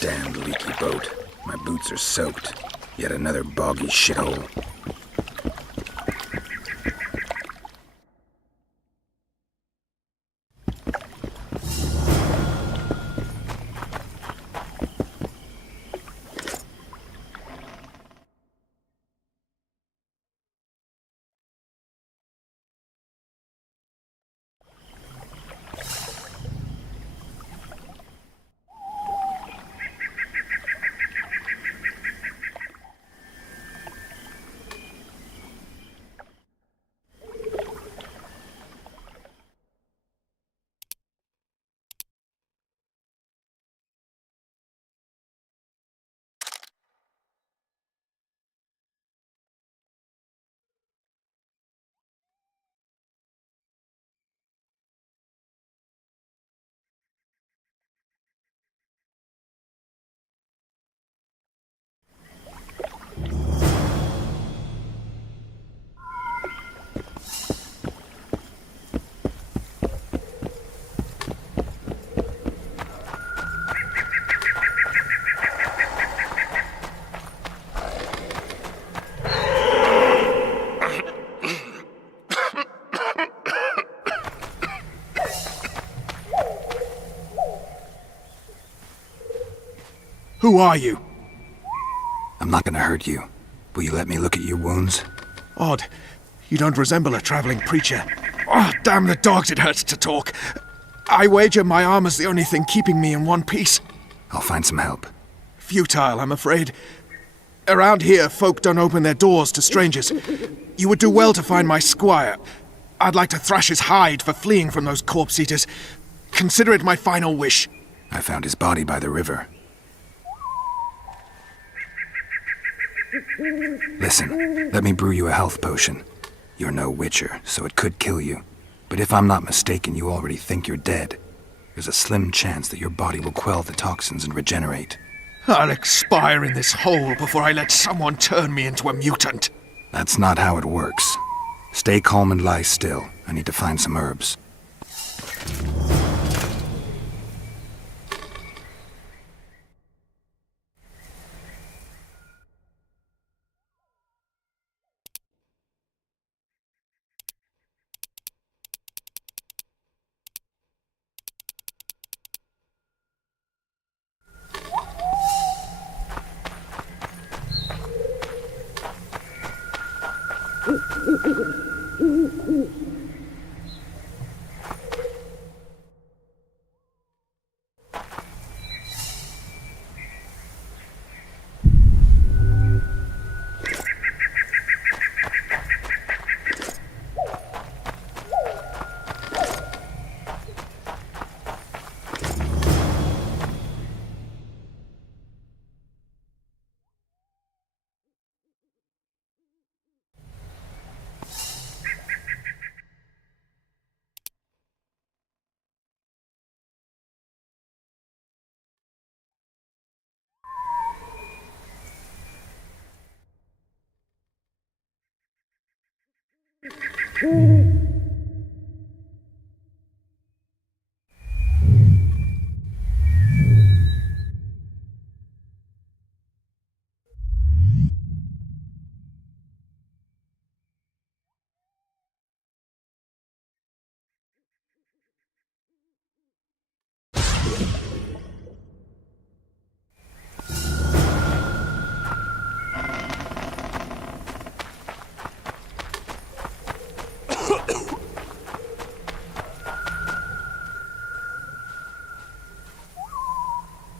Damned leaky boat. My boots are soaked. Yet another boggy shithole. Who are you? I'm not gonna hurt you. Will you let me look at your wounds? Odd. You don't resemble a traveling preacher. Oh, damn the dogs, it hurts to talk. I wager my armor's the only thing keeping me in one piece. I'll find some help. Futile, I'm afraid. Around here, folk don't open their doors to strangers. You would do well to find my squire. I'd like to thrash his hide for fleeing from those corpse-eaters. Consider it my final wish. I found his body by the river. Listen, let me brew you a health potion. You're no witcher, so it could kill you. But if I'm not mistaken, you already think you're dead. There's a slim chance that your body will quell the toxins and regenerate. I'll expire in this hole before I let someone turn me into a mutant. That's not how it works. Stay calm and lie still. I need to find some herbs.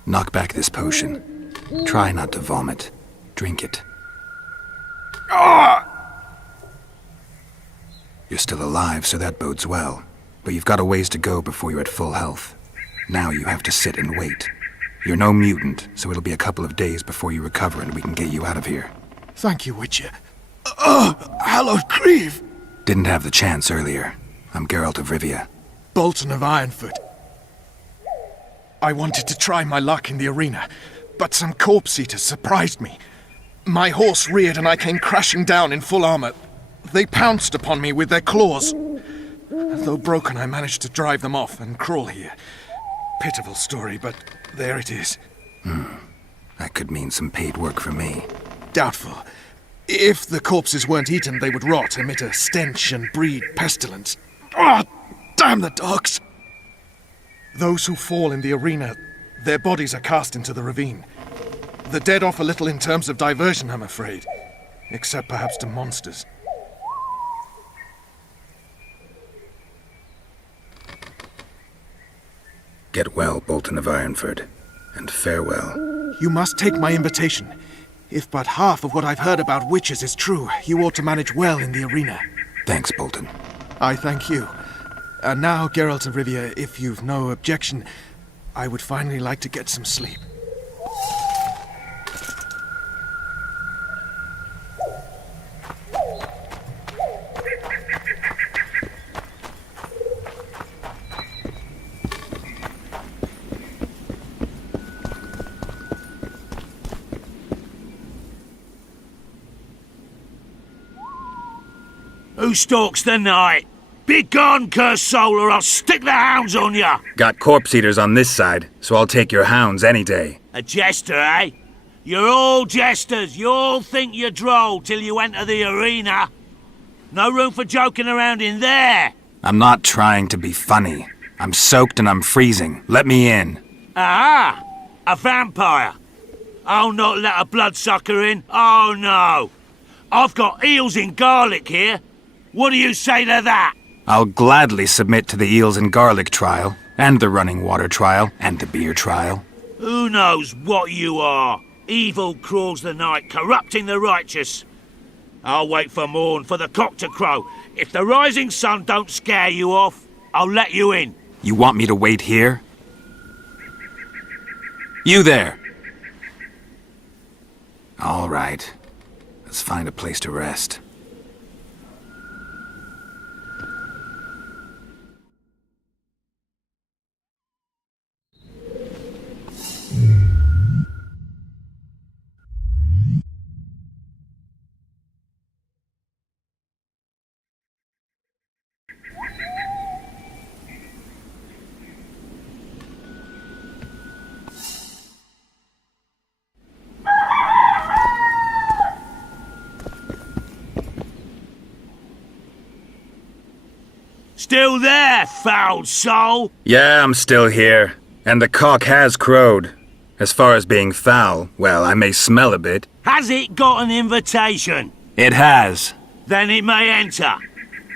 Knock back this potion. Try not to vomit. Drink it. You're still alive, so that bodes well. But you've got a ways to go before you're at full health. Now you have to sit and wait. You're no mutant, so it'll be a couple of days before you recover and we can get you out of here. Thank you, Witcher. Hallowed Grieve! Didn't have the chance earlier. I'm Geralt of Rivia. Bolton of Ironfoot. I wanted to try my luck in the arena, but some corpse-eaters surprised me. My horse reared and I came crashing down in full armor. They pounced upon me with their claws. Though broken, I managed to drive them off and crawl here. Pitiful story, but there it is. That could mean some paid work for me. Doubtful. If the corpses weren't eaten, they would rot, emit a stench, and breed pestilence. Ah, damn the dogs! Those who fall in the arena, their bodies are cast into the ravine. The dead offer little in terms of diversion, I'm afraid. Except perhaps to monsters. Get well, Bolton of Ironfoot, and farewell. You must take my invitation. If but half of what I've heard about witches is true, you ought to manage well in the arena. Thanks, Bolton. I thank you. And now, Geralt of Rivia, if you've no objection, I would finally like to get some sleep. Who stalks the night? Be gone, cursed soul, or I'll stick the hounds on ya! Got corpse eaters on this side, so I'll take your hounds any day. A jester, eh? You're all jesters. You all think you're droll till you enter the arena. No room for joking around in there. I'm not trying to be funny. I'm soaked and I'm freezing. Let me in. Ah, a vampire. I'll not let a bloodsucker in. Oh, no. I've got eels in garlic here. What do you say to that? I'll gladly submit to the eels and garlic trial, and the running water trial, and the beer trial. Who knows what you are? Evil crawls the night, corrupting the righteous. I'll wait for morn, for the cock to crow. If the rising sun don't scare you off, I'll let you in. You want me to wait here? You there! All right. Let's find a place to rest. Still there, foul soul? Yeah, I'm still here. And the cock has crowed. As far as being foul, well, I may smell a bit. Has it got an invitation? It has. Then it may enter.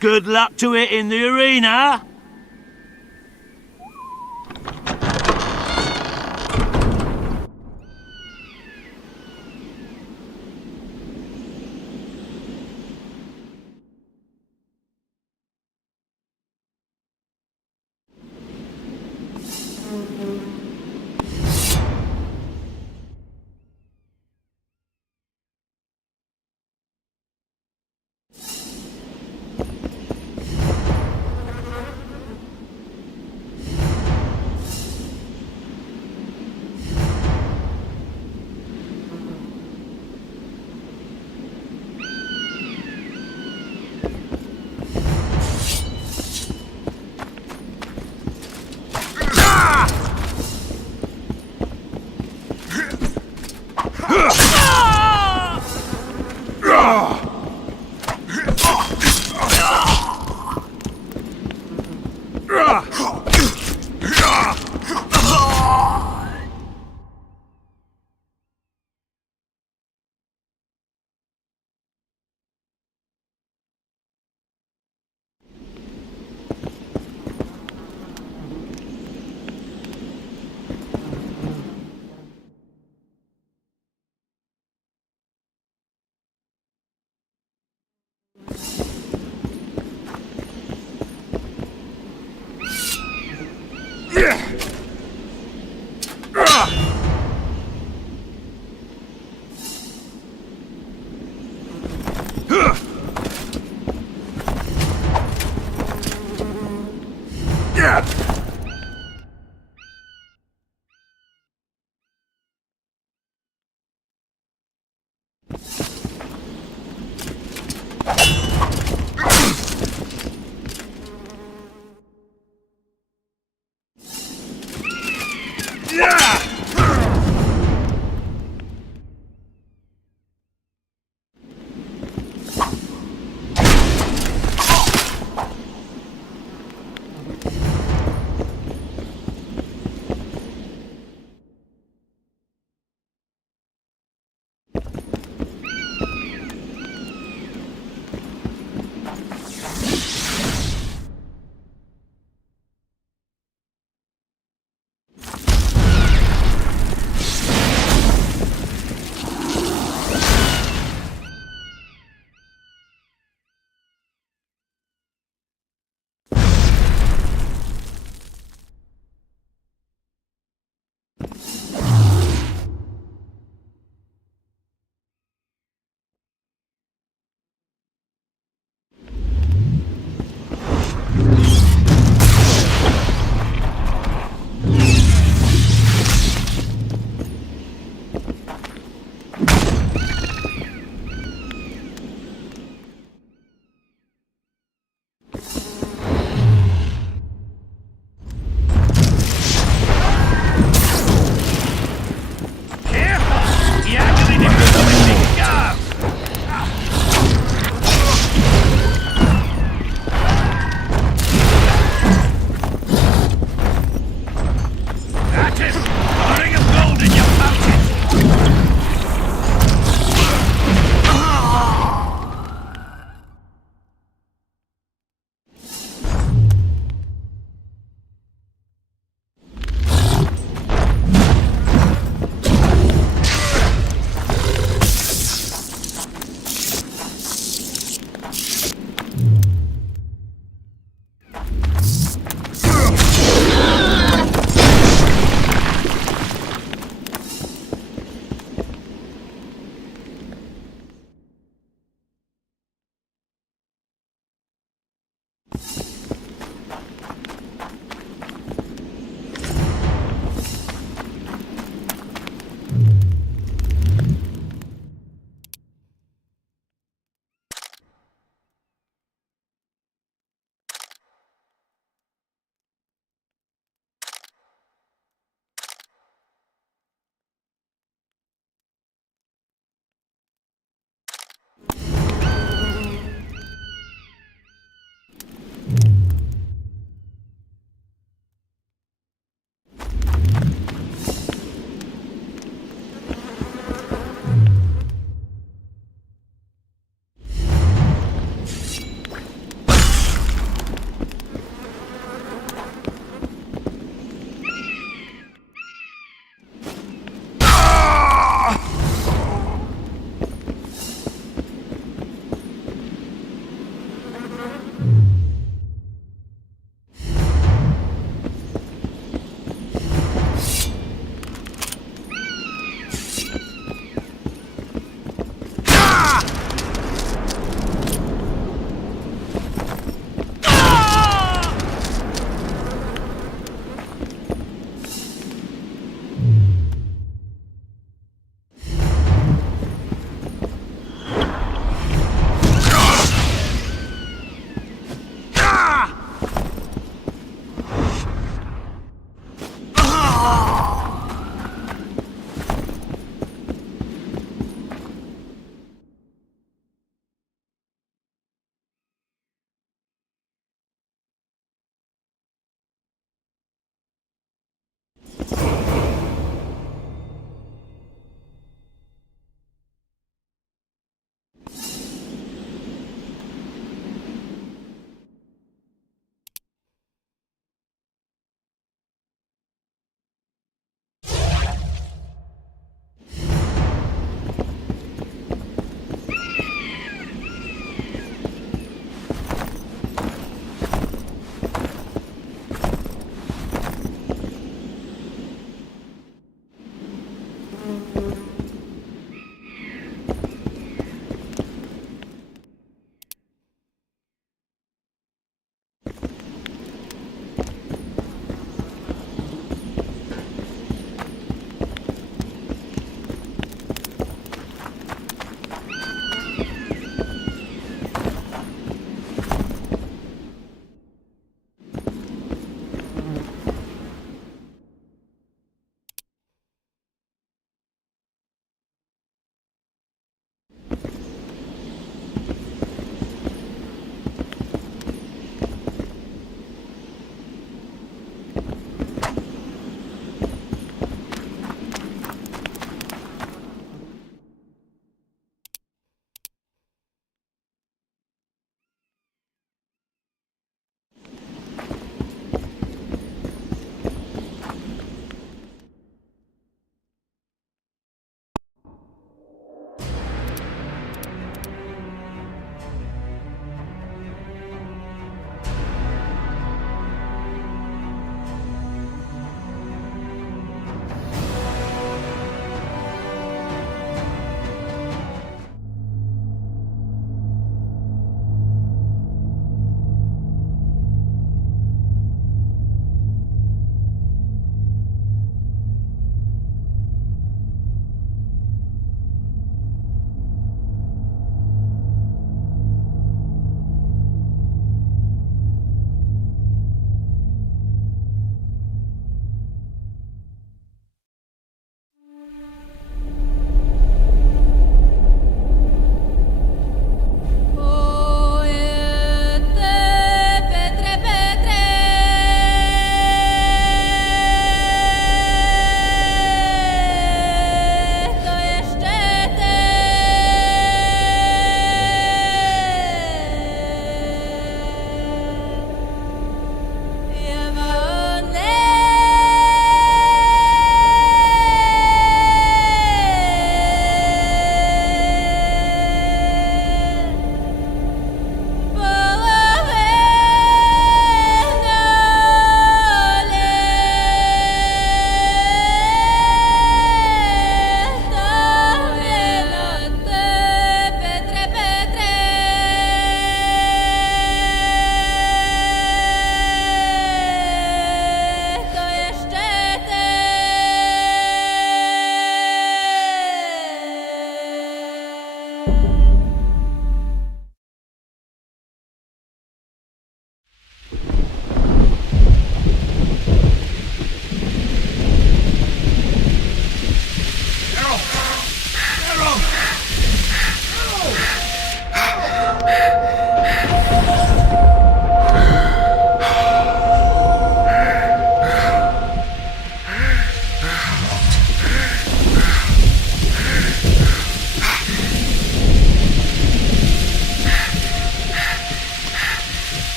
Good luck to it in the arena.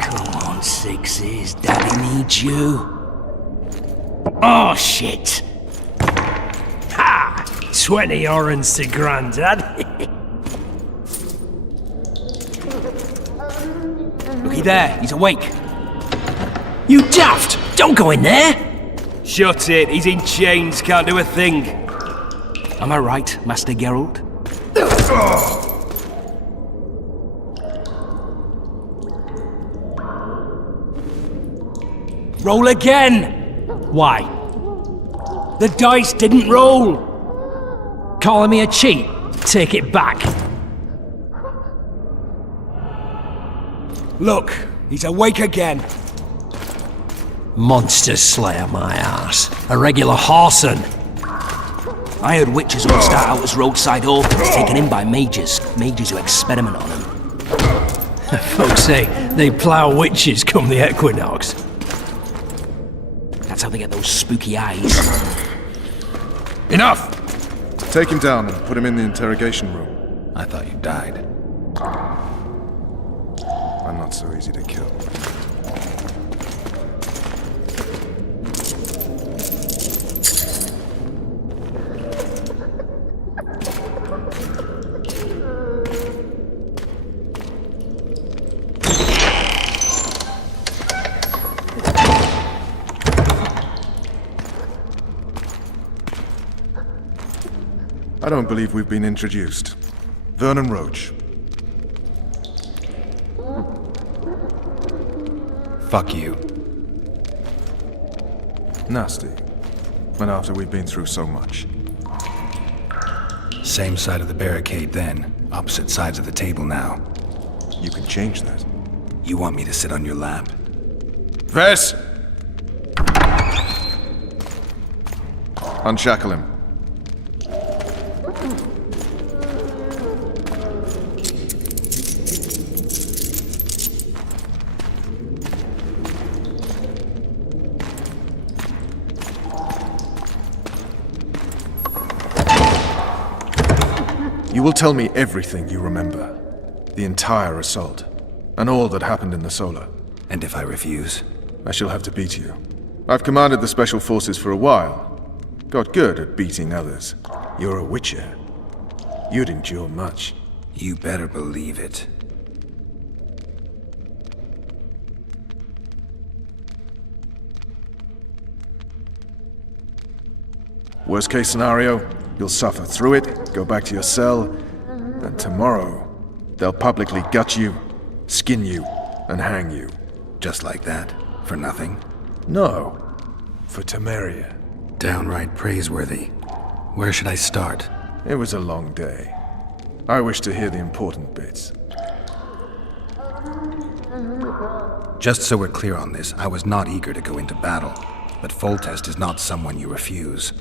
Come on, Sixes. Daddy needs you. Oh, shit. Ha! 20 orens to Grandad. Looky there, he's awake. You daft! Don't go in there! Shut it, he's in chains, can't do a thing. Am I right, Master Geralt? Roll again! Why? The dice didn't roll! Calling me a cheat? Take it back. Look, he's awake again. Monster Slayer, my ass. A regular horson. I heard witches would start out as roadside orphans taken in by mages. Mages who experiment on them. Folks say they plough witches come the equinox. That's how they get those spooky eyes. Enough! Take him down and put him in the interrogation room. I thought you died. I'm not so easy to kill. I don't believe we've been introduced. Vernon Roach. Fuck you. Nasty. And after we've been through so much. Same side of the barricade then. Opposite sides of the table now. You can change that. You want me to sit on your lap? Ves! Unshackle him. You will tell me everything you remember. The entire assault. And all that happened in the Solar. And if I refuse? I shall have to beat you. I've commanded the Special Forces for a while. Got good at beating others. You're a Witcher. You'd endure much. You better believe it. Worst case scenario, you'll suffer through it, go back to your cell, and tomorrow, they'll publicly gut you, skin you, and hang you. Just like that? For nothing? No, for Temeria. Downright praiseworthy. Where should I start? It was a long day. I wish to hear the important bits. Just so we're clear on this, I was not eager to go into battle. But Foltest is not someone you refuse.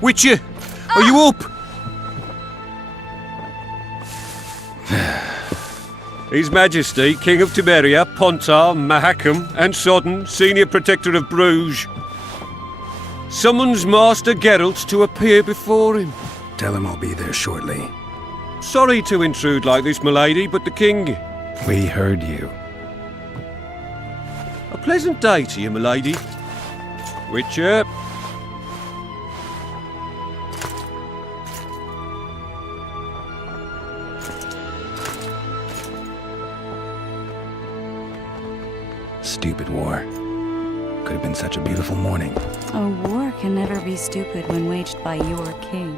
Witcher, are you up? His Majesty, King of Temeria, Pontar, Mahakam, and Sodden, Senior Protector of Bruges, summons Master Geralt to appear before him. Tell him I'll be there shortly. Sorry to intrude like this, milady, but the King... We heard you. A pleasant day to you, milady. Witcher. Stupid war. Could have been such a beautiful morning. A war can never be stupid when waged by your king.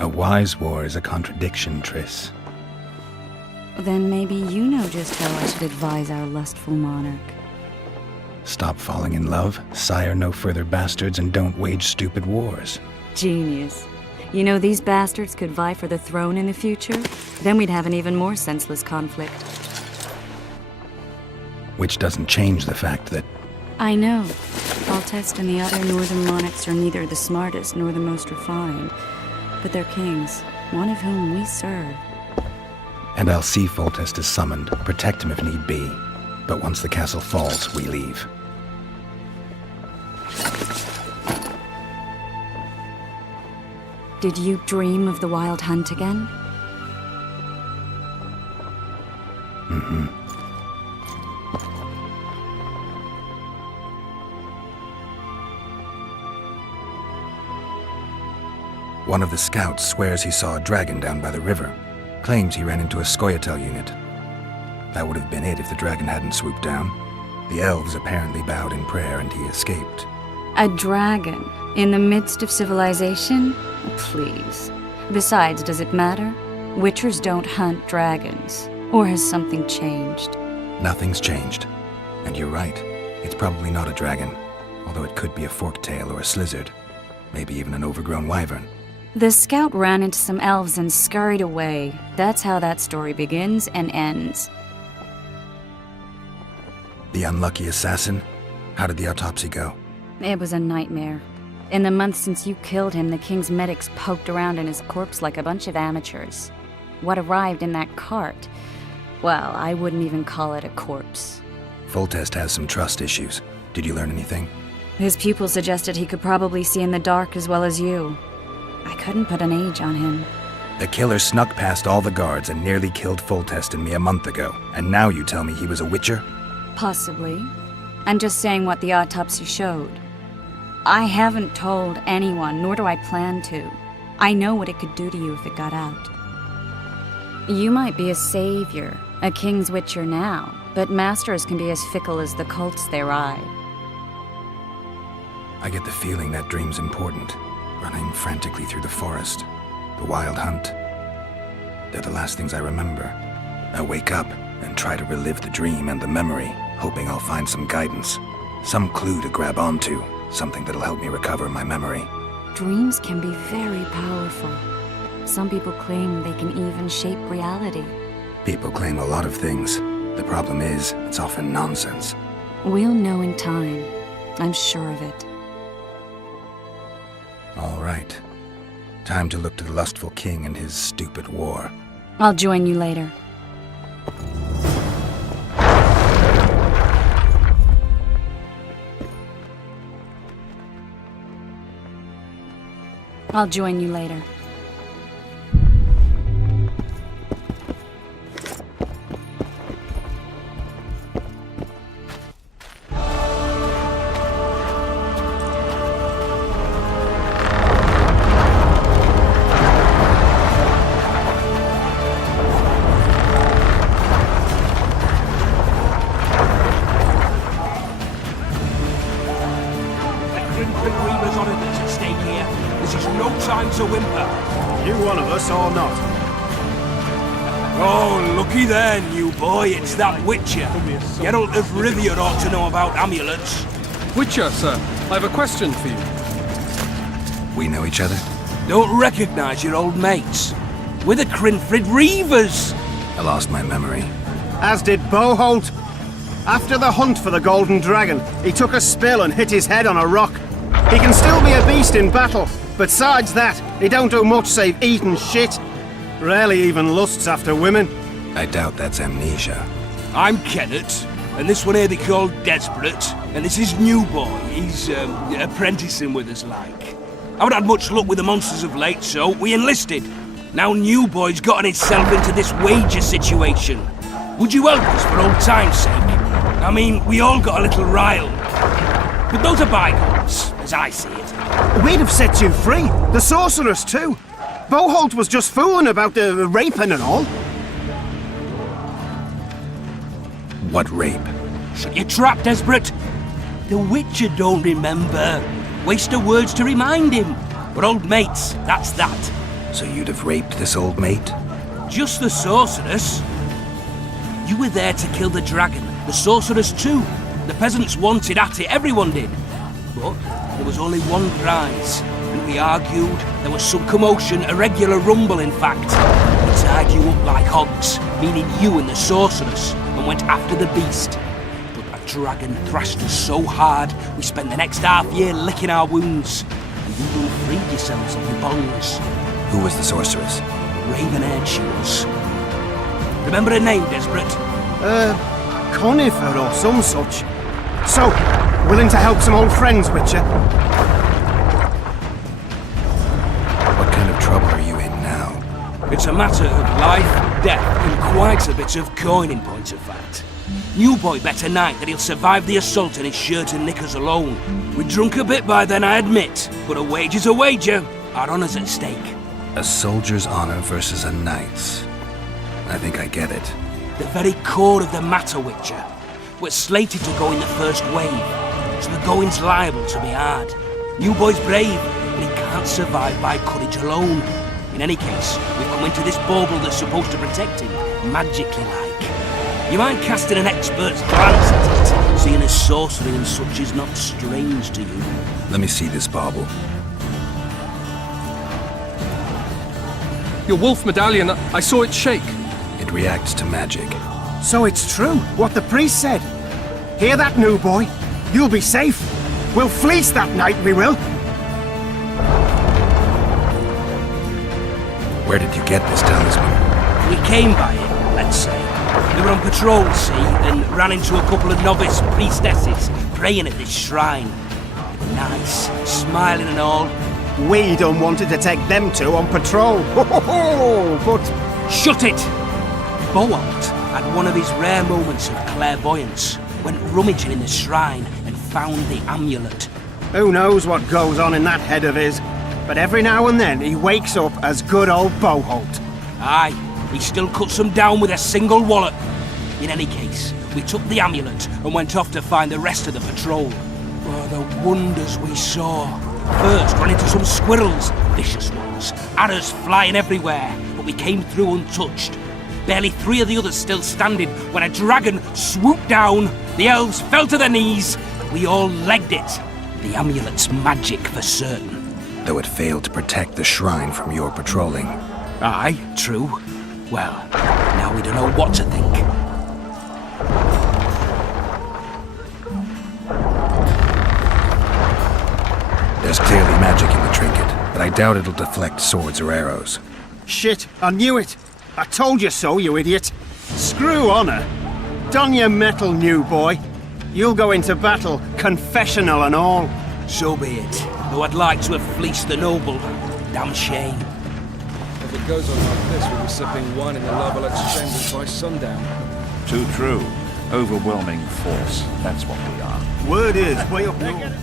A wise war is a contradiction, Triss. Then maybe you know just how I should advise our lustful monarch. Stop falling in love, sire no further bastards, and don't wage stupid wars. Genius. You know, these bastards could vie for the throne in the future? Then we'd have an even more senseless conflict. Which doesn't change the fact that... I know. Foltest and the other northern monarchs are neither the smartest nor the most refined. But they're kings, one of whom we serve. And I'll see Foltest is summoned, protect him if need be. But once the castle falls, we leave. Did you dream of the wild hunt again? Mm-hmm. One of the scouts swears he saw a dragon down by the river. Claims he ran into a Scoia'tael unit. That would have been it if the dragon hadn't swooped down. The elves apparently bowed in prayer and he escaped. A dragon? In the midst of civilization? Please. Besides, does it matter? Witchers don't hunt dragons. Or has something changed? Nothing's changed. And you're right. It's probably not a dragon. Although it could be a forktail or a slizzard. Maybe even an overgrown wyvern. The scout ran into some elves and scurried away. That's how that story begins and ends. The unlucky assassin? How did the autopsy go? It was a nightmare. In the months since you killed him, the king's medics poked around in his corpse like a bunch of amateurs. What arrived in that cart? Well, I wouldn't even call it a corpse. Foltest has some trust issues. Did you learn anything? His pupil suggested he could probably see in the dark as well as you. I couldn't put an age on him. The killer snuck past all the guards and nearly killed Foltest and me a month ago. And now you tell me he was a witcher? Possibly. I'm just saying what the autopsy showed. I haven't told anyone, nor do I plan to. I know what it could do to you if it got out. You might be a savior, a king's witcher now, but masters can be as fickle as the cults they ride. I get the feeling that dream's important. Running frantically through the forest. The wild hunt. They're the last things I remember. I wake up and try to relive the dream and the memory, hoping I'll find some guidance. Some clue to grab onto. Something that'll help me recover my memory. Dreams can be very powerful. Some people claim they can even shape reality. People claim a lot of things. The problem is, it's often nonsense. We'll know in time. I'm sure of it. All right. Time to look to the lustful king and his stupid war. I'll join you later. I'll join you later. It's that Witcher. Geralt of Rivia ought to know about amulets. Witcher, sir, I have a question for you. We know each other? Don't recognise your old mates. We're the Crinfrid Reavers. I lost my memory. As did Boholt. After the hunt for the Golden Dragon, he took a spill and hit his head on a rock. He can still be a beast in battle, but besides that, he don't do much save eat and shit. Rarely even lusts after women. I doubt that's amnesia. I'm Kenneth, and this one here they call Desperate, and this is New Boy. He's apprenticing with us, like. I haven't had much luck with the monsters of late, so we enlisted. Now New Boy's gotten himself into this wager situation. Would you help us for old time's sake? I mean, we all got a little riled. But those are bygones, as I see it. We'd have set you free. The sorceress, too. Boholt was just fooling about the raping and all. What rape? Shut your trap, Desperate! The Witcher don't remember. Waste of words to remind him. We're old mates, that's that. So you'd have raped this old mate? Just the sorceress. You were there to kill the dragon, the sorceress too. The peasants wanted at it, everyone did. But there was only one prize. And we argued, there was some commotion, a regular rumble in fact. We tied you up like hogs, meaning you and the sorceress, and went after the beast. But that dragon thrashed us so hard, we spent the next half-year licking our wounds. And you done freed yourselves of your bonds. Who was the sorceress? Raven-haired she was. Remember her name, Desperate? Conifer or some such. So, willing to help some old friends, Witcher? What kind of trouble are you in now? It's a matter of life, death, and quite a bit of coin in point of fact. New boy bet tonight that he'll survive the assault in his shirt and knickers alone. We're drunk a bit by then, I admit, but a wager's a wager. Our honour's at stake. A soldier's honor versus a knight's. I think I get it. The very core of the matter, Witcher. We're slated to go in the first wave, so the going's liable to be hard. New boy's brave, but he can't survive by courage alone. In any case, we've come into this bauble that's supposed to protect him, magically like. You mind casting an expert's glance at it, seeing as sorcery and such is not strange to you? Let me see this bauble. Your wolf medallion, I saw it shake. It reacts to magic. So it's true, what the priest said. Hear that, new boy? You'll be safe. We'll fleece that night, we will. Where did you get this talisman? We came by it, let's say. We were on patrol, see, and ran into a couple of novice priestesses praying at this shrine. They were nice, smiling and all. We done wanted to take them two on patrol. But... Shut it! Boholt had one of his rare moments of clairvoyance. Went rummaging in the shrine and found the amulet. who knows what goes on in that head of his, but every now and then he wakes up as good old Boholt. Aye, he still cuts them down with a single wallop. In any case, we took the amulet and went off to find the rest of the patrol. Oh, the wonders we saw. First, ran into some squirrels, vicious ones, arrows flying everywhere, but we came through untouched. Barely 3 of the others still standing when a dragon swooped down. The elves fell to their knees. We all legged it. The amulet's magic for certain. Though it failed to protect the shrine from your patrolling. Aye, true. Well, now we don't know what to think. There's clearly magic in the trinket, but I doubt it'll deflect swords or arrows. Shit, I knew it. I told you so, you idiot. Screw honor. Don your metal, new boy. You'll go into battle, confessional and all. So be it. Though I'd like to have fleeced the noble. Damn shame. If it goes on like this, we'll be sipping wine in the Larbalux chambers by sundown. Too true. Overwhelming force. That's what we are. Word is, way up north.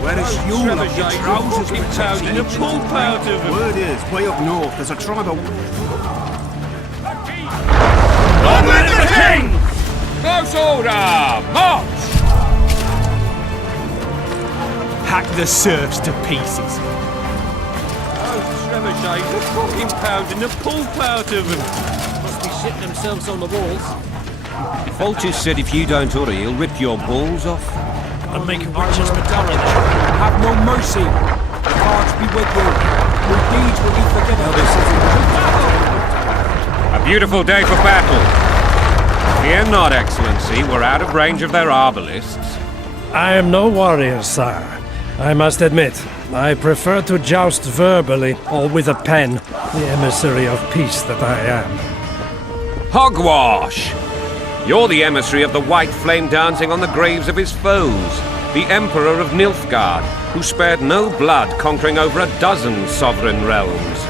Whereas you love your trousers protecting the each pull other. out of him. Word is, way up north, there's a tribe of... Long live the king! Close order! March! Hack the serfs to pieces. Oh, trebuchets are fucking pounding the pulp out of them. Must be shitting themselves on the walls. Vulture said if you don't order, he'll rip your balls off. And make a righteous medallion. Have no mercy. The gods be with you. Your deeds will be forgiven. A beautiful day for battle. Fear not, Excellency. We're out of range of their arbalists. I am no warrior, sire. I must admit, I prefer to joust verbally or with a pen, the emissary of peace that I am. Hogwash! You're the emissary of the white flame dancing on the graves of his foes, the Emperor of Nilfgaard, who spared no blood conquering over 12 sovereign realms.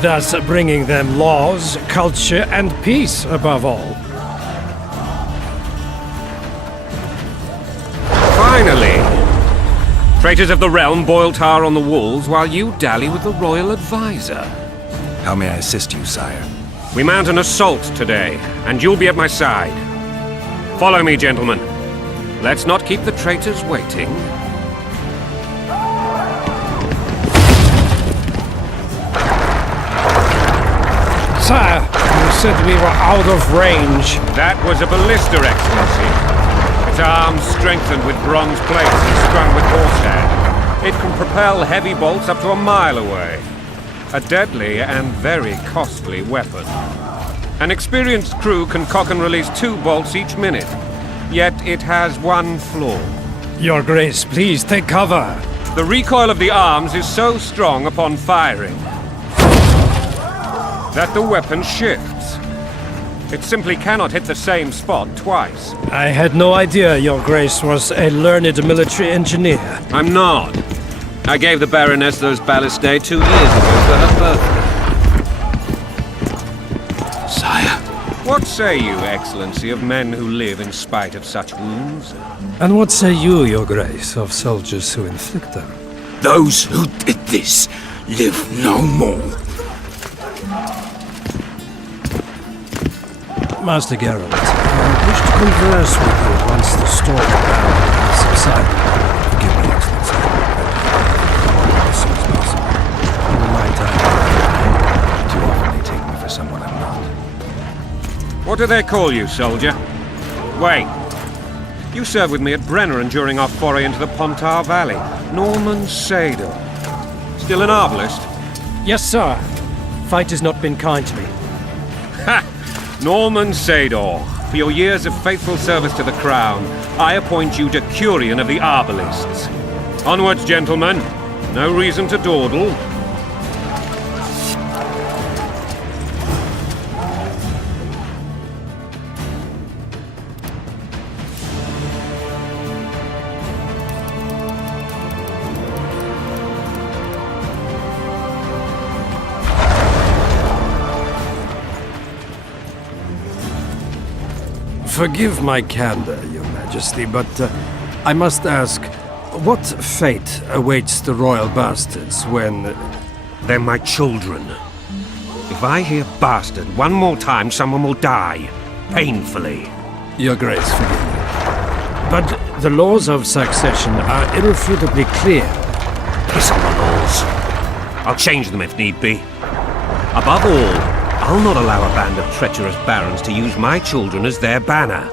Thus bringing them laws, culture, and peace above all. Traitors of the realm boil tar on the walls while you dally with the royal advisor. How may I assist you, sire? We mount an assault today, and you'll be at my side. Follow me, gentlemen. Let's not keep the traitors waiting. Sire, you said we were out of range. That was a ballista, Excellency. Its arms strengthened with bronze plates and strung with horsehair. It can propel heavy bolts up to a mile away. A deadly and very costly weapon. An experienced crew can cock and release 2 bolts each minute. Yet it has one flaw. Your Grace, please take cover. The recoil of the arms is so strong upon firing that the weapon shifts. It simply cannot hit the same spot twice. I had no idea Your Grace was a learned military engineer. I'm not. I gave the Baroness those ballistae 2 years ago for her birthday. Sire. What say you, Excellency, of men who live in spite of such wounds? And what say you, Your Grace, of soldiers who inflict them? Those who did this live no more. Master Geralt, I wish to converse with you once the storm around has subsided. Forgive me, Excellency. As soon as possible. My time. Too often they take me for someone I'm not. What do they call you, soldier? Wait. You served with me at Brenneran during our foray into the Pontar Valley. Norman Sador. Still an arbalist? Yes, sir. Fight has not been kind to me. Ha! Norman Sador, for your years of faithful service to the Crown, I appoint you Decurion of the Arbalists. Onwards, gentlemen. No reason to dawdle. Forgive my candor, Your Majesty, but I must ask, what fate awaits the royal bastards when... They're my children. If I hear bastard one more time, someone will die. Painfully. Your Grace, forgive me. But the laws of succession are irrefutably clear. Piss on the laws. I'll change them if need be. Above all, I'll not allow a band of treacherous barons to use my children as their banner.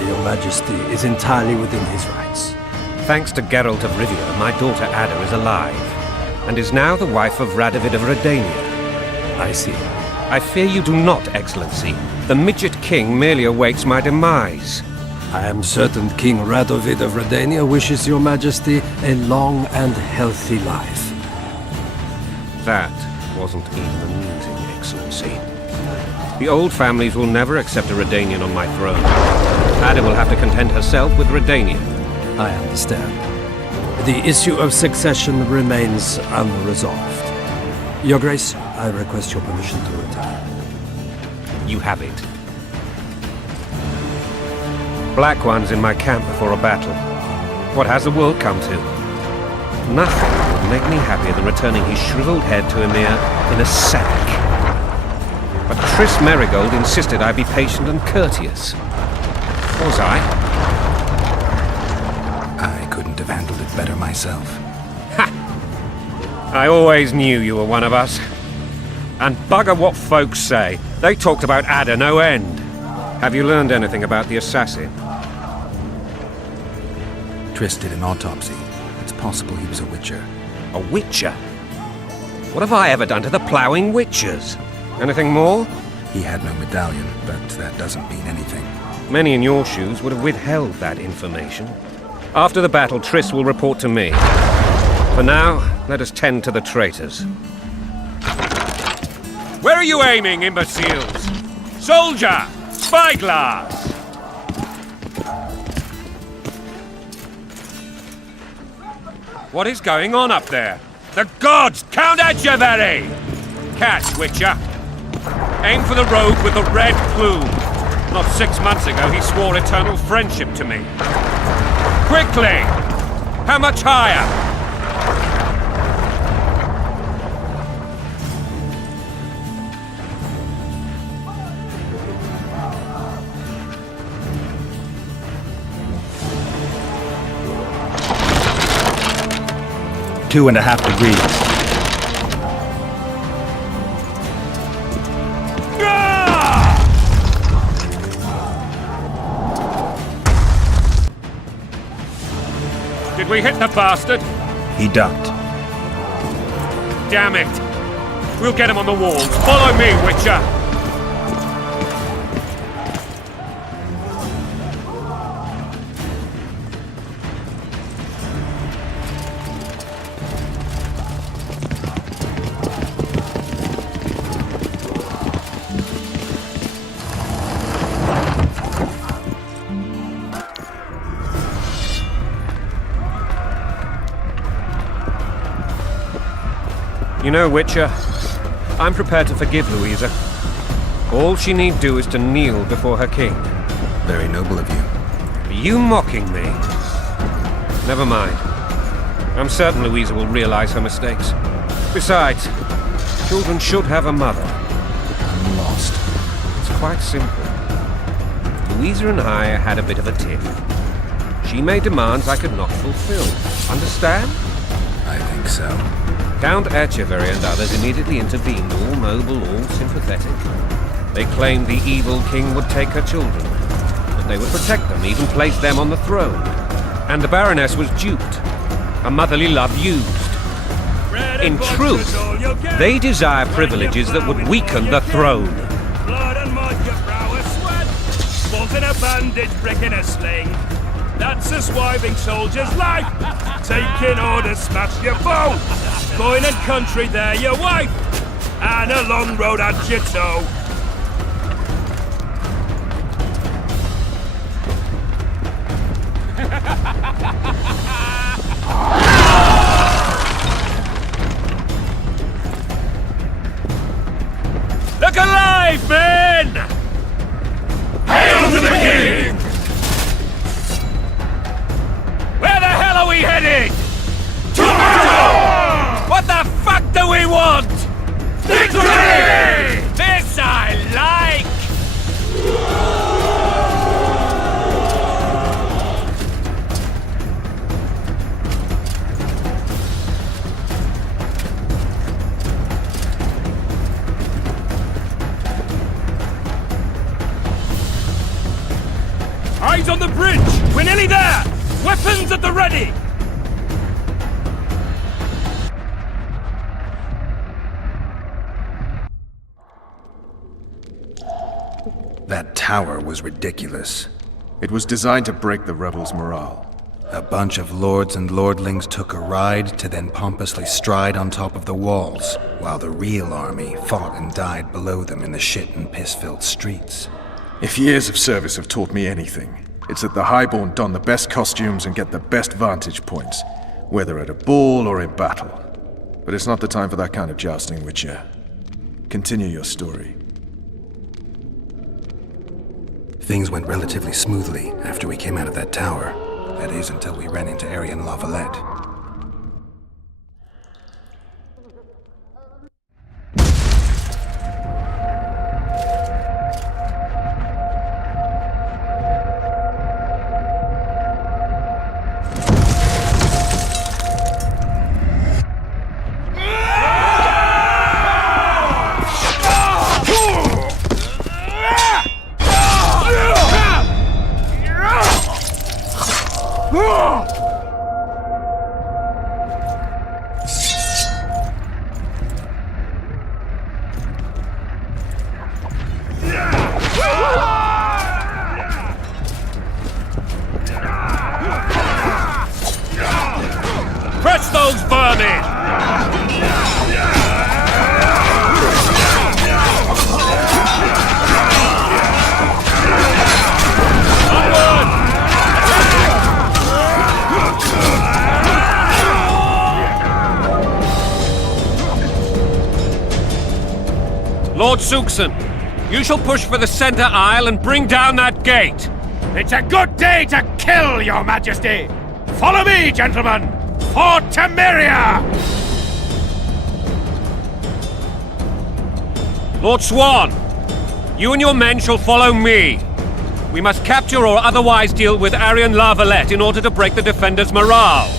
Your Majesty is entirely within his rights. Thanks to Geralt of Rivia, my daughter Ada is alive, and is now the wife of Radovid of Redania. I see. I fear you do not, Excellency. The midget king merely awaits my demise. I am certain King Radovid of Redania wishes Your Majesty a long and healthy life. That wasn't even amusing, Excellency. The old families will never accept a Redanian on my throne. Ada will have to content herself with Redania. I understand. The issue of succession remains unresolved. Your Grace, I request your permission to retire. You have it. Black One's in my camp before a battle. What has the world come to? Nothing would make me happier than returning his shriveled head to Emir in a sack. But Triss Merigold insisted I be patient and courteous. Was I? I couldn't have handled it better myself. Ha! I always knew you were one of us. And bugger what folks say. They talked about Ada no end. Have you learned anything about the assassin? Triss did an autopsy. It's possible he was a witcher. A witcher? What have I ever done to the ploughing witchers? Anything more? He had no medallion, but that doesn't mean anything. Many in your shoes would have withheld that information. After the battle, Triss will report to me. For now, let us tend to the traitors. Where are you aiming, imbeciles? Soldier! Spyglass! What is going on up there? The gods! Count Adjavari! Catch, Witcher! Aim for the rogue with the red plume. Not 6 months ago, he swore eternal friendship to me. Quickly! How much higher? Two and a half degrees. Did we hit the bastard? He ducked. Damn it! We'll get him on the walls. Follow me, Witcher! You know, Witcher, I'm prepared to forgive Louisa. All she need do is to kneel before her king. Very noble of you. Are you mocking me? Never mind. I'm certain Louisa will realize her mistakes. Besides, children should have a mother. I'm lost. It's quite simple. Louisa and I had a bit of a tiff. She made demands I could not fulfill. Understand? I think so. Count Etcheverry and others immediately intervened, all noble, all sympathetic. They claimed the evil king would take her children, that they would protect them, even place them on the throne. And the Baroness was duped, her motherly love used. In truth, they desire privileges that would weaken the throne. Blood and mud, your brow is sweat. Balls in a bandage, brick in a sling. That's a swiving soldier's life. Taking orders, smash your foe. Coin and country, there your wife. And a long road at your toe. Look alive, men! Hail to the king! Where the hell are we headed? What the fuck do we want? Victory! This I like! Eyes on the bridge! We're nearly there! Weapons at the ready! That tower was ridiculous. It was designed to break the rebels' morale. A bunch of lords and lordlings took a ride to then pompously stride on top of the walls, while the real army fought and died below them in the shit and piss-filled streets. If years of service have taught me anything, it's that the highborn don the best costumes and get the best vantage points, whether at a ball or in battle. But it's not the time for that kind of jousting, Witcher. Continue your story. Things went relatively smoothly after we came out of that tower. That is, until we ran into Aryan Lavalette. Crush those vermin! Lord Suxon, you shall push for the center aisle and bring down that gate. It's a good day to kill, your majesty! Follow me, gentlemen! For Temeria! Lord Swan, you and your men shall follow me. We must capture or otherwise deal with Arian La Valette in order to break the defenders' morale.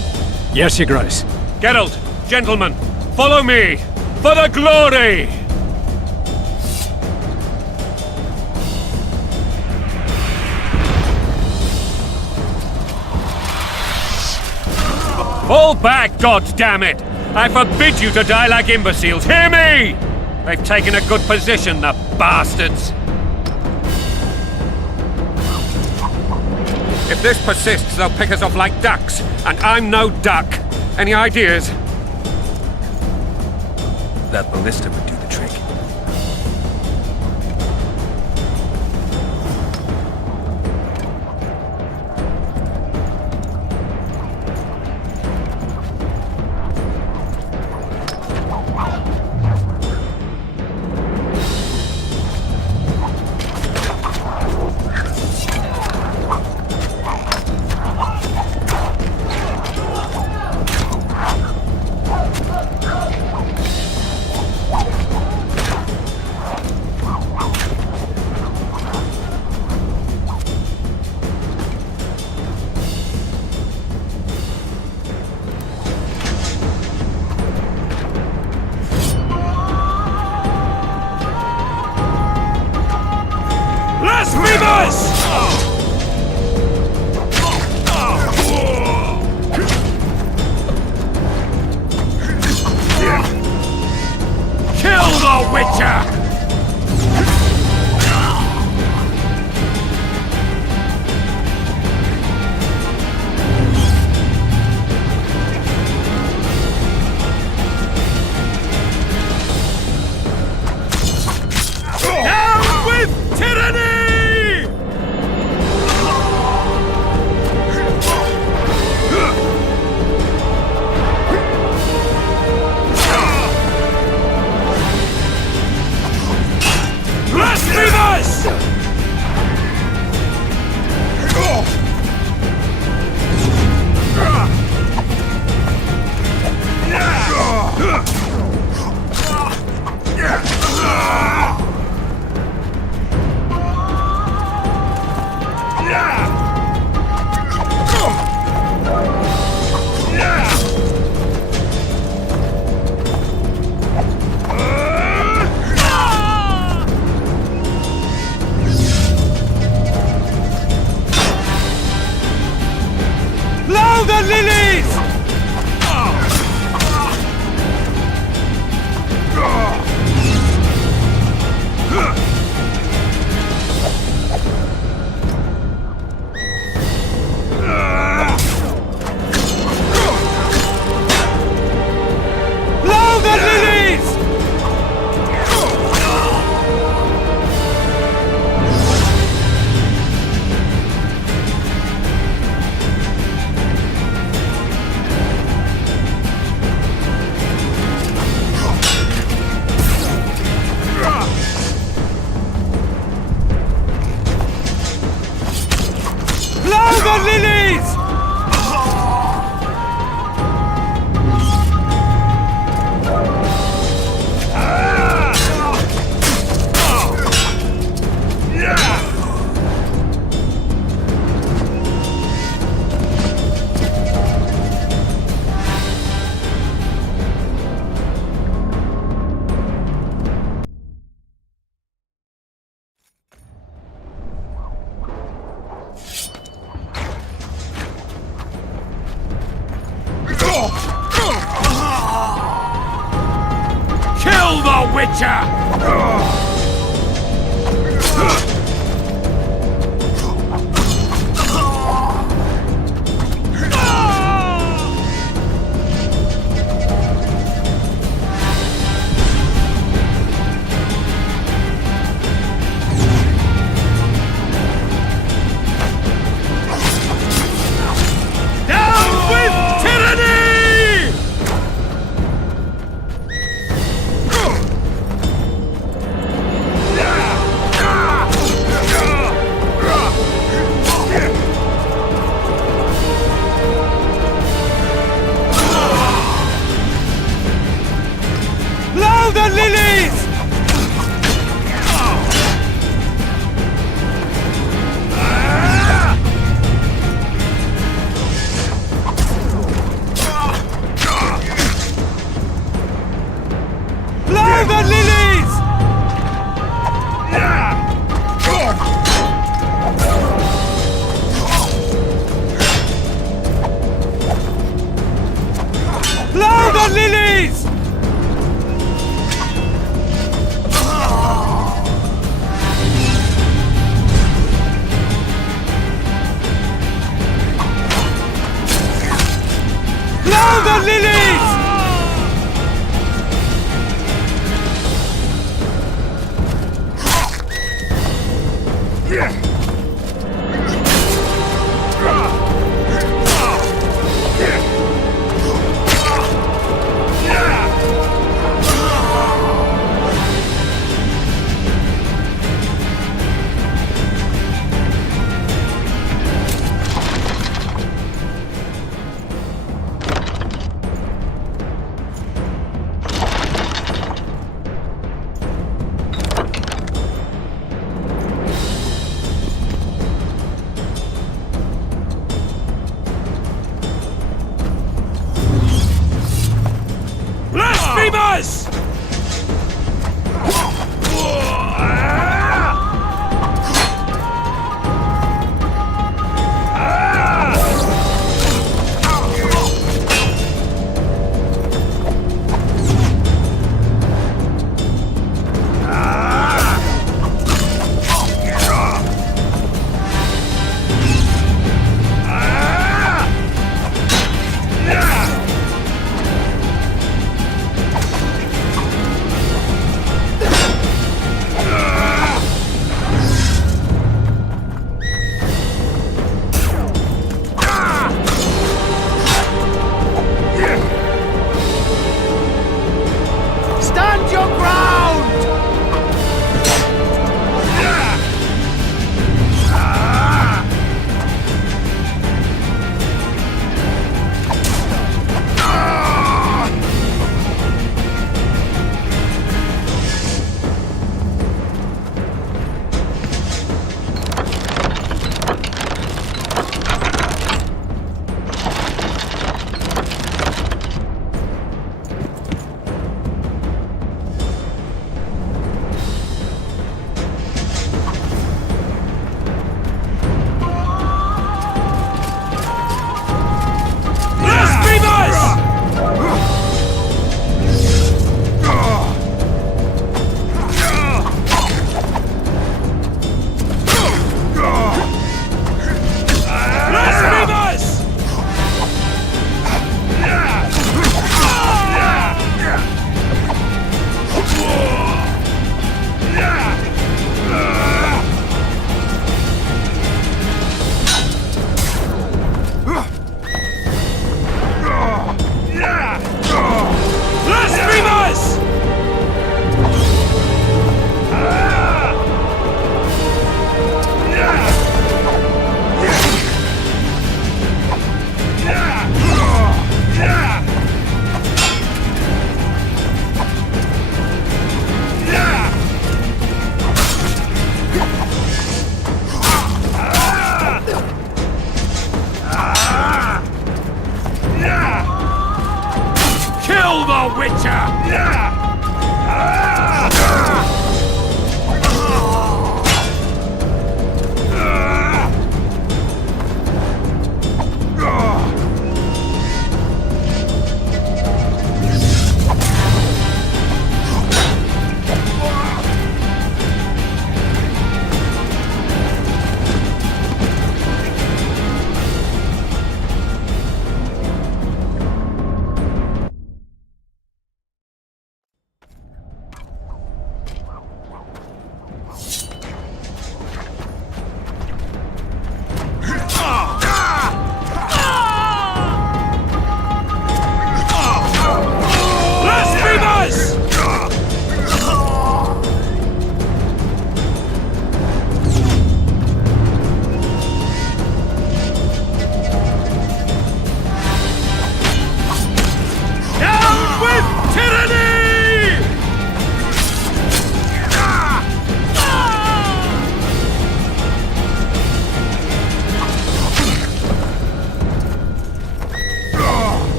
Yes, Your Grace. Geralt, gentlemen, follow me! For the glory! Fall back, goddammit! I forbid you to die like imbeciles. Hear me! They've taken a good position, the bastards. If this persists, they'll pick us off like ducks, and I'm no duck. Any ideas? That ballista would do the trick.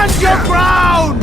Stand your ground!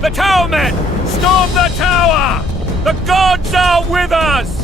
The tower men! Storm the tower! The gods are with us!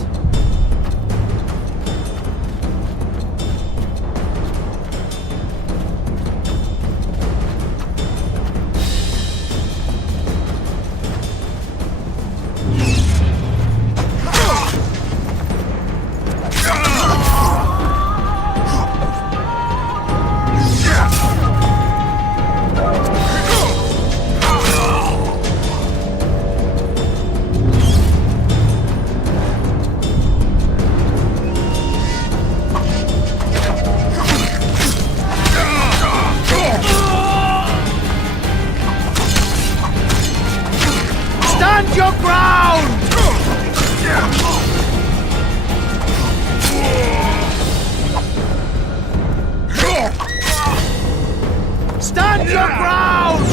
Stand your ground! Stand your ground!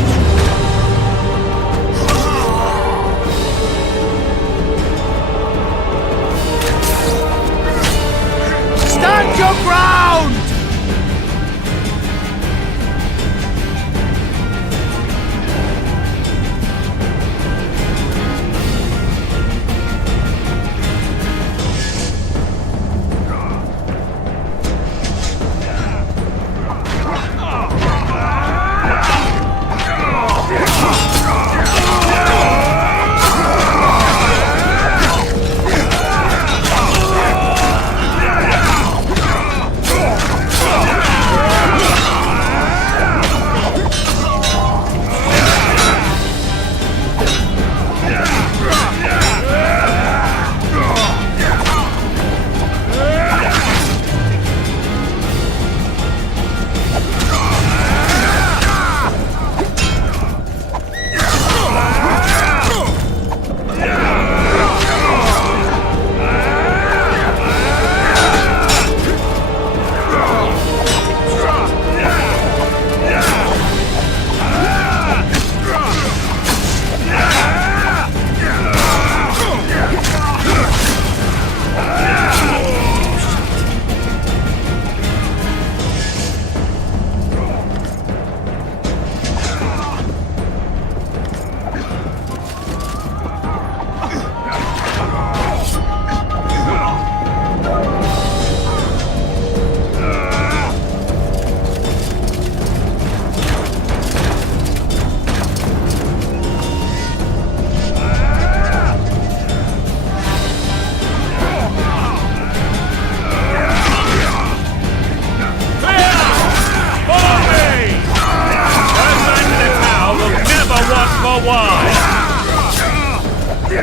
for wine!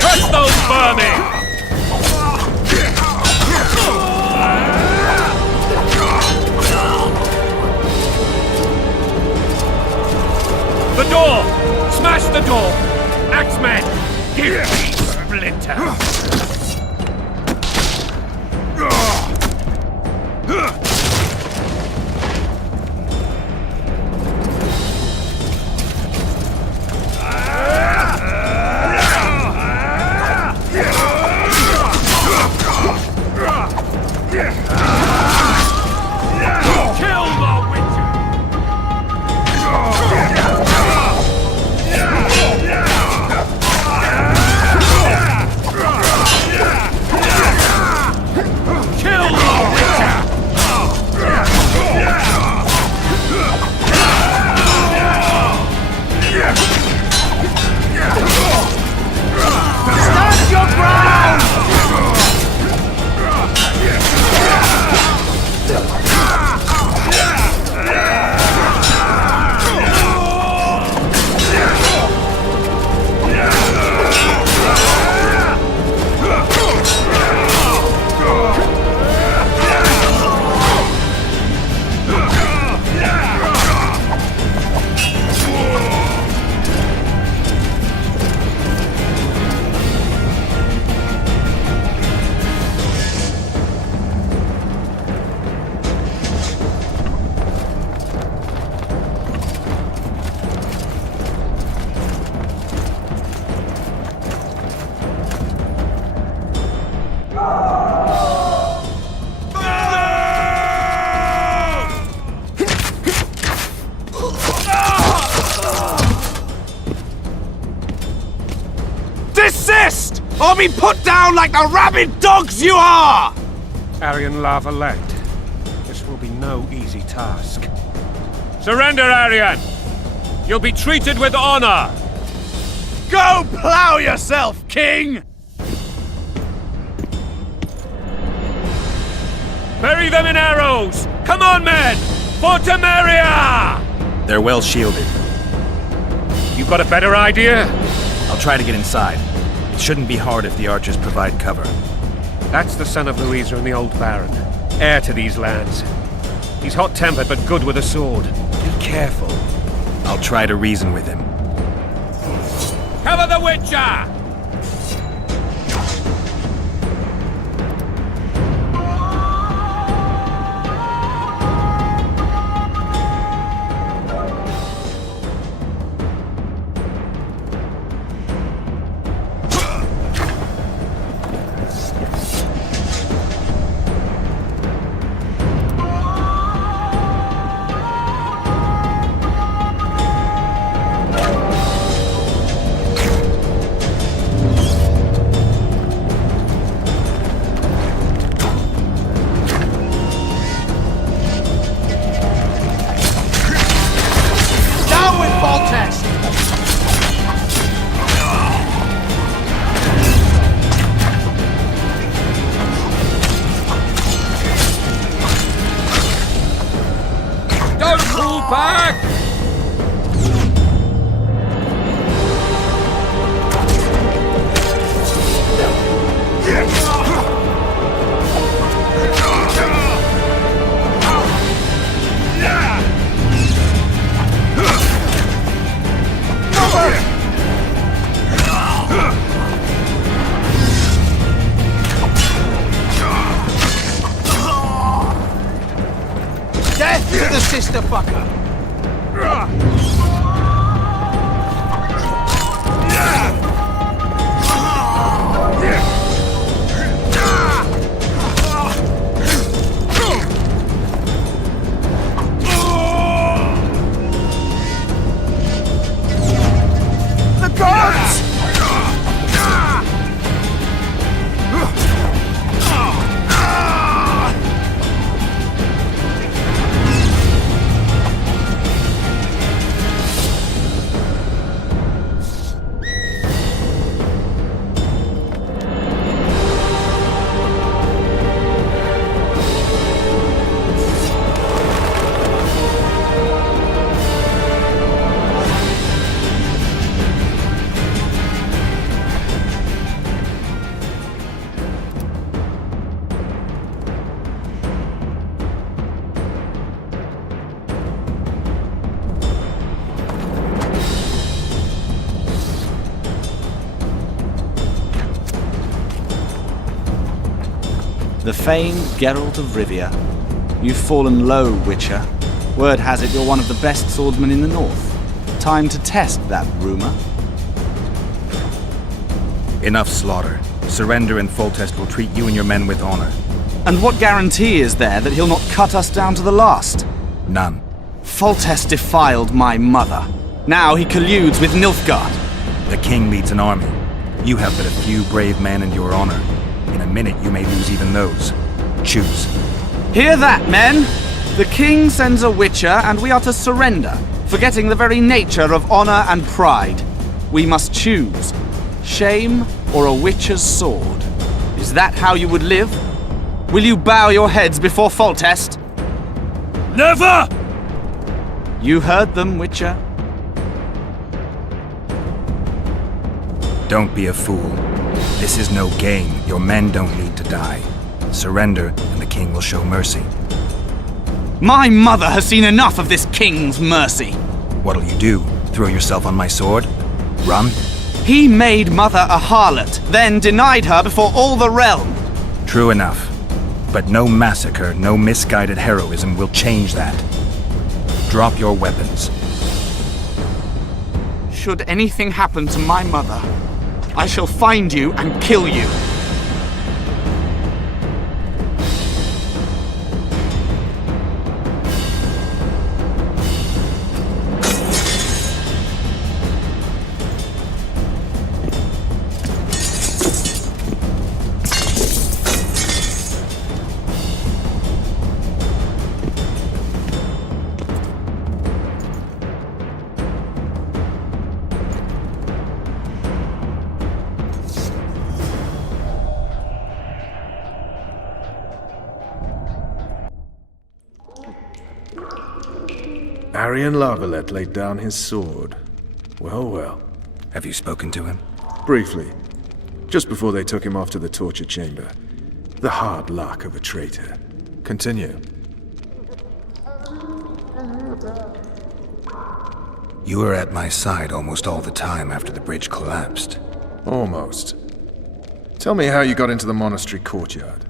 Crush those vermin! The door! Smash the door! Axemen! Give me splinters! Desist! Or be put down like the rabid dogs you are! Aryan Lavalette, this will be no easy task. Surrender, Aryan! You'll be treated with honor! Go plow yourself, King! Bury them in arrows! Come on, men! For Temeria! They're well shielded. You got a better idea? I'll try to get inside. It shouldn't be hard if the archers provide cover. That's the son of Louisa and the old Baron, heir to these lands. He's hot-tempered but good with a sword. Be careful. I'll try to reason with him. Cover the Witcher! Death to the sister fucker! The gods! The famed Geralt of Rivia. You've fallen low, Witcher. Word has it you're one of the best swordsmen in the north. Time to test that rumor. Enough slaughter. Surrender and Foltest will treat you and your men with honor. And what guarantee is there that he'll not cut us down to the last? None. Foltest defiled my mother. Now he colludes with Nilfgaard. The king leads an army. You have but a few brave men and your honor. In a minute you may lose even those. Choose. Hear that, men! The king sends a Witcher and we are to surrender, forgetting the very nature of honor and pride. We must choose. Shame or a Witcher's sword? Is that how you would live? Will you bow your heads before Foltest? Never! You heard them, Witcher. Don't be a fool. This is no game. Your men don't need to die. Surrender, and the king will show mercy. My mother has seen enough of this king's mercy. What'll you do? Throw yourself on my sword? Run? He made mother a harlot, then denied her before all the realm. True enough. But no massacre, no misguided heroism will change that. Drop your weapons. Should anything happen to my mother, I shall find you and kill you. Arian Lavalette laid down his sword. Well, well. Have you spoken to him? Briefly. Just before they took him off to the torture chamber. The hard luck of a traitor. Continue. You were at my side almost all the time after the bridge collapsed. Almost. Tell me how you got into the monastery courtyard.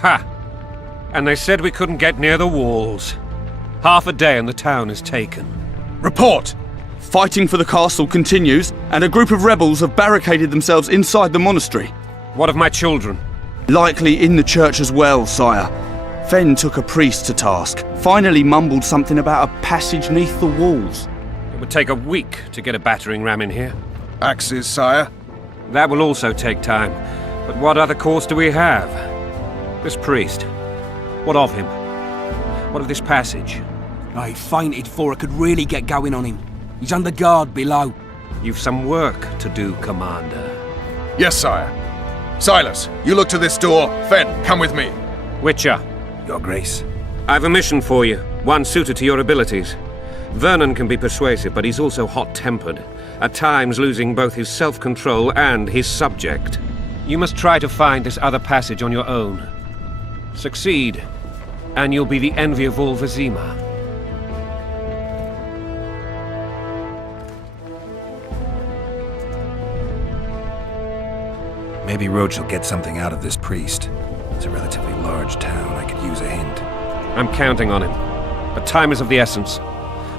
Ha! And they said we couldn't get near the walls. Half a day and the town is taken. Report! Fighting for the castle continues, and a group of rebels have barricaded themselves inside the monastery. What of my children? Likely in the church as well, sire. Fen took a priest to task, finally mumbled something about a passage neath the walls. It would take a week to get a battering ram in here. Axes, sire? That will also take time. But what other course do we have? This priest. What of him? What of this passage? I fainted before I could really get going on him. He's under guard below. You've some work to do, Commander. Yes, sire. Silas, you look to this door. Fen, come with me. Witcher. Your Grace. I've a mission for you, one suited to your abilities. Vernon can be persuasive, but he's also hot-tempered, at times losing both his self-control and his subject. You must try to find this other passage on your own. Succeed, and you'll be the envy of all Vizima. Maybe Roach will get something out of this priest. It's a relatively large town. I could use a hint. I'm counting on him, but time is of the essence.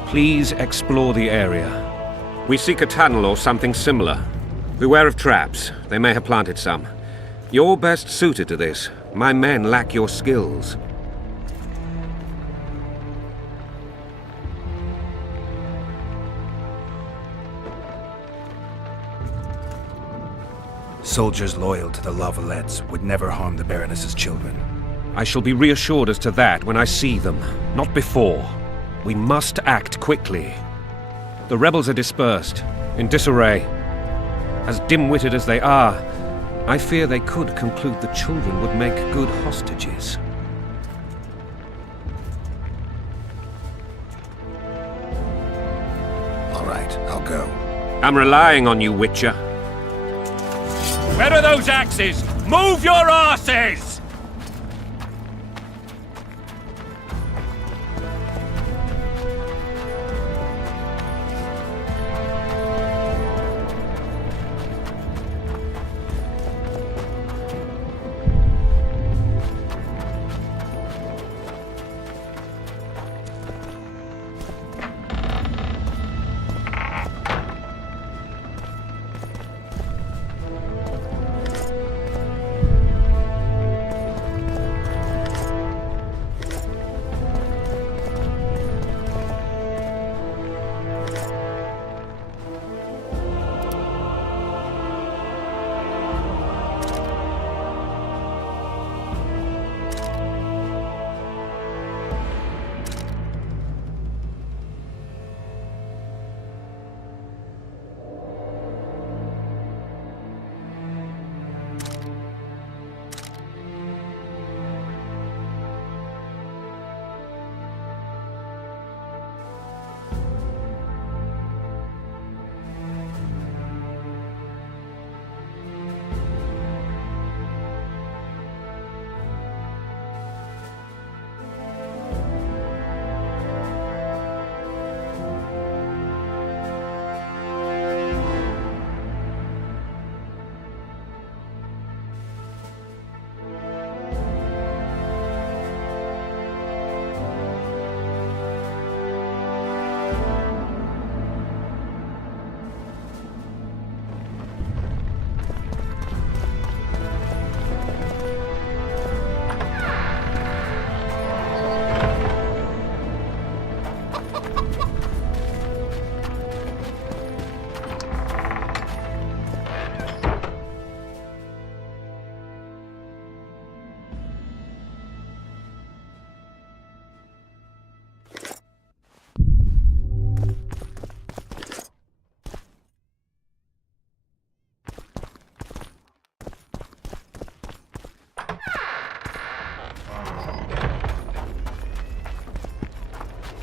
Please explore the area. We seek a tunnel or something similar. Beware of traps. They may have planted some. You're best suited to this. My men lack your skills. Soldiers loyal to the Lavalettes would never harm the Baroness's children. I shall be reassured as to that when I see them, not before. We must act quickly. The rebels are dispersed, in disarray. As dim-witted as they are, I fear they could conclude the children would make good hostages. All right, I'll go. I'm relying on you, Witcher. Where are those axes? Move your asses!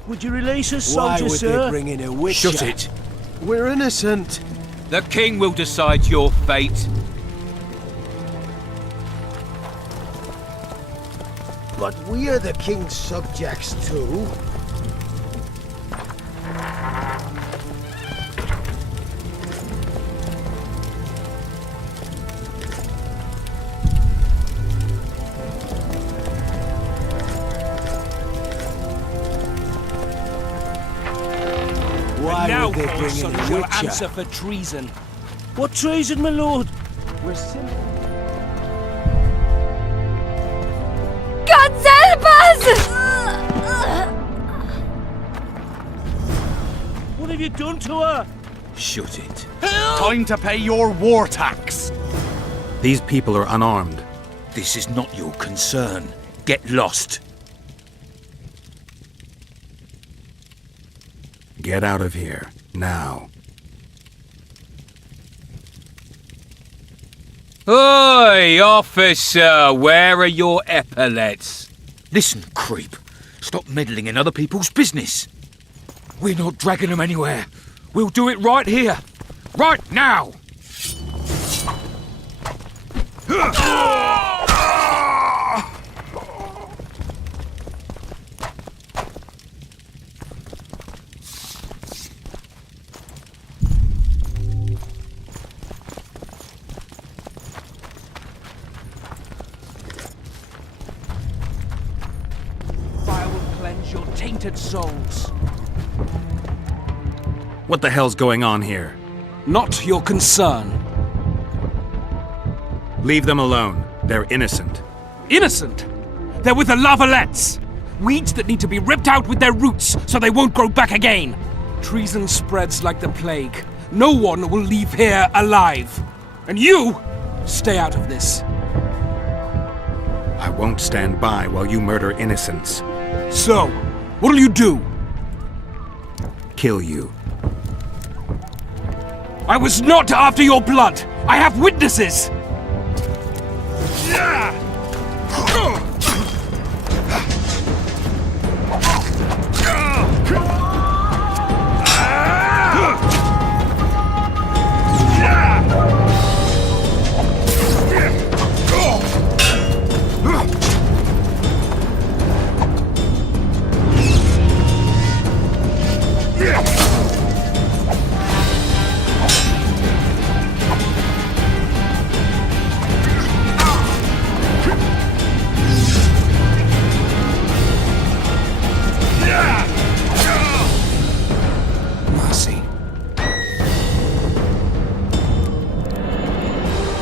Would you release us, soldier, sir? Why would they bring in a witcher? Shut it. We're innocent. The king will decide your fate. But we are the king's subjects too. Why would they bring in a witcher? Answer for treason. What treason, my lord? We're simple. God help us! What have you done to her? Shut it. Time to pay your war tax. These people are unarmed. This is not your concern. Get lost. Get out of here, now. Oi, officer, where are your epaulets? Listen, creep. Stop meddling in other people's business. We're not dragging them anywhere. We'll do it right here. Right now! Your tainted souls. What the hell's going on here? Not your concern. Leave them alone. They're innocent. Innocent? They're with the Lavalettes. Weeds that need to be ripped out with their roots so they won't grow back again. Treason spreads like the plague. No one will leave here alive. And you, stay out of this. I won't stand by while you murder innocents. So, what'll you do? Kill you. I was not after your blood! I have witnesses!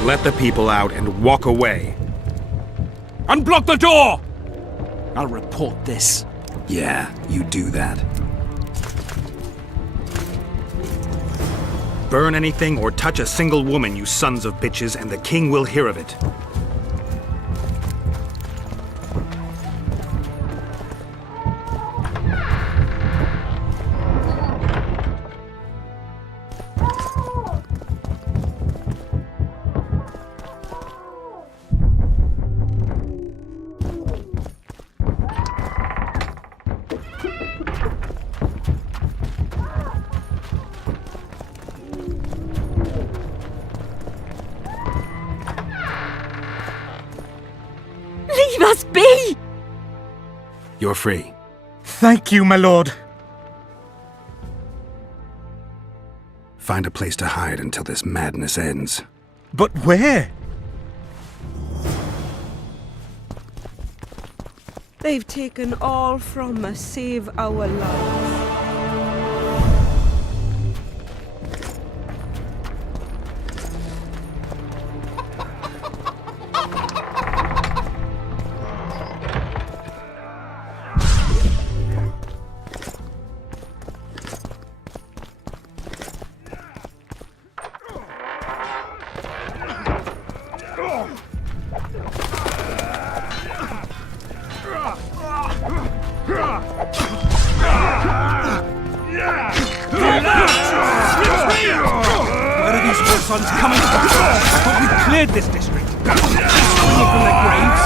let the people out and walk away. Unblock the door! I'll report this. Yeah, you do that. Burn anything or touch a single woman, you sons of bitches, and the king will hear of it. Leave us be! You're free. Thank you, my lord. Find a place to hide until this madness ends. But where? They've taken all from us, save our lives. Where are these sons coming from? I thought we cleared this district. Springing from their graves.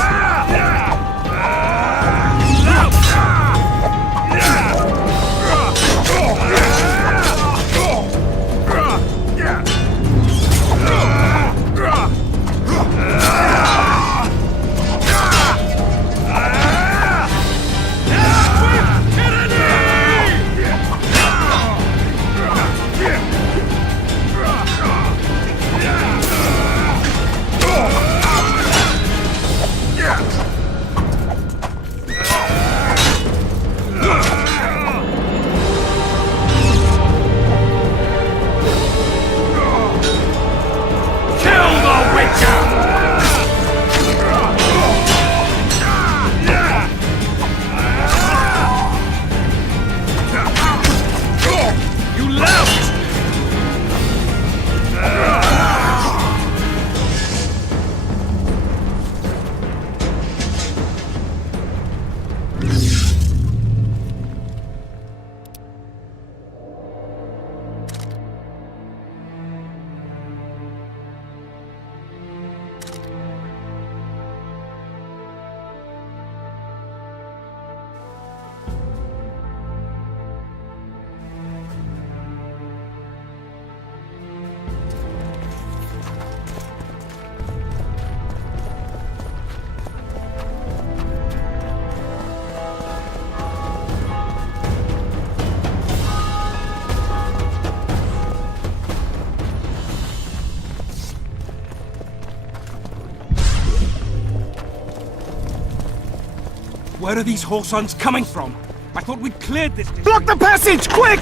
Where are these whoresons coming from? I thought we'd cleared this district. Block the passage, quick!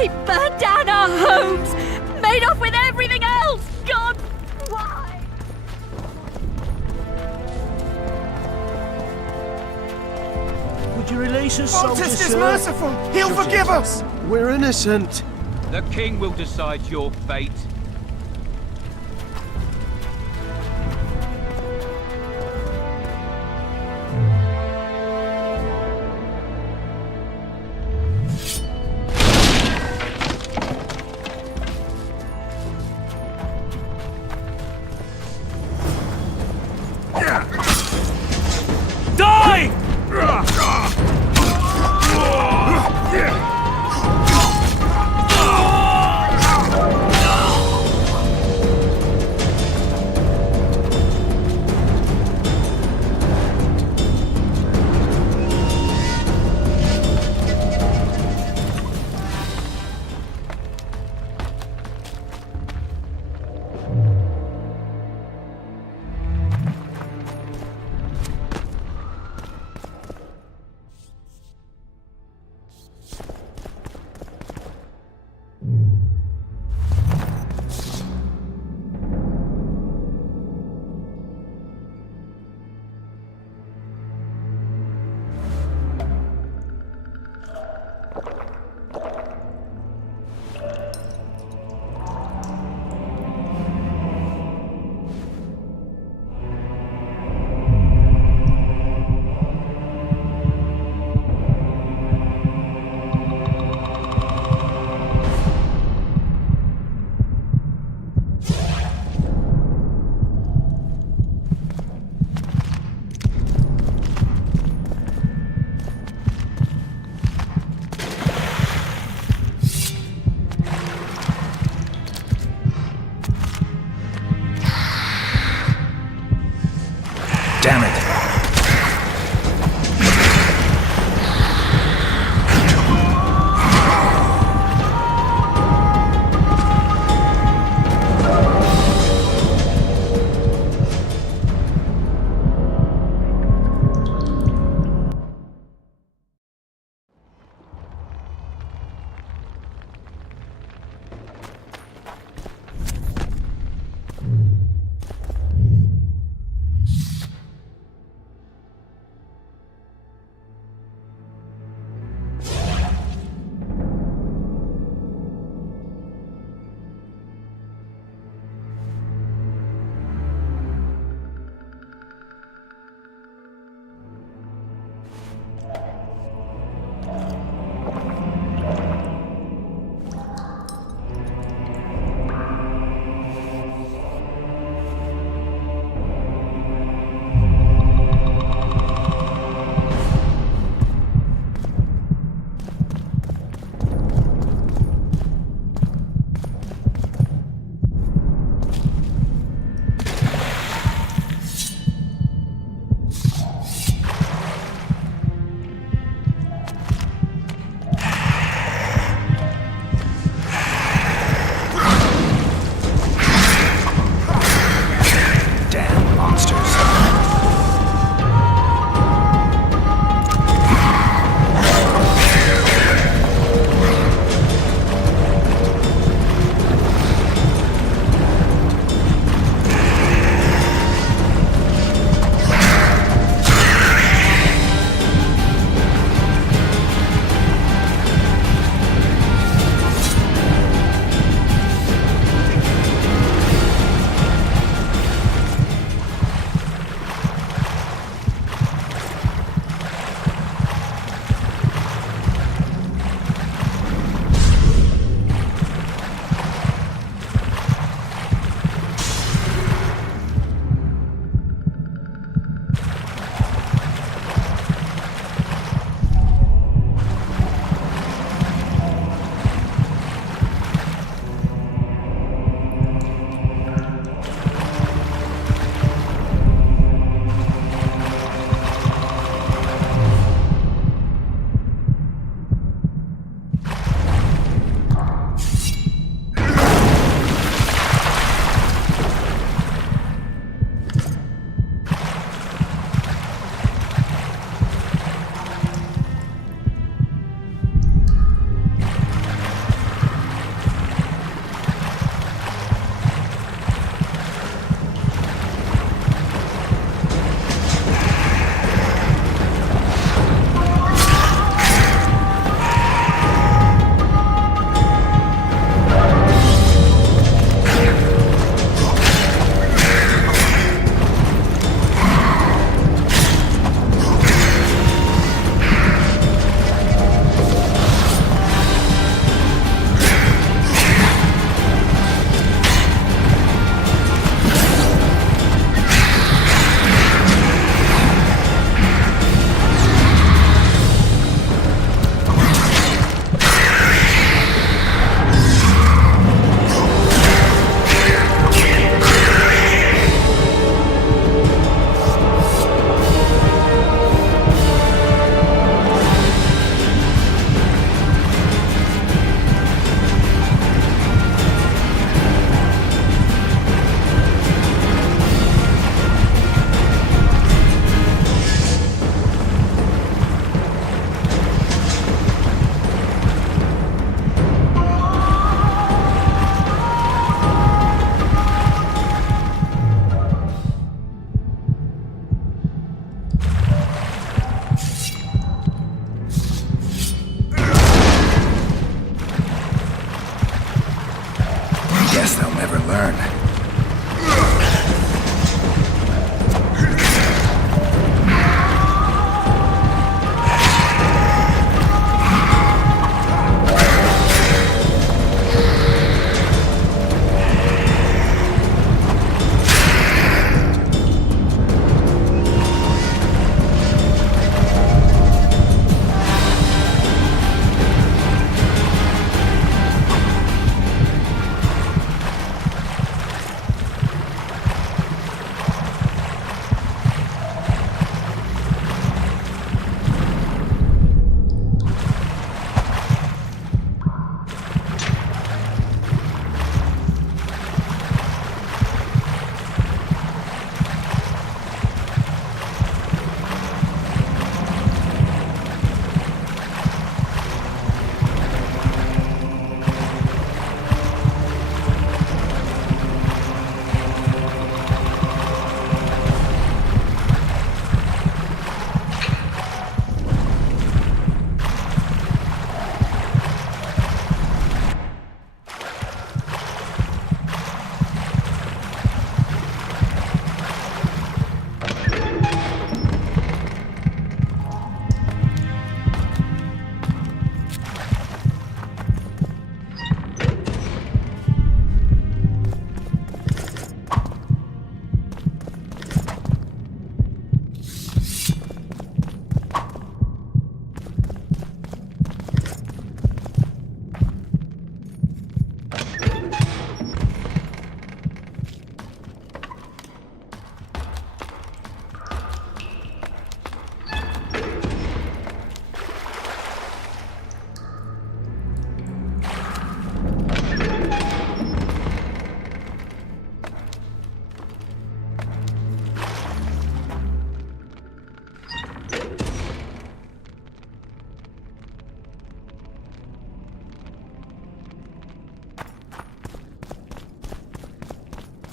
They burned down our homes, made off with everything else! God, why? Would you release us, Fontis soldiers, is sir? merciful! He'll forgive us! We're innocent. The king will decide your fate. learn.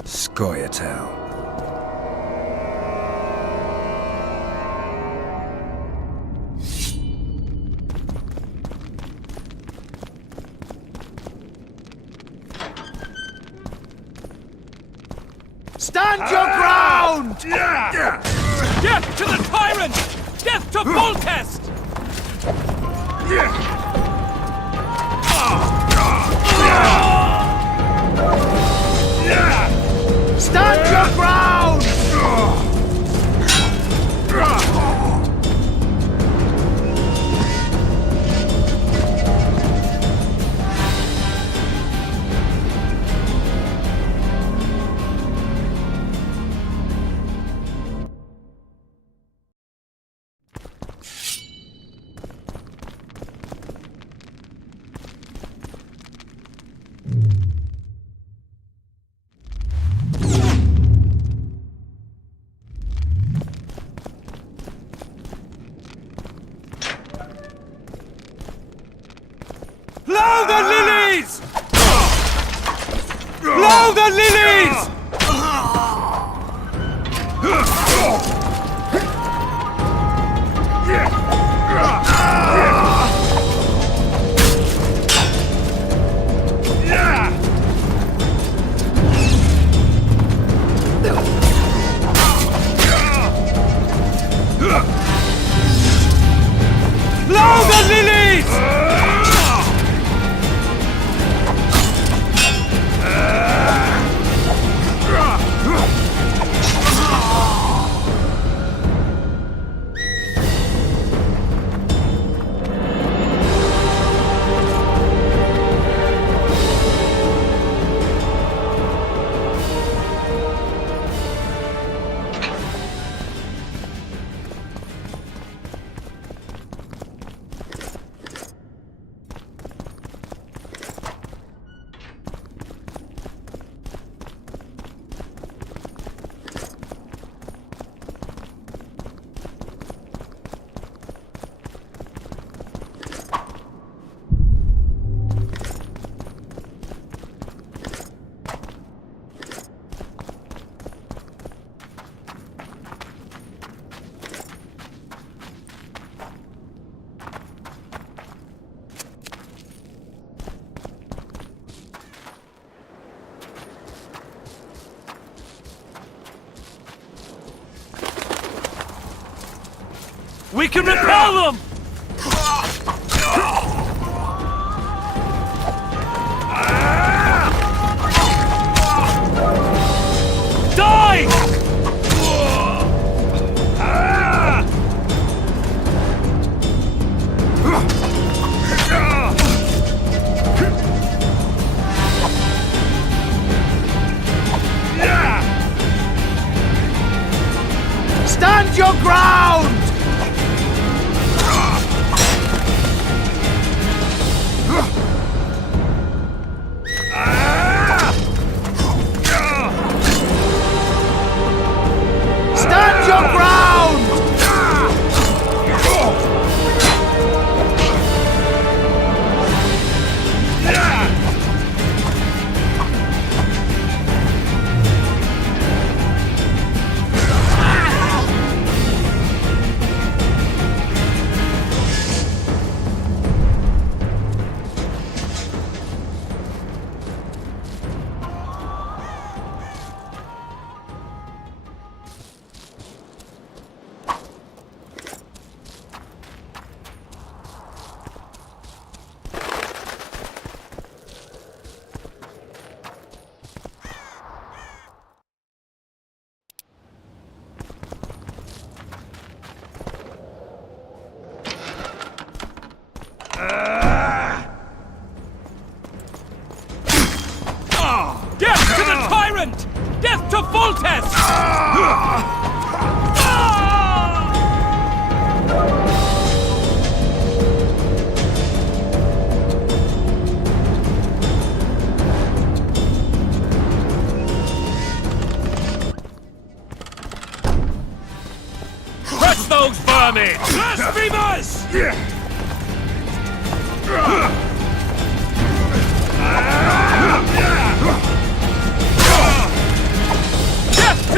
Scoia'tael. Stand your ground! Death to the tyrant! Death to Voltest! Stand your ground! Blow the lilies! Blow the lilies! Blow the lilies! We can repel them! Die! Stand your ground! Stand your ground! Death to the tyrant! Death to Foltest! Crush those vermin! Blasphemers!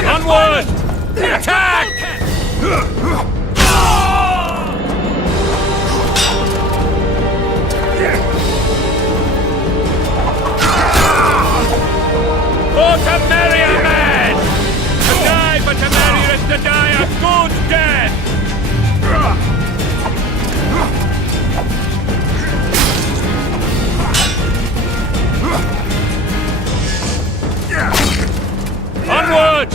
Onward! Attack! For Temeria, man! To die for Temeria is to die a good death! Onward!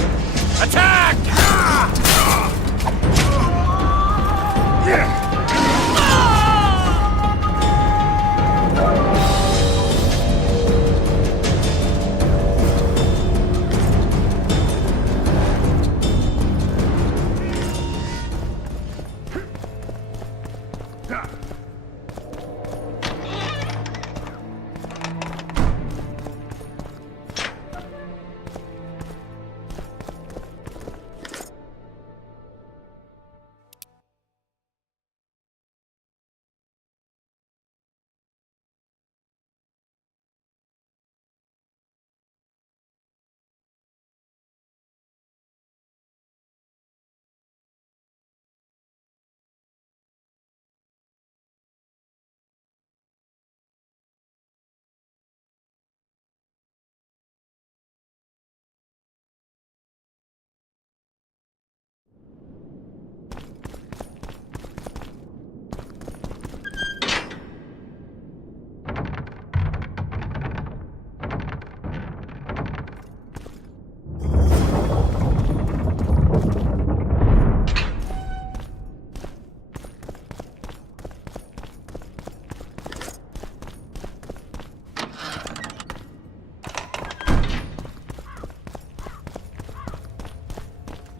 Attack!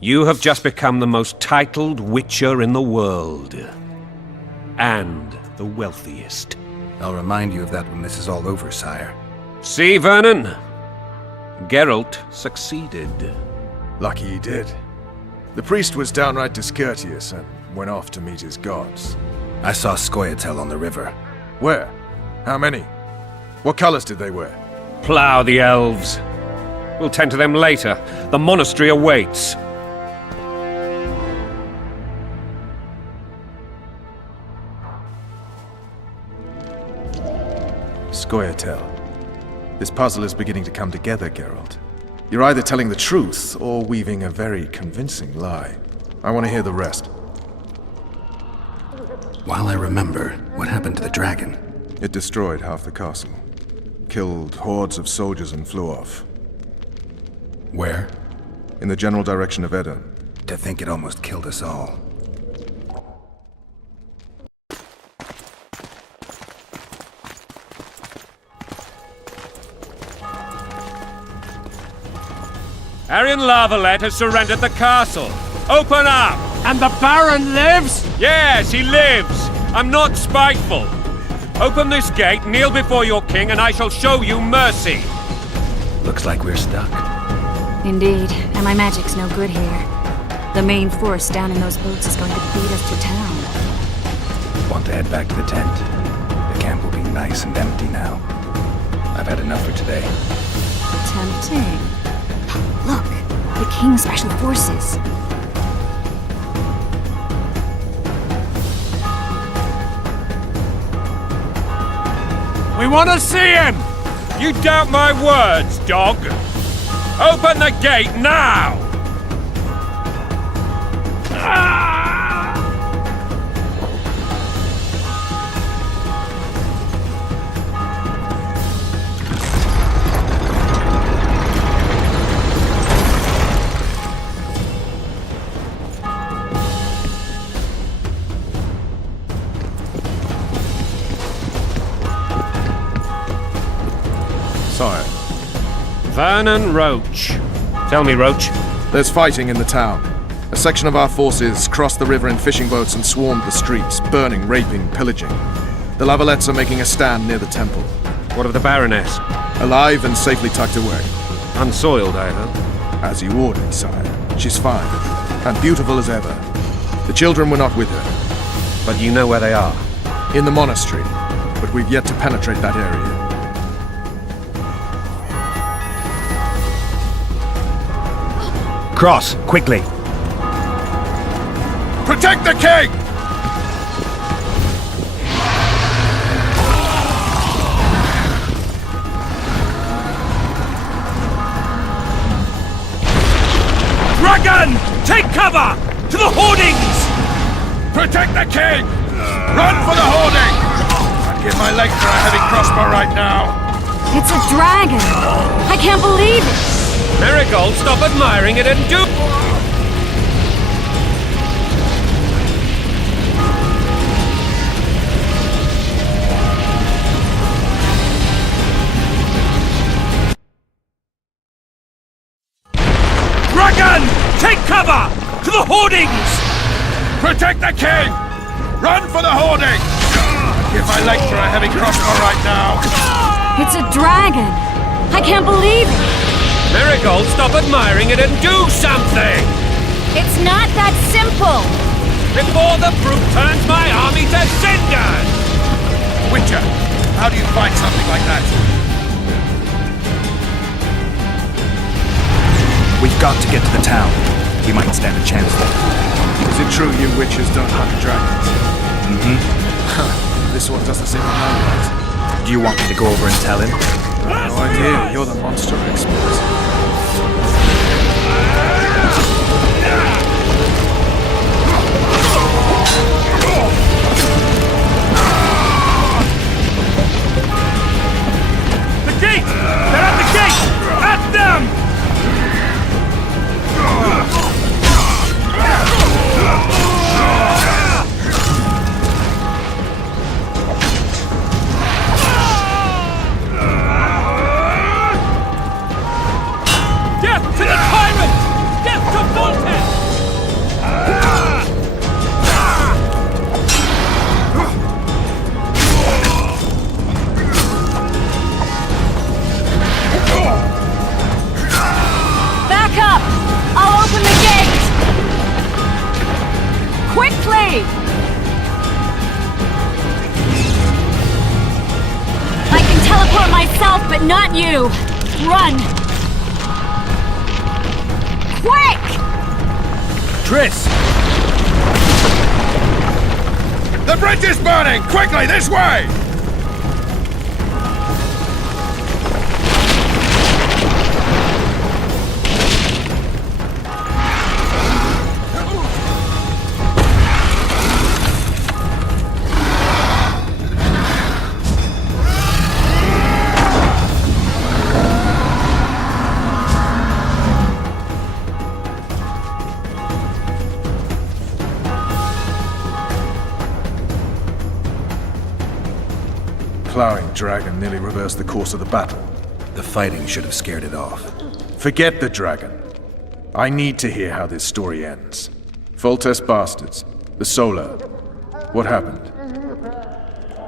You have just become the most titled witcher in the world. And the wealthiest. I'll remind you of that when this is all over, sire. See, Vernon? Geralt succeeded. Lucky he did. The priest was downright discourteous and went off to meet his gods. I saw Scoia'tael on the river. Where? How many? What colors did they wear? Plough the elves. We'll tend to them later. The monastery awaits. Scoia'tael. This puzzle is beginning to come together, Geralt. You're either telling the truth or weaving a very convincing lie. I want to hear the rest. While I remember, what happened to the dragon? It destroyed half the castle. Killed hordes of soldiers and flew off. Where? In the general direction of Edda. To think it almost killed us all. Arian Lavalette has surrendered the castle. Open up! And the Baron lives? Yes, he lives. I'm not spiteful. Open this gate, kneel before your king, and I shall show you mercy. Looks like we're stuck. Indeed, and my magic's no good here. The main force down in those boats is going to beat us to town. Want to head back to the tent? The camp will be nice and empty now. I've had enough for today. Tempting. Look, the King's Special Forces. We want to see him! You doubt my words, dog? Open the gate now! Sire. Vernon Roach. Tell me, Roach. There's fighting in the town. A section of our forces crossed the river in fishing boats and swarmed the streets, burning, raping, pillaging. The Lavalettes are making a stand near the temple. What of the Baroness? Alive and safely tucked away. Unsoiled, I hope. As you ordered, sire. She's fine, and beautiful as ever. The children were not with her. But you know where they are? In the monastery, but we've yet to penetrate that area. Cross, quickly! Protect the king! Dragon! Take cover! To the hoardings! Protect the king! Run for the hoarding! I'd give my leg for a heavy crossbow right now. It's a dragon! I can't believe it! Marigold, stop admiring it and do... Dragon! Take cover! To the hoardings! Protect the king! Run for the hoarding! I'd give my leg for a heavy crossbow right now. It's a dragon! I can't believe it! Marigold, stop admiring it and do something! It's not that simple! Before the brute turns my army to cinders! Witcher, how do you fight something like that? We've got to get to the town. We might stand a chance there. Is it true you witches don't hunt dragons? Mm-hmm. This one doesn't seem to know that. Do you want me to go over and tell him? No idea. You're the monster expert. The gate! They're at the gate! At them! Death to the tyrant! Death to Voltaire! Back up! I'll open the gate! Quickly! I can teleport myself, but not you! Run! Quick! Triss! The bridge is burning! Quickly, this way! dragon nearly reversed the course of the battle. The fighting should have scared it off. Forget the dragon. I need to hear how this story ends. Foltest bastards. The Solar. What happened?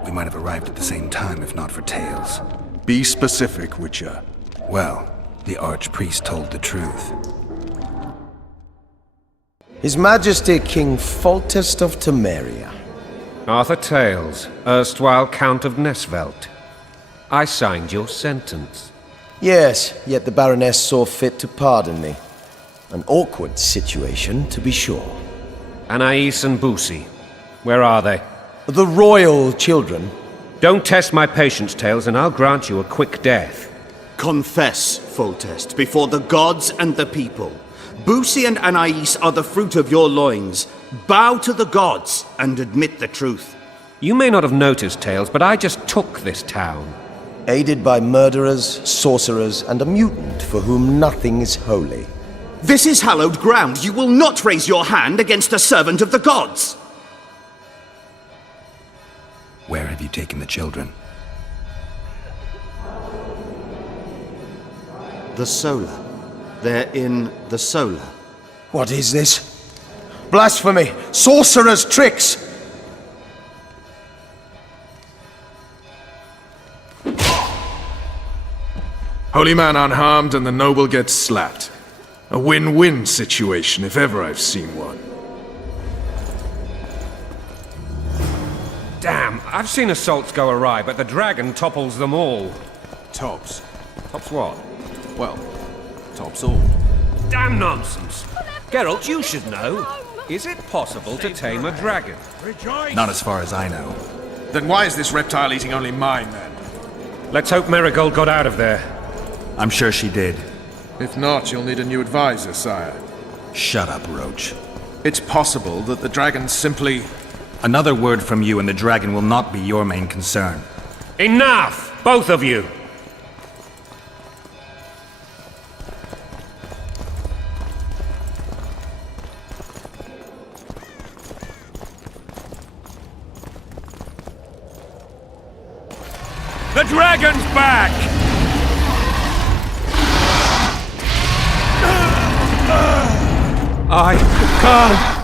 We might have arrived at the same time if not for tales. Be specific, Witcher. Well, the Archpriest told the truth. His Majesty King Foltest of Temeria. Arthur Tales, erstwhile Count of Nesvelt. I signed your sentence. Yes, yet the Baroness saw fit to pardon me. An awkward situation, to be sure. Anais and Boosie, where are they? The royal children. Don't test my patience, Tales, and I'll grant you a quick death. Confess, Foltest, before the gods and the people. Boosie and Anais are the fruit of your loins. Bow to the gods and admit the truth. You may not have noticed, Tales, but I just took this town. Aided by murderers, sorcerers, and a mutant for whom nothing is holy. This is hallowed ground. You will not raise your hand against a servant of the gods. Where have you taken the children? The Solar. They're in the Solar. What is this? Blasphemy! Sorcerer's tricks! Holy man unharmed and the noble gets slapped. A win-win situation, if ever I've seen one. Damn, I've seen assaults go awry, but the dragon topples them all. Tops. Tops what? Well, tops all. Damn nonsense! Geralt, you should know. Is it possible to tame a dragon? Not as far as I know. Then why is this reptile eating only mine, then? Let's hope Marigold got out of there. I'm sure she did. If not, you'll need a new advisor, sire. Shut up, Roach. It's possible that the dragon simply... Another word from you and the dragon will not be your main concern. Enough! Both of you! The dragon's back! I can't!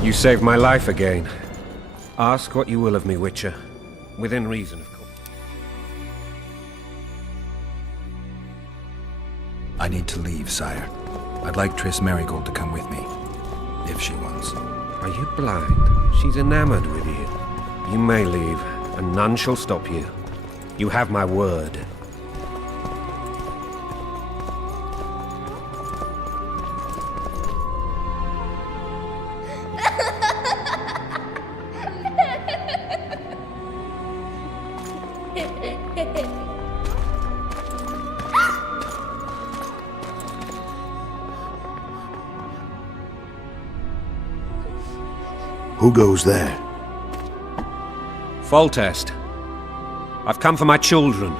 You saved my life again. Ask what you will of me, Witcher. Within reason, of course. I need to leave, sire. I'd like Triss Marigold to come with me. If she wants. Are you blind? She's enamored with you. You may leave, and none shall stop you. You have my word. Who goes there? Foltest. I've come for my children.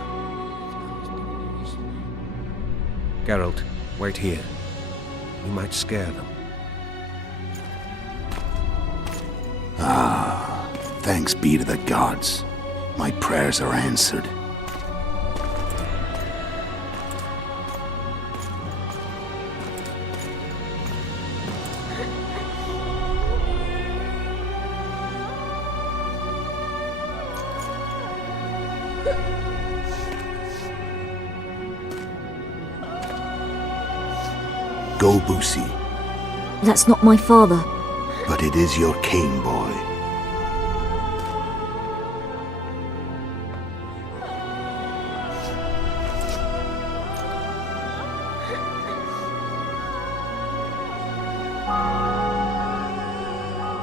Geralt, wait here. You might scare them. Ah, thanks be to the gods. My prayers are answered. Go, Boosie. That's not my father. But it is your king, boy.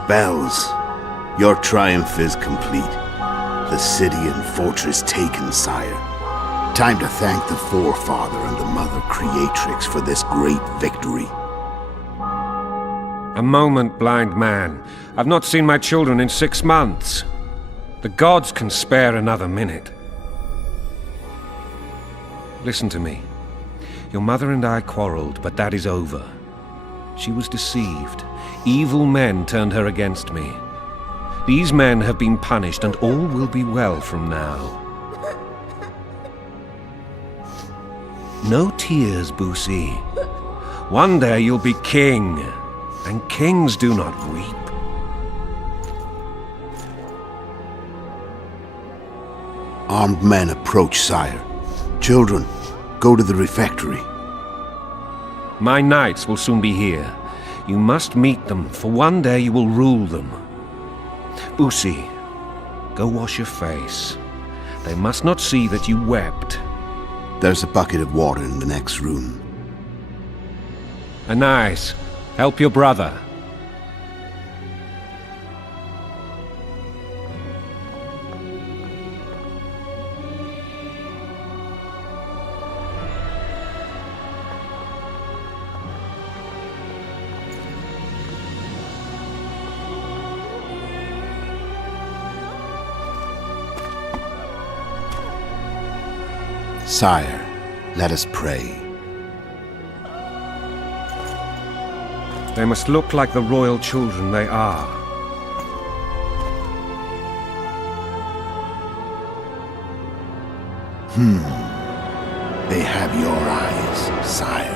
Bells, your triumph is complete. The city and fortress taken, sire. Time to thank the Forefather and the Mother Creatrix for this great victory. A moment, blind man. I've not seen my children in 6 months. The gods can spare another minute. Listen to me. Your mother and I quarreled, but that is over. She was deceived. Evil men turned her against me. These men have been punished, and all will be well from now. No tears, Boosie. One day you'll be king, and kings do not weep. Armed men approach, sire. Children, go to the refectory. My knights will soon be here. You must meet them, for one day you will rule them. Boosie, go wash your face. They must not see that you wept. There's a bucket of water in the next room. Anais, help your brother. Sire, let us pray. They must look like the royal children they are. They have your eyes, sire.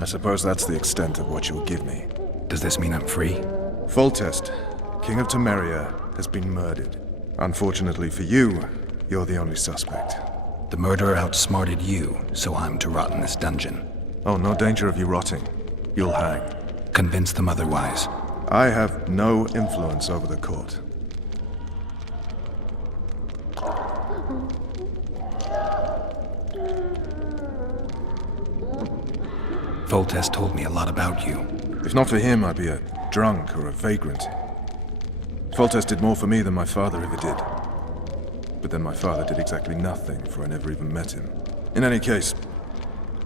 I suppose that's the extent of what you'll give me. Does this mean I'm free? Foltest, King of Temeria, has been murdered. Unfortunately for you, you're the only suspect. The murderer outsmarted you, so I'm to rot in this dungeon. Oh, no danger of you rotting. You'll hang. Convince them otherwise. I have no influence over the court. Foltest told me a lot about you. If not for him, I'd be a drunk or a vagrant. Foltest did more for me than my father ever did. But then my father did exactly nothing, for I never even met him. In any case,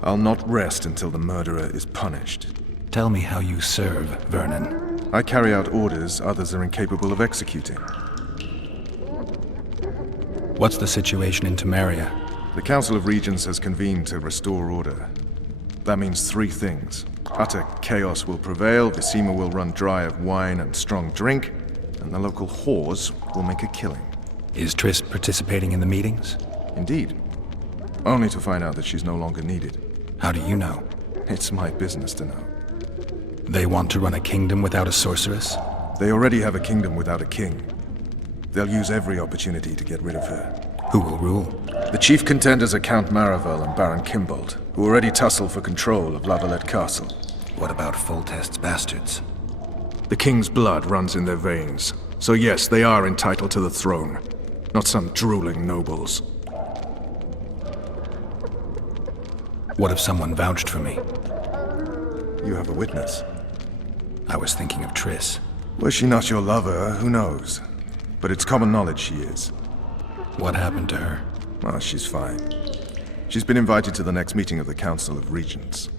I'll not rest until the murderer is punished. Tell me how you serve, Vernon. I carry out orders others are incapable of executing. What's the situation in Temeria? The Council of Regents has convened to restore order. That means three things. Utter chaos will prevail, Visima will run dry of wine and strong drink, and the local whores will make a killing. Is Triss participating in the meetings? Indeed. Only to find out that she's no longer needed. How do you know? It's my business to know. They want to run a kingdom without a sorceress? They already have a kingdom without a king. They'll use every opportunity to get rid of her. Who will rule? The chief contenders are Count Maravel and Baron Kimbold, who already tussle for control of Lavalette Castle. What about Foltest's bastards? The king's blood runs in their veins, so yes, they are entitled to the throne. Not some drooling nobles. What if someone vouched for me? You have a witness. I was thinking of Triss. Was she not your lover? Who knows? But it's common knowledge she is. What happened to her? Oh, she's fine. She's been invited to the next meeting of the Council of Regents.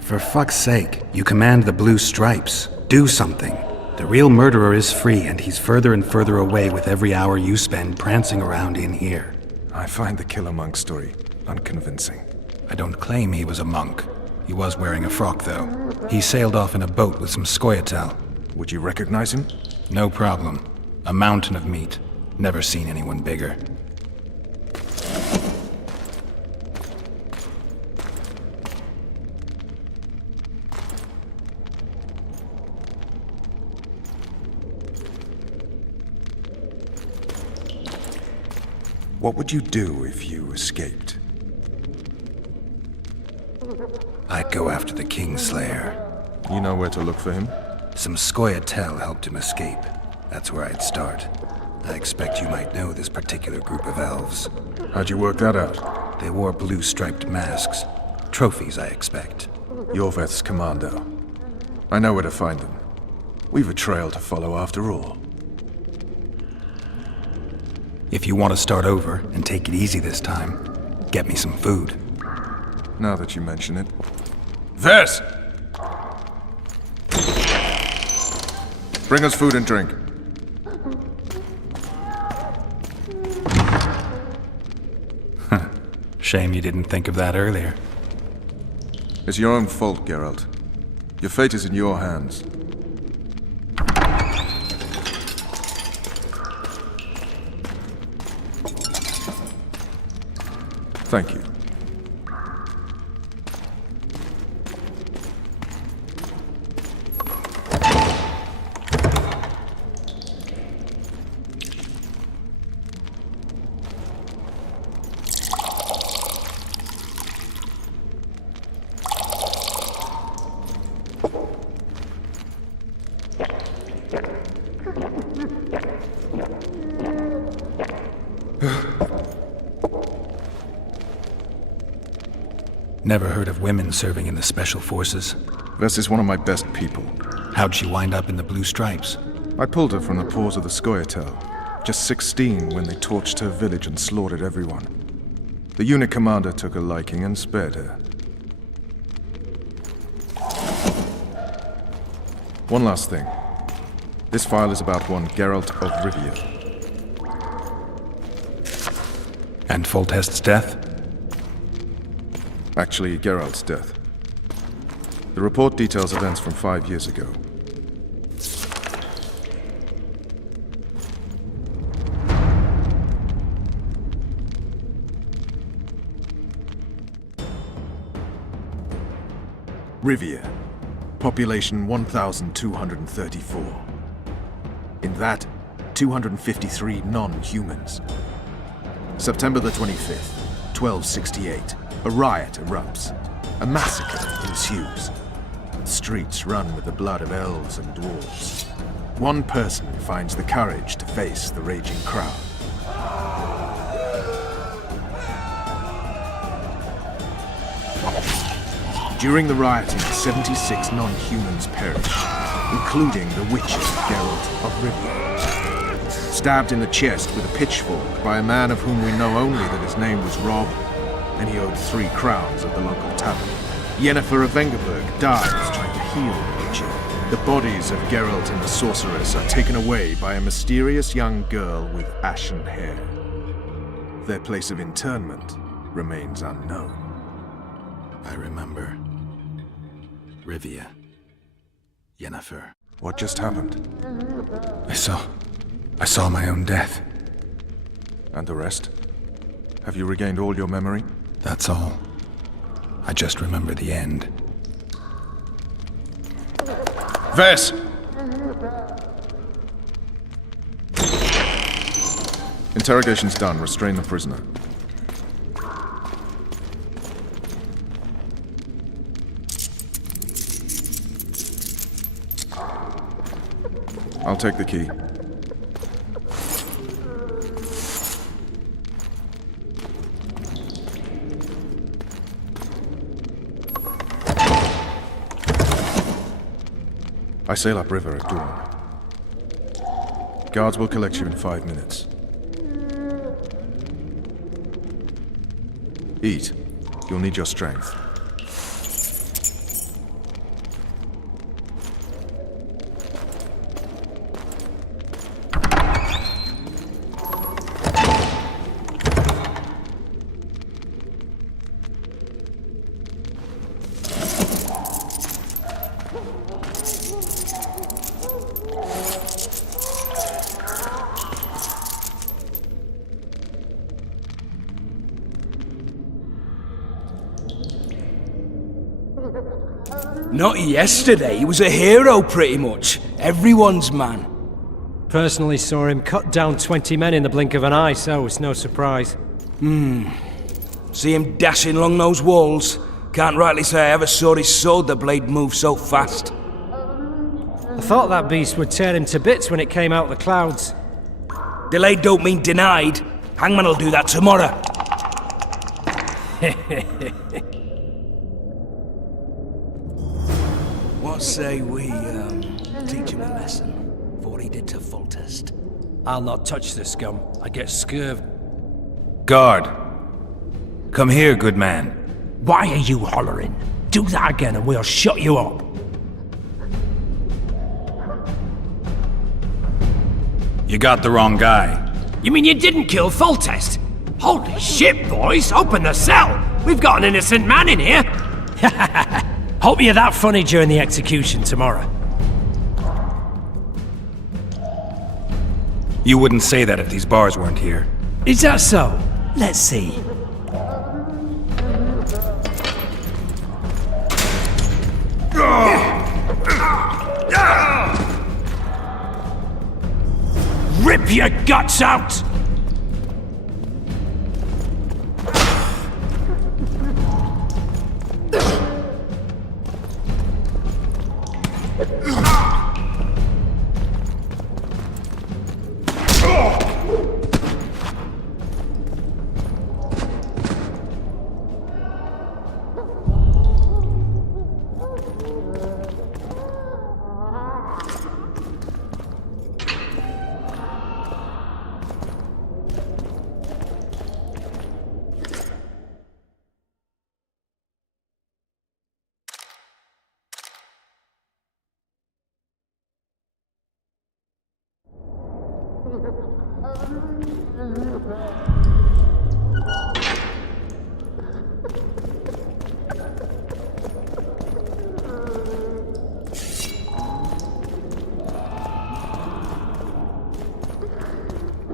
For fuck's sake, you command the Blue Stripes. Do something. The real murderer is free, and he's further and further away with every hour you spend prancing around in here. I find the Killer Monk story unconvincing. I don't claim he was a monk. He was wearing a frock, though. He sailed off in a boat with some Scoia'tael. Would you recognize him? No problem. A mountain of meat. Never seen anyone bigger. What would you do if you escaped? I'd go after the Kingslayer. You know where to look for him? Some Scoia'tael helped him escape. That's where I'd start. I expect you might know this particular group of elves. How'd you work that out? They wore blue-striped masks. Trophies, I expect. Yorveth's commando. I know where to find them. We've a trail to follow after all. If you want to start over and take it easy this time, get me some food. Now that you mention it. Vers! Bring us food and drink. Shame you didn't think of that earlier. It's your own fault, Geralt. Your fate is in your hands. Thank you. Never heard of women serving in the Special Forces. Vess is one of my best people. How'd she wind up in the Blue Stripes? I pulled her from the paws of the Scoia'tael. Just 16 when they torched her village and slaughtered everyone. The unit commander took a liking and spared her. One last thing. This file is about one Geralt of Rivia. And Foltest's death? Actually, Geralt's death. The report details events from 5 years ago. Rivia. Population 1,234. In that, 253 non-humans. September the 25th, 1268. A riot erupts. A massacre ensues. The streets run with the blood of elves and dwarves. One person finds the courage to face the raging crowd. During the rioting, 76 non-humans perished, including the witcher Geralt of Rivia. Stabbed in the chest with a pitchfork by a man of whom we know only that his name was Rob, and he owed 3 crowns at the local tavern. Yennefer of Vengerberg dies trying to heal the witcher. The bodies of Geralt and the sorceress are taken away by a mysterious young girl with ashen hair. Their place of interment remains unknown. I remember. Rivia. Yennefer. What just happened? I saw my own death. And the rest? Have you regained all your memory? That's all. I just remember the end. Ves! Interrogation's done. Restrain the prisoner. I'll take the key. I sail upriver at dawn. Guards will collect you in 5 minutes. Eat. You'll need your strength. Not yesterday, he was a hero pretty much. Everyone's man. Personally saw him cut down 20 men in the blink of an eye, so it's no surprise. See him dashing along those walls. Can't rightly say I ever saw his sword, the blade move so fast. I thought that beast would tear him to bits when it came out of the clouds. Delayed don't mean denied. Hangman'll do that tomorrow. What say we, teach him a lesson, for what he did to Foltest? I'll not touch the scum. I get scurvy. Guard! Come here, good man. Why are you hollering? Do that again and we'll shut you up. You got the wrong guy. You mean you didn't kill Foltest? Holy shit, boys! Open the cell! We've got an innocent man in here! Hope you're that funny during the execution tomorrow. You wouldn't say that if these bars weren't here. Is that so? Let's see. Rip your guts out!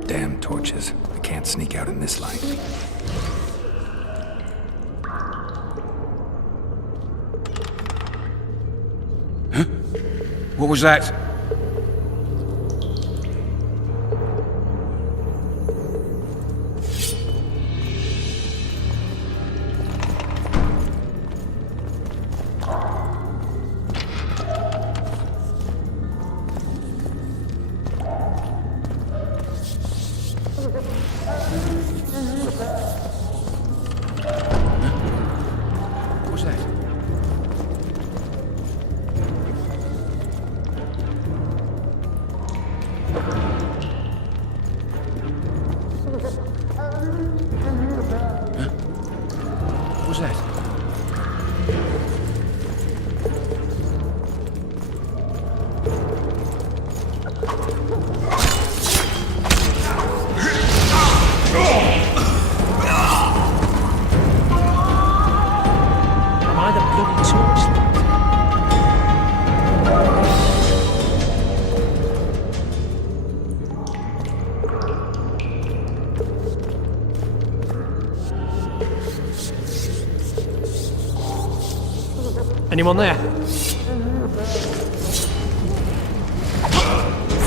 Damn torches. I can't sneak out in this light. Huh? What was that? Anyone there?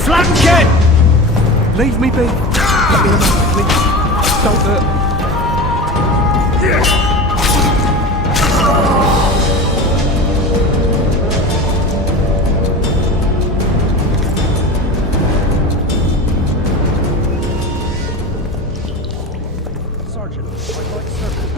Flank it! Leave me be. Let me alone, please. Don't hurt. Sergeant, I'd like service.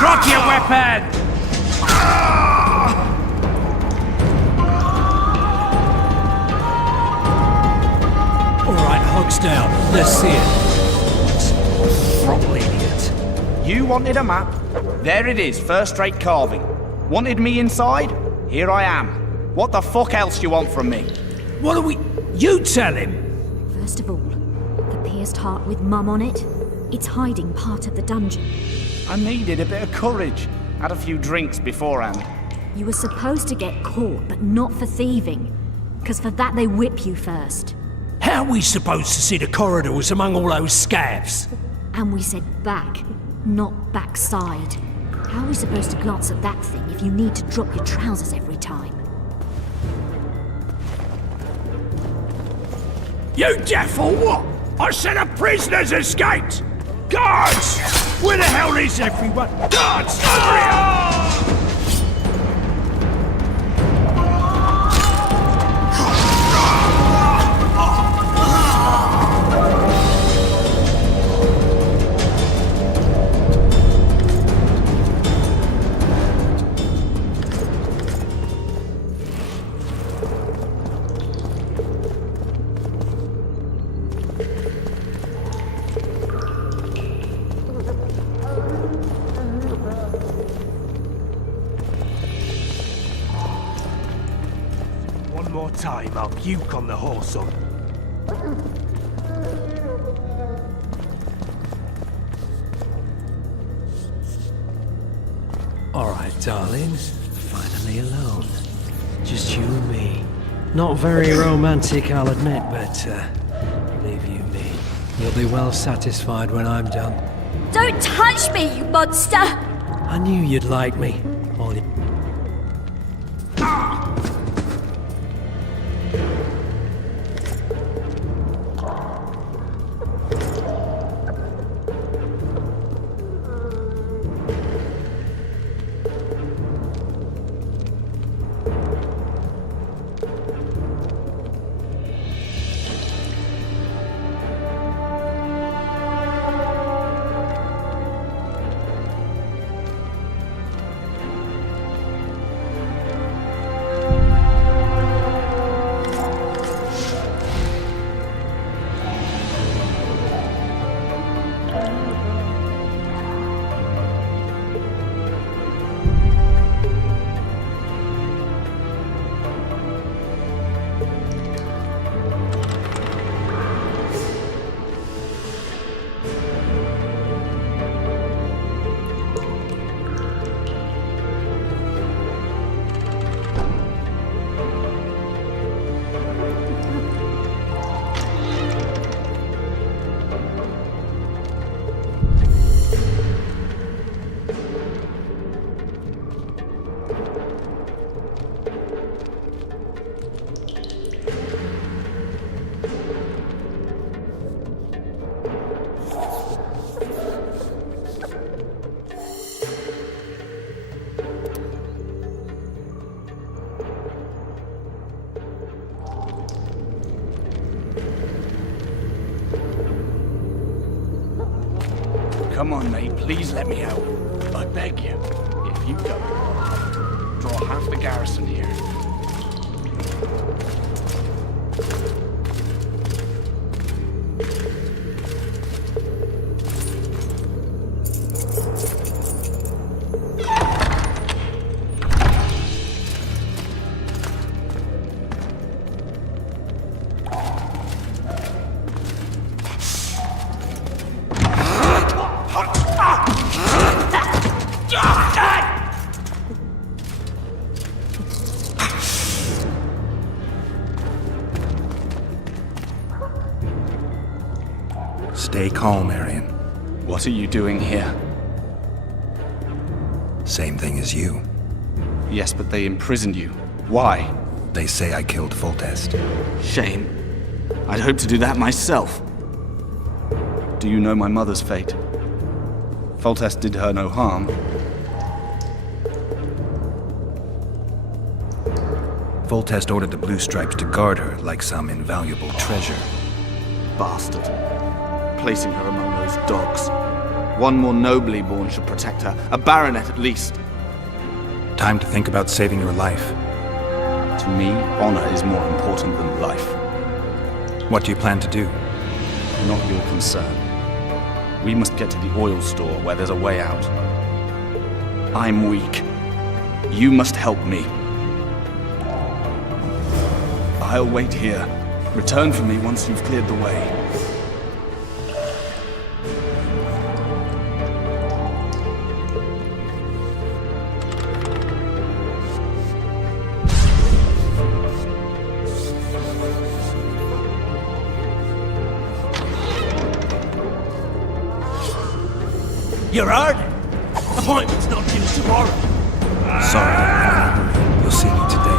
Drop your weapon! Alright, hogs down. Let's see it. Throttle idiot. You wanted a map? There it is, first-rate carving. Wanted me inside? Here I am. What the fuck else do you want from me? What are we... You tell him! First of all, the pierced heart with Mum on it. It's hiding part of the dungeon. I needed a bit of courage. Had a few drinks beforehand. You were supposed to get caught, but not for thieving. Because for that they whip you first. How are we supposed to see the corridors among all those scabs? And we said back, not backside. How are we supposed to glance at that thing if you need to drop your trousers every time? You deaf or what? I said a prisoner's escaped! Guards! Where the hell is everyone? Guards! Over here! One more time, I'll puke on the horse on. Alright, darling. Finally alone. Just you and me. Not very romantic, I'll admit, but, believe you me, you'll be well satisfied when I'm done. Don't touch me, you monster! I knew you'd like me. All you... Come on, mate, please let me out. I beg you. If you don't, draw half the garrison here. Stay calm, Arian. What are you doing here? Same thing as you. Yes, but they imprisoned you. Why? They say I killed Foltest. Shame. I'd hoped to do that myself. Do you know my mother's fate? Foltest did her no harm. Foltest ordered the Blue Stripes to guard her like some invaluable treasure. Bastard. Placing her among those dogs. One more nobly born should protect her. A baronet at least. Time to think about saving your life. To me, honor is more important than life. What do you plan to do? Not your concern. We must get to the oil store where there's a way out. I'm weak. You must help me. I'll wait here. Return for me once you've cleared the way. You're earning. Appointment's not due tomorrow. Sorry, you'll see me today.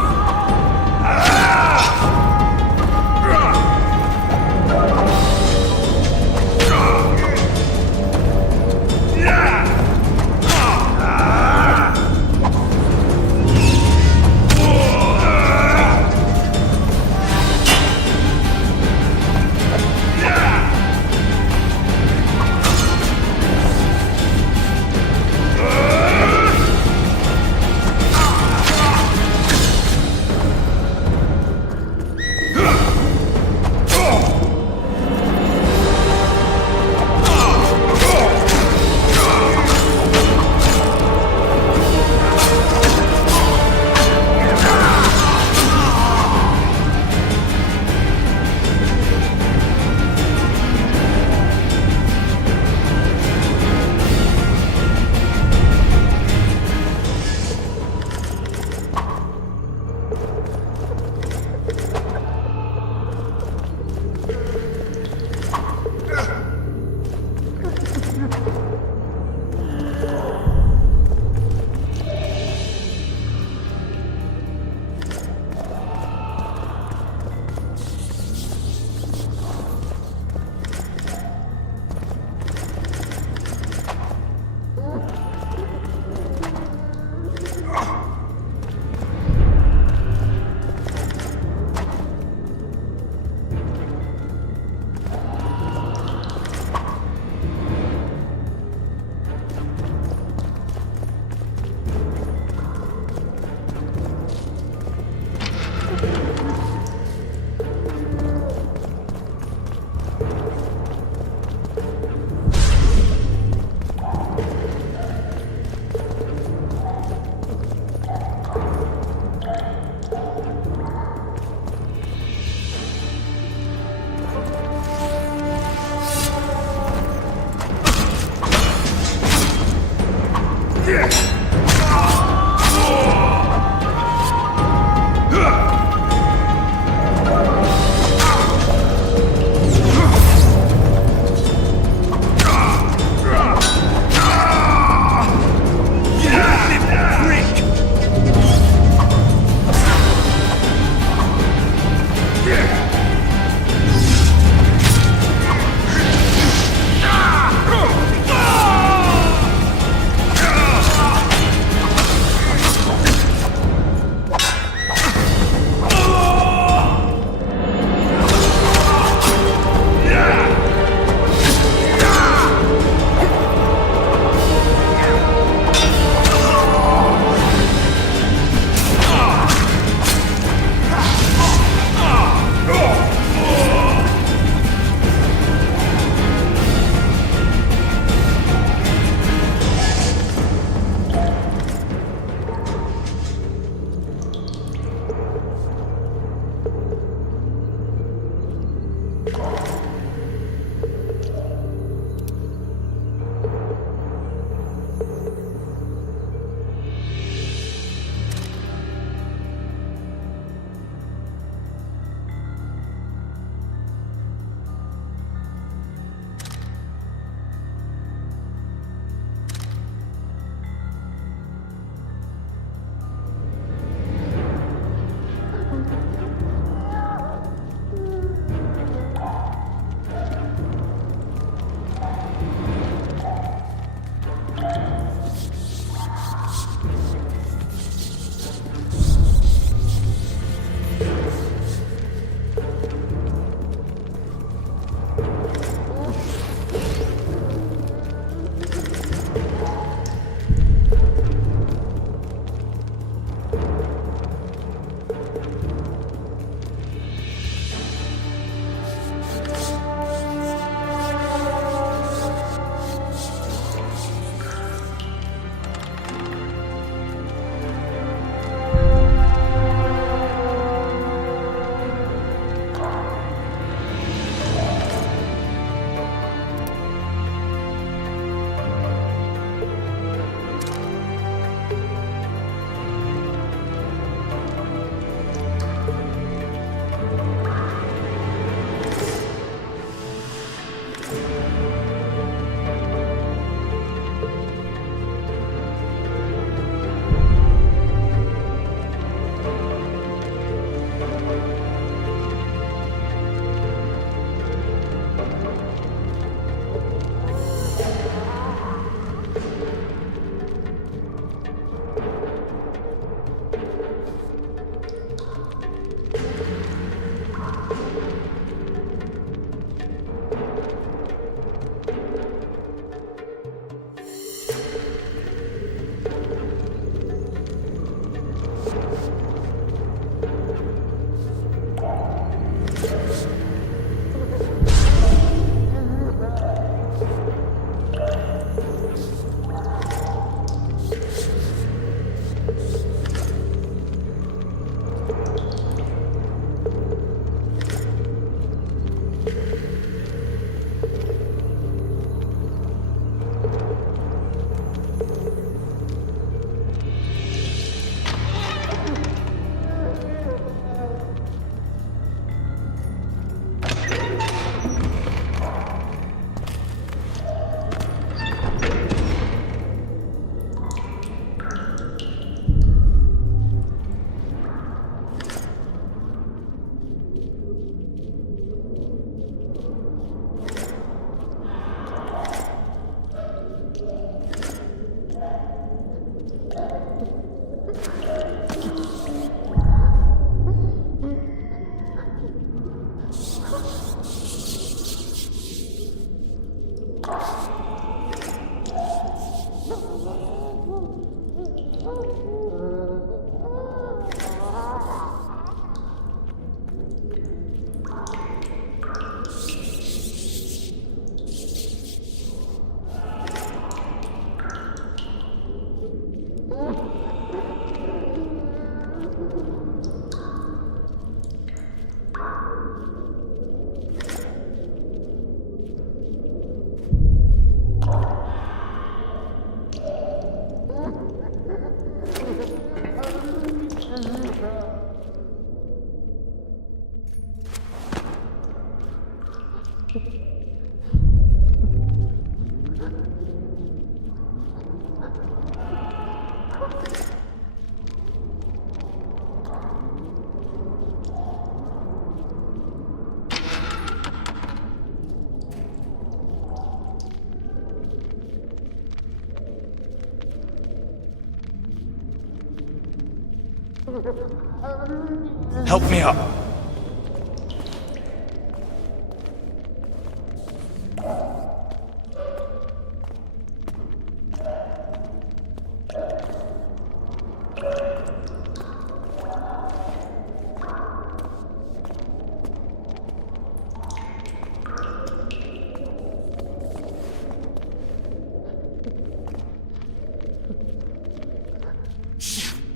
Help me up.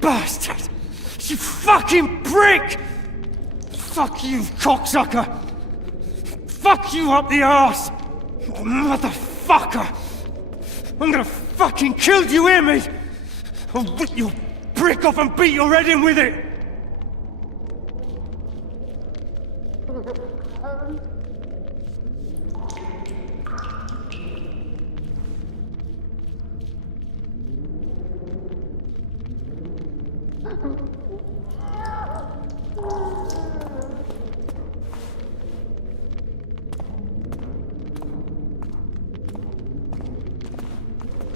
Bastard! You fucking prick! Fuck you, cocksucker! Fuck you up the arse! Motherfucker! I'm gonna fucking kill you, hear me? I'll rip your brick off and beat your head in with it!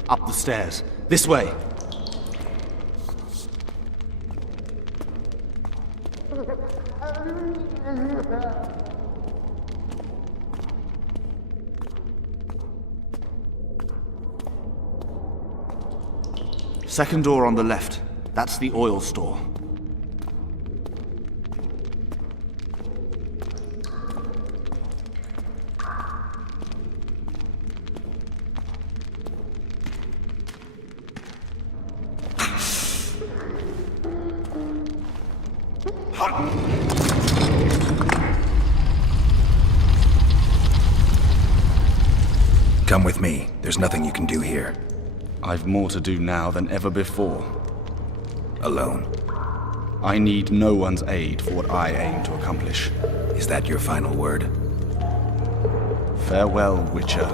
Up the stairs. This way. Second door on the left. That's the oil store. Come with me. There's nothing you can do here. I've more to do now than ever before. Alone. I need no one's aid for what I aim to accomplish. Is that your final word? Farewell, Witcher.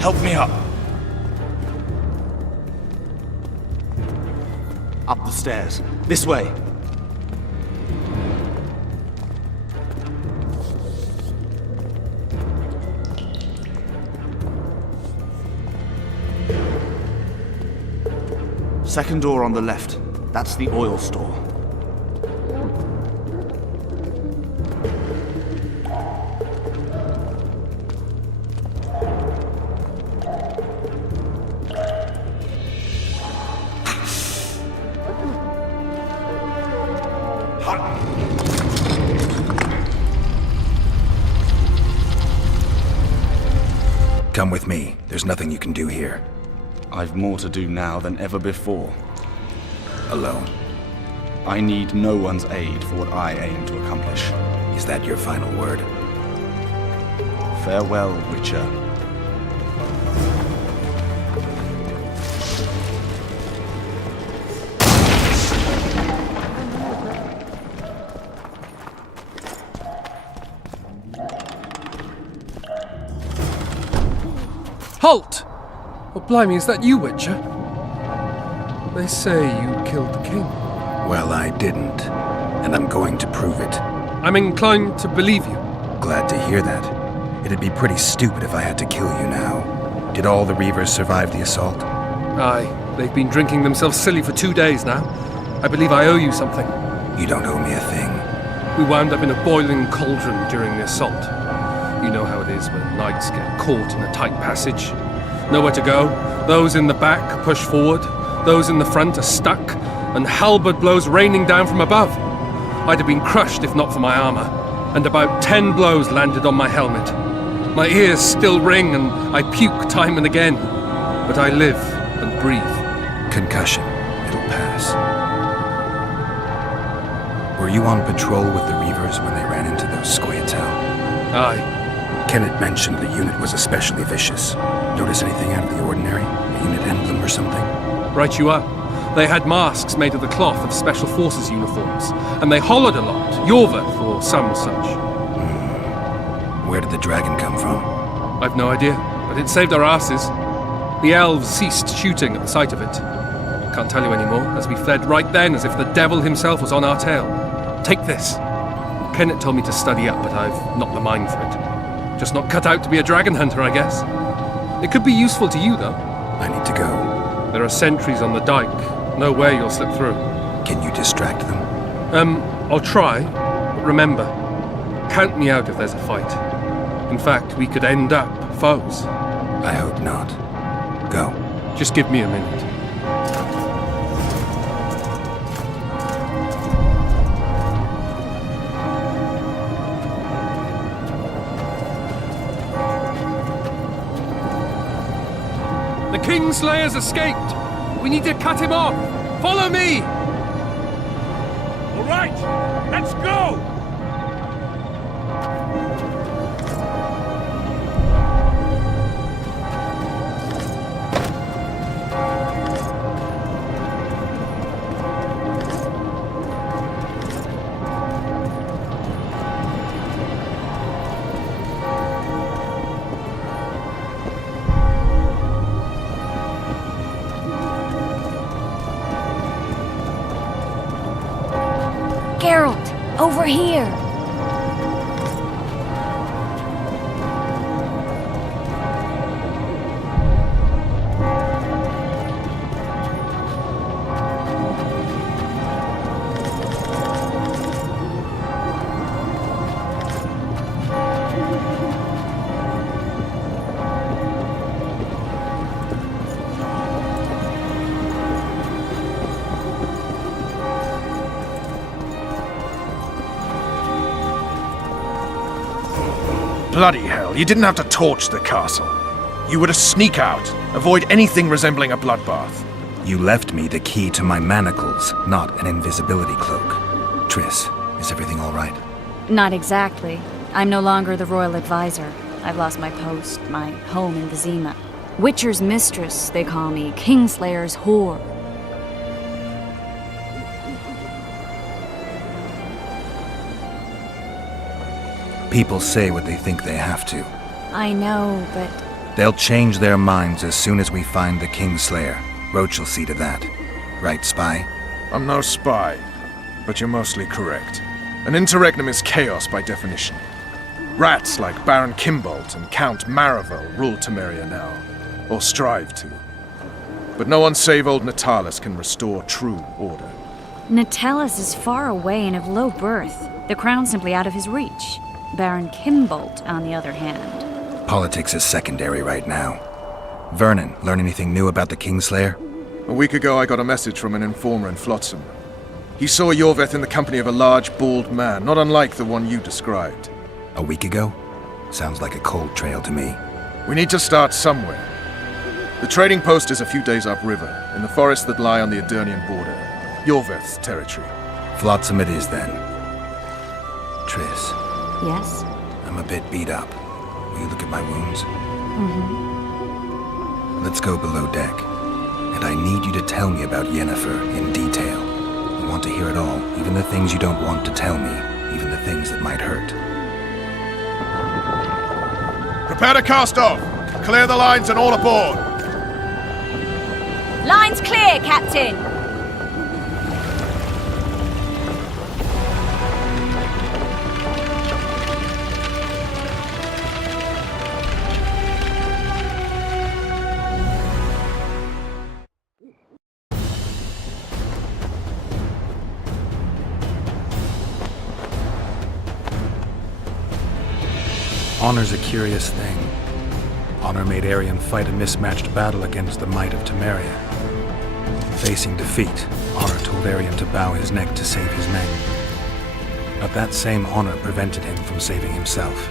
Help me up. Up the stairs. This way. Second door on the left. That's the oil store. Come with me. There's nothing you can do here. I've more to do now than ever before. Alone. I need no one's aid for what I aim to accomplish. Is that your final word? Farewell, Witcher. Halt! Oh, blimey, is that you, Witcher? They say you killed the king. Well, I didn't. And I'm going to prove it. I'm inclined to believe you. Glad to hear that. It'd be pretty stupid if I had to kill you now. Did all the Reavers survive the assault? Aye. They've been drinking themselves silly for 2 days now. I believe I owe you something. You don't owe me a thing. We wound up in a boiling cauldron during the assault. You know how it is when knights get caught in a tight passage. Nowhere to go. Those in the back push forward. Those in the front are stuck. And halberd blows raining down from above. I'd have been crushed if not for my armor. And about 10 blows landed on my helmet. My ears still ring and I puke time and again. But I live and breathe. Concussion. It'll pass. Were you on patrol with the Reavers when they ran into those Scoia'tael? Aye. Kenneth mentioned the unit was especially vicious. Notice anything out of the ordinary? A unit emblem or something? Right you are. They had masks made of the cloth of Special Forces uniforms, and they hollered a lot, Yorvath or some such. Where did the dragon come from? I've no idea, but it saved our asses. The elves ceased shooting at the sight of it. Can't tell you anymore, as we fled right then as if the devil himself was on our tail. Take this. Kenneth told me to study up, but I've not the mind for it. Just not cut out to be a dragon hunter, I guess. It could be useful to you, though. I need to go. There are sentries on the dike. No way you'll slip through. Can you distract them? I'll try. But remember, count me out if there's a fight. In fact, we could end up foes. I hope not. Go. Just give me a minute. The Kingslayer's escaped! We need to cut him off! Follow me! All right, let's go! Over here! Bloody hell, you didn't have to torch the castle. You were to sneak out, avoid anything resembling a bloodbath. You left me the key to my manacles, not an invisibility cloak. Triss, is everything all right? Not exactly. I'm no longer the royal advisor. I've lost my post, my home in Vizima. Witcher's mistress, they call me. Kingslayer's whore. People say what they think they have to. I know, but... They'll change their minds as soon as we find the Kingslayer. Roach will see to that. Right, spy? I'm no spy, but you're mostly correct. An interregnum is chaos by definition. Rats like Baron Kimbolt and Count Maravel rule Temeria now, or strive to. But no one save old Natalis can restore true order. Natalis is far away and of low birth. The crown's simply out of his reach. Baron Kimbolt, on the other hand. Politics is secondary right now. Vernon, learn anything new about the Kingslayer? A week ago I got a message from an informer in Flotsam. He saw Yorveth in the company of a large, bald man, not unlike the one you described. A week ago? Sounds like a cold trail to me. We need to start somewhere. The trading post is a few days upriver, in the forests that lie on the Edirnian border. Yorveth's territory. Flotsam it is, then. Triss. Yes? I'm a bit beat up. Will you look at my wounds? Mm-hmm. Let's go below deck. And I need you to tell me about Yennefer in detail. I want to hear it all, even the things you don't want to tell me, even the things that might hurt. Prepare to cast off! Clear the lines and all aboard! Lines clear, Captain! Honor's a curious thing. Honor made Arion fight a mismatched battle against the might of Temeria. Facing defeat, Honor told Arion to bow his neck to save his men. But that same honor prevented him from saving himself.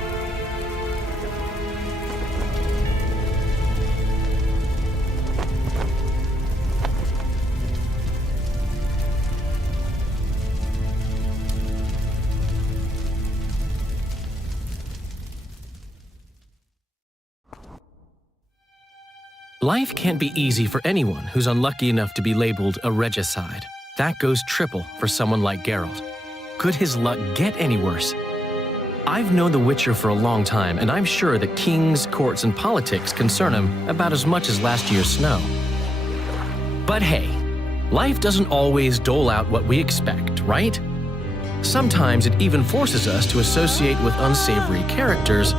Life can't be easy for anyone who's unlucky enough to be labeled a regicide. That goes triple for someone like Geralt. Could his luck get any worse? I've known the Witcher for a long time, and I'm sure that kings, courts, and politics concern him about as much as last year's snow. But hey, life doesn't always dole out what we expect, right? Sometimes it even forces us to associate with unsavory characters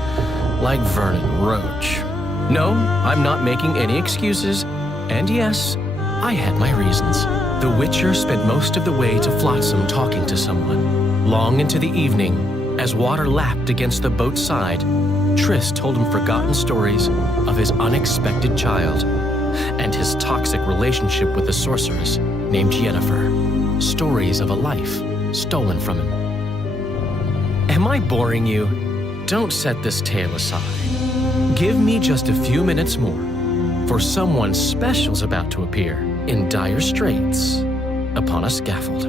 like Vernon Roach. No, I'm not making any excuses, and yes, I had my reasons. The Witcher spent most of the way to Flotsam talking to someone. Long into the evening, as water lapped against the boat's side, Triss told him forgotten stories of his unexpected child and his toxic relationship with a sorceress named Yennefer. Stories of a life stolen from him. Am I boring you? Don't set this tale aside. Give me just a few minutes more, for someone special's about to appear in dire straits upon a scaffold.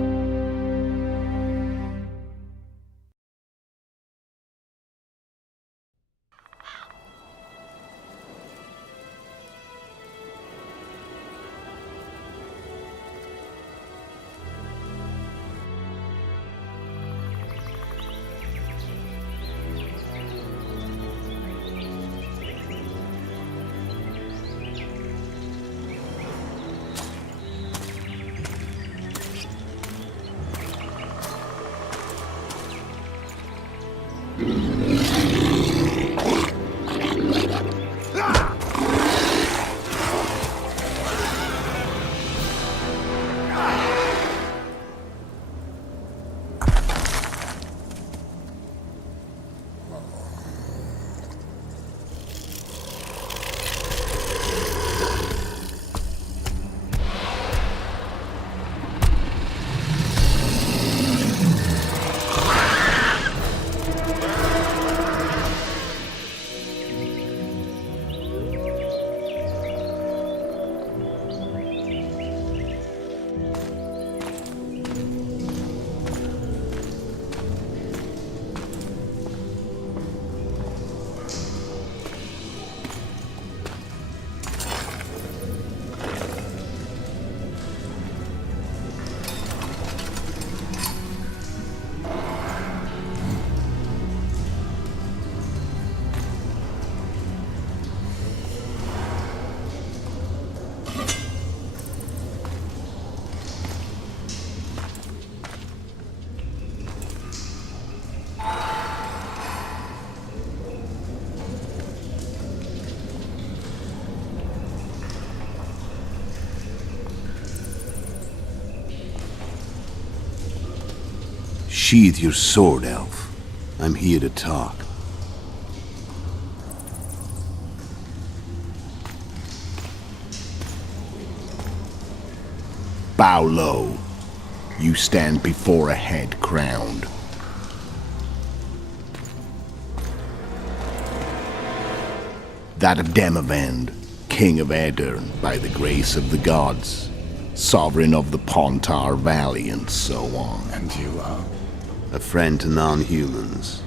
Sheathe your sword, elf. I'm here to talk. Bow low. You stand before a head crowned. That of Demavend, king of Aedirn, by the grace of the gods, sovereign of the Pontar Valley, and so on. And you are? A friend to non-humans.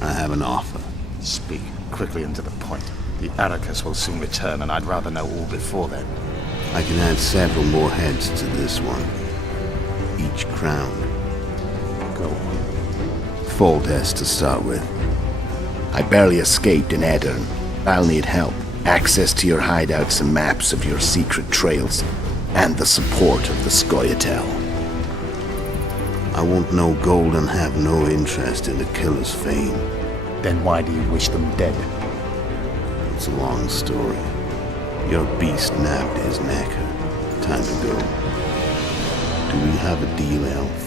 I have an offer. Speak quickly and to the point. The Arrakis will soon return, and I'd rather know all before then. I can add several more heads to this one. Each crowned. Go on. Foltest to start with. I barely escaped in Aedirn. I'll need help. Access to your hideouts and maps of your secret trails. And the support of the Scoia'tael. I want no gold and have no interest in the killer's fame. Then why do you wish them dead? It's a long story. Your beast nabbed his neck. Time to go. Do we have a deal, elf?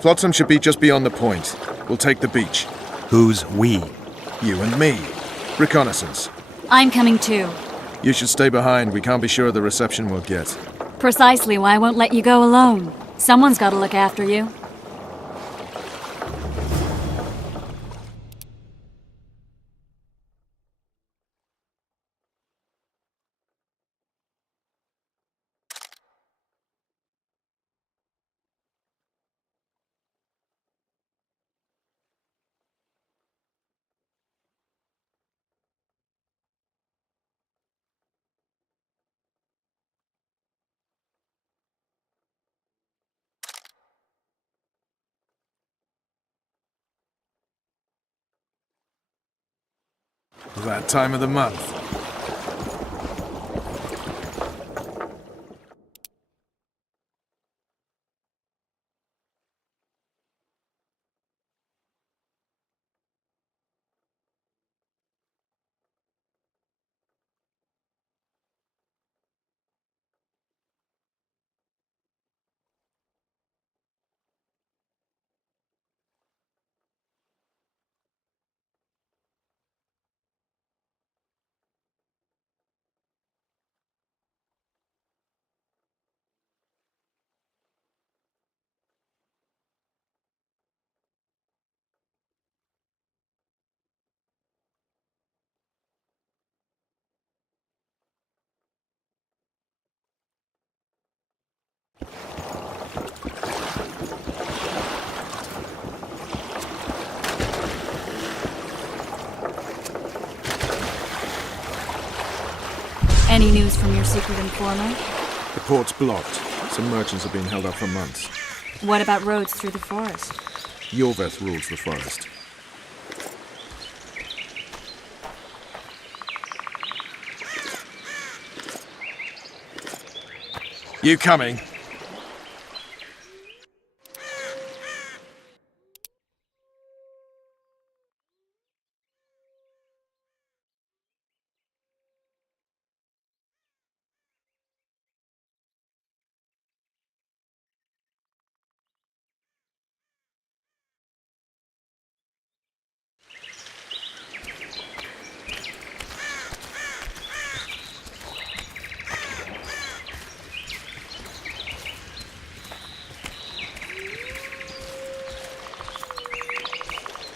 Flotsam should be just beyond the point. We'll take the beach. Who's we? You and me. Reconnaissance. I'm coming too. You should stay behind. We can't be sure of the reception we'll get. Precisely why I won't let you go alone. Someone's got to look after you. That time of the month. Any news from your secret informer? The port's blocked. Some merchants have been held up for months. What about roads through the forest? Yorveth rules the forest. You coming?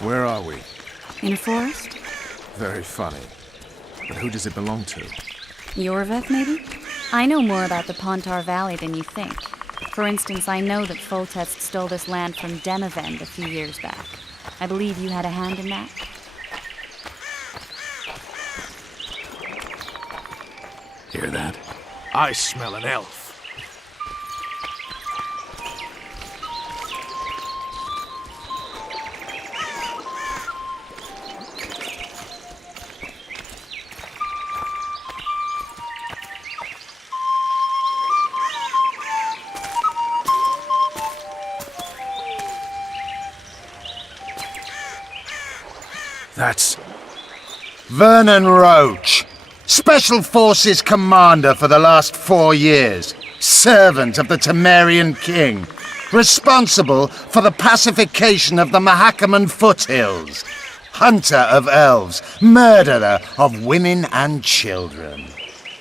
Where are we? In a forest? Very funny. But who does it belong to? Yorveth, maybe? I know more about the Pontar Valley than you think. For instance, I know that Foltest stole this land from Demavend a few years back. I believe you had a hand in that. Hear that? I smell an elf. That's Vernon Roach, Special Forces Commander for the last 4 years, servant of the Temerian King, responsible for the pacification of the Mahakaman foothills, hunter of elves, murderer of women and children.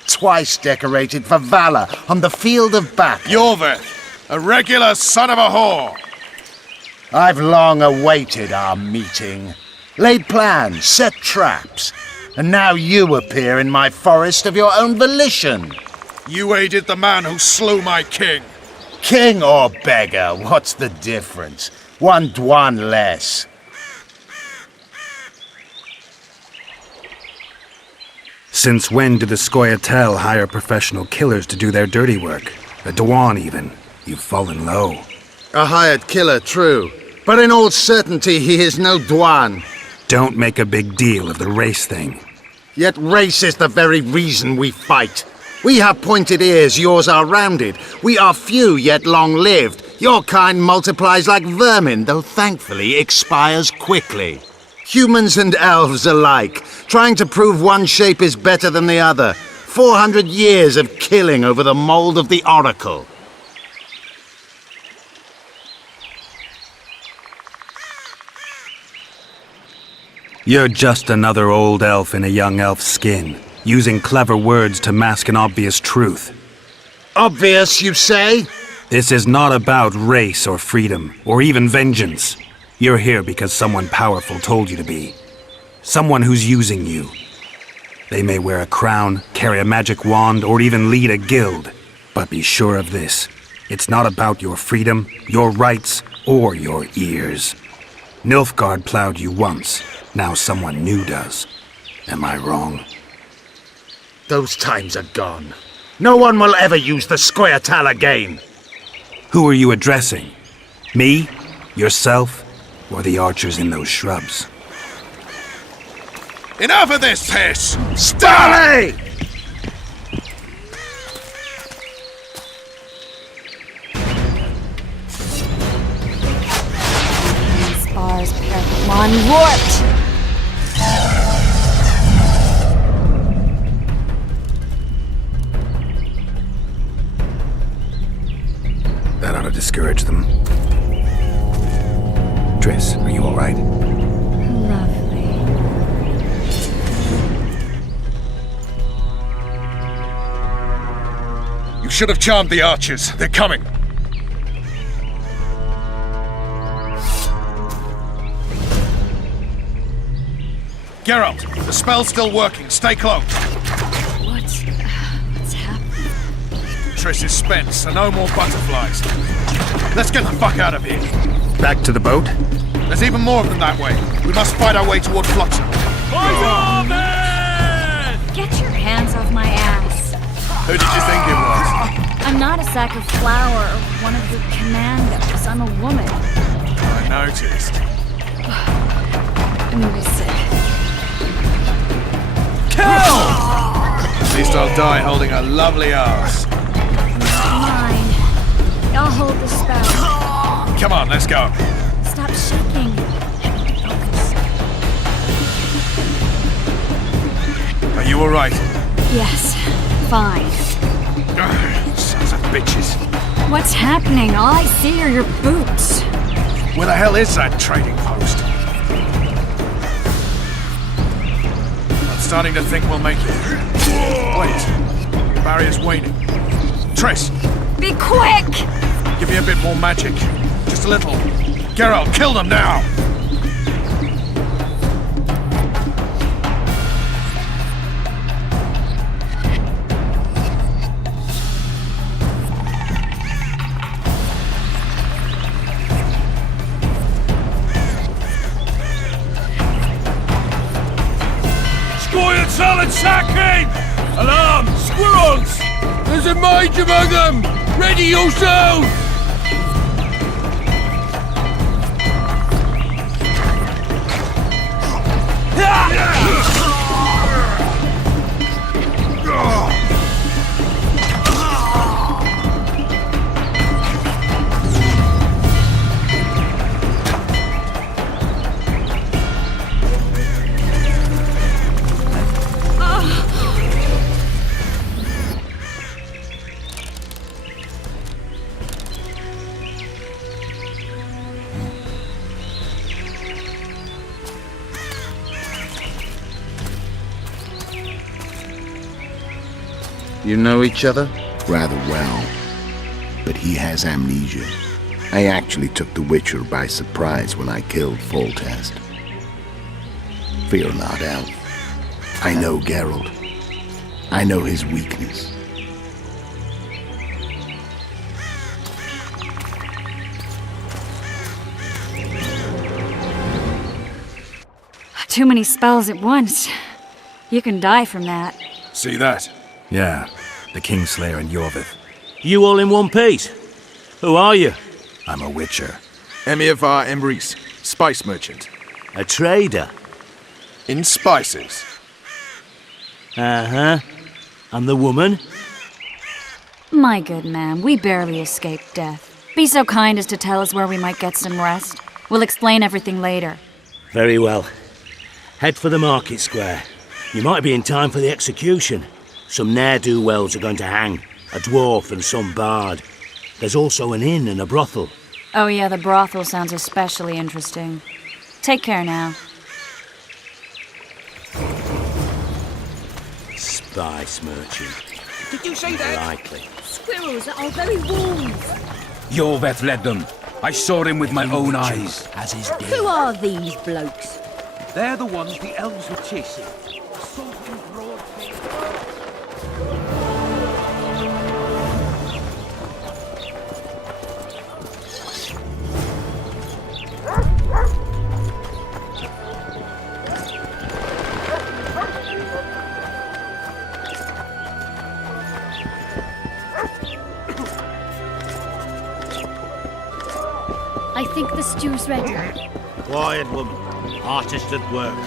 Twice decorated for valor on the field of battle. Yorveth, a regular son of a whore. I've long awaited our meeting. Laid plans, set traps, and now you appear in my forest of your own volition. You aided the man who slew my king. King or beggar, what's the difference? One Dwan less. Since when did the Scoia'tael hire professional killers to do their dirty work? A Dwan, even. You've fallen low. A hired killer, true. But in all certainty, he is no Dwan. Don't make a big deal of the race thing. Yet race is the very reason we fight. We have pointed ears, yours are rounded. We are few, yet long-lived. Your kind multiplies like vermin, though thankfully expires quickly. Humans and elves alike, trying to prove one shape is better than the other. 400 years of killing over the mold of the Oracle. You're just another old elf in a young elf's skin, using clever words to mask an obvious truth. Obvious, you say? This is not about race or freedom, or even vengeance. You're here because someone powerful told you to be. Someone who's using you. They may wear a crown, carry a magic wand, or even lead a guild. But be sure of this. It's not about your freedom, your rights, or your ears. Nilfgaard plowed you once. Now someone new does. Am I wrong? Those times are gone. No one will ever use the Scoia'tael again. Who are you addressing? Me? Yourself? Or the archers in those shrubs? Enough of this piss! Starley! Spars, Paramon, warped! That ought to discourage them. Triss, are you all right? Lovely. You should have charmed the archers. They're coming. Geralt, the spell's still working. Stay close. What's happening? Triss is spent, so no more butterflies. Let's get the fuck out of here. Back to the boat? There's even more of them that way. We must fight our way toward Flotsam. Get your hands off my ass. Who did you think it was? I'm not a sack of flour or one of your commandos. I'm a woman. I noticed. Listen. Kill! At least I'll die holding a lovely ass. Mine. I'll hold the spell. Come on, let's go. Stop shaking. Are you alright? Yes. Fine. Sons of bitches. What's happening? All I see are your boots. Where the hell is that trading post? I'm starting to think we'll make it. Wait. The barrier's waning. Triss! Be quick! Give me a bit more magic. Just a little. Geralt, kill them now! Scoia'tael and Saki! Alarm! Squirrels! There's a mage among them! Ready yourselves! You know each other? Rather well. But he has amnesia. I actually took the Witcher by surprise when I killed Foltest. Fear not, Elf. I know Geralt. I know his weakness. Too many spells at once. You can die from that. See that? Yeah, the Kingslayer and Yorvith. You all in one piece? Who are you? I'm a Witcher. Emiavar Emrys, spice merchant. A trader? In spices. Uh-huh. And the woman? My good man, we barely escaped death. Be so kind as to tell us where we might get some rest. We'll explain everything later. Very well. Head for the market square. You might be in time for the execution. Some ne'er-do-wells are going to hang. A dwarf and some bard. There's also an inn and a brothel. Oh yeah, the brothel sounds especially interesting. Take care now. Spice merchant. Did you say that? Likely. Squirrels are very warm. Yorveth led them. I saw him with my own eyes. As is dead. Who are these blokes? They're the ones the elves were chasing. Soft and broad face. I think the stew's ready. Quiet woman. Artist at work.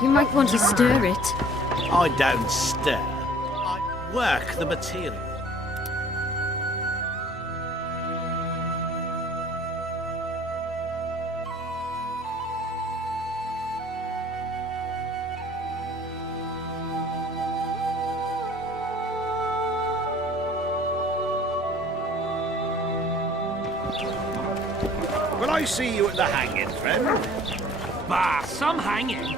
You might want to stir it. I don't stir. I work the material. Will I see you at the hanging, friend? Bah, some hanging.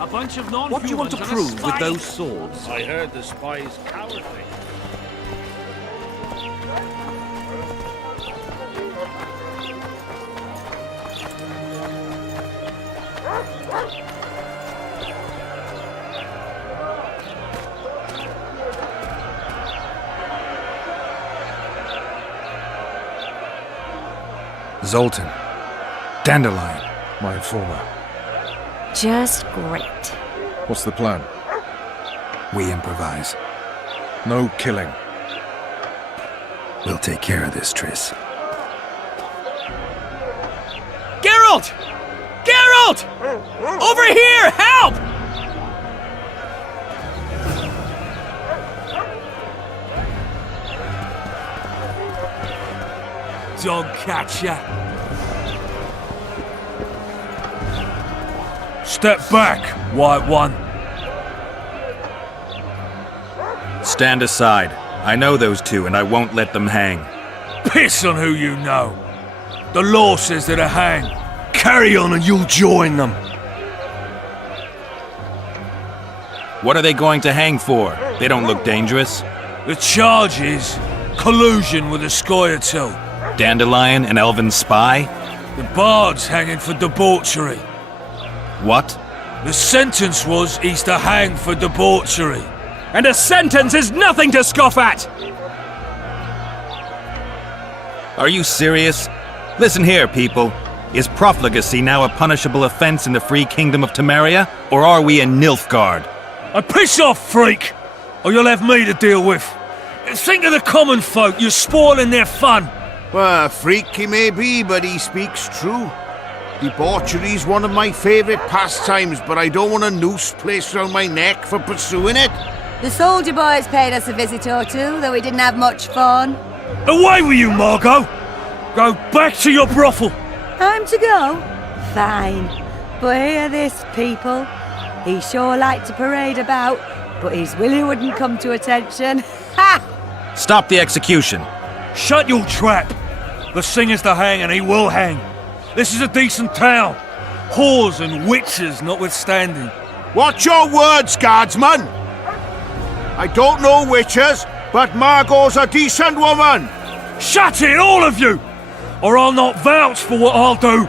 A bunch of non-humans. What do you want to and a prove spy. with those swords? I heard the spy's cowardly. Zoltan. Dandelion, my informer. Just great. What's the plan? We improvise. No killing. We'll take care of this, Triss. Geralt! Geralt! Over here! Help! Dog catcher. Step back, White One. Stand aside. I know those two, and I won't let them hang. Piss on who you know. The law says they're to hang. Carry on and you'll join them. What are they going to hang for? They don't look dangerous. The charge is collusion with the Scoia'tael. Dandelion, an elven spy? The bard's hanging for debauchery. What? The sentence was he's to hang for debauchery. And a sentence is nothing to scoff at! Are you serious? Listen here, people. Is profligacy now a punishable offense in the free kingdom of Temeria, or are we in Nilfgaard? Piss off, freak! Or you'll have me to deal with. Think of the common folk, you're spoiling their fun. Well, a freak he may be, but he speaks true. Debauchery's one of my favourite pastimes, but I don't want a noose placed around my neck for pursuing it. The soldier boys paid us a visit or two, though we didn't have much fun. Away with you, Margot! Go back to your brothel! Time to go? Fine. But hear this, people. He sure liked to parade about, but his willy wouldn't come to attention. Ha! Stop the execution. Shut your trap! The singer's to hang and he will hang. This is a decent town. Whores and witches notwithstanding. Watch your words, guardsman! I don't know witches, but Margot's a decent woman! Shut it, all of you! Or I'll not vouch for what I'll do.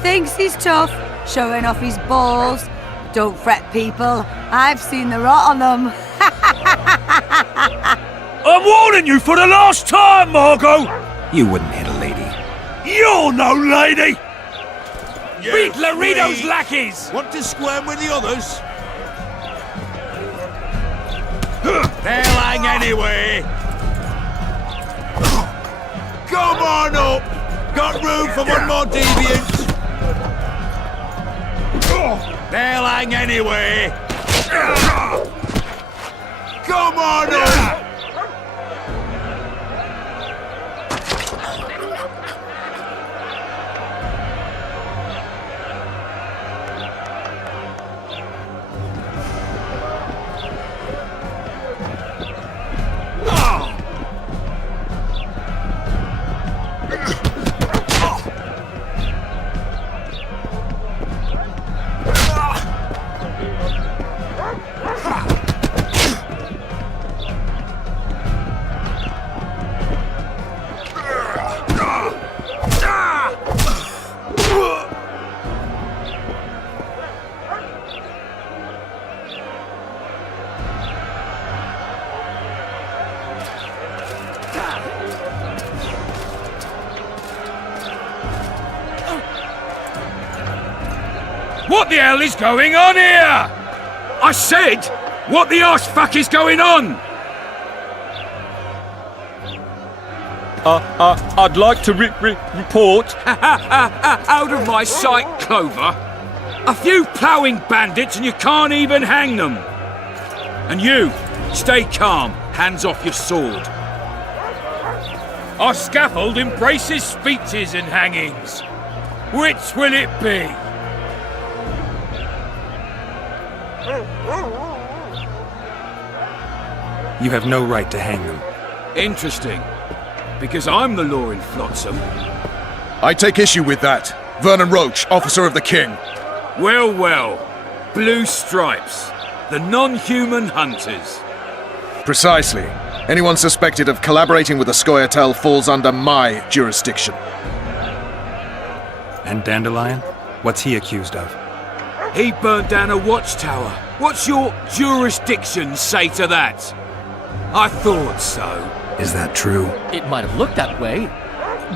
Thinks he's tough, showing off his balls. Don't fret, people. I've seen the rot on them. I'm warning you for the last time, Margot! You wouldn't hit a lady. You're no lady! Beat Laredo's lackeys! Want to squirm with the others? They'll hang anyway! Come on up! Got room for one more deviant! They'll hang anyway! Come on up! What the hell is going on here? I said, what the arse fuck is going on? I'd like to report. Out of my sight, Clover. A few ploughing bandits and you can't even hang them. And you, stay calm, hands off your sword. Our scaffold embraces speeches and hangings. Which will it be? You have no right to hang them. Interesting. Because I'm the law in Flotsam. I take issue with that. Vernon Roach, officer of the king. Well, well. Blue stripes. The non-human hunters. Precisely. Anyone suspected of collaborating with the Scoia'tael falls under my jurisdiction. And Dandelion? What's he accused of? He burnt down a watchtower. What's your jurisdiction say to that? I thought so. Is that true? It might have looked that way,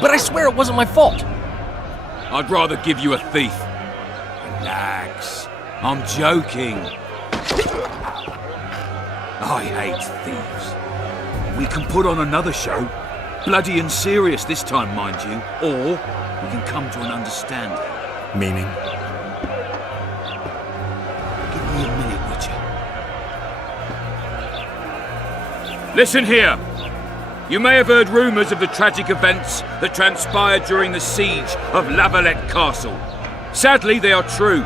but I swear it wasn't my fault. I'd rather give you a thief. Relax. I'm joking. I hate thieves. We can put on another show. Bloody and serious this time, mind you. Or we can come to an understanding. Meaning? Give me a minute, would you? Listen here. You may have heard rumours of the tragic events that transpired during the siege of Lavalette Castle. Sadly, they are true.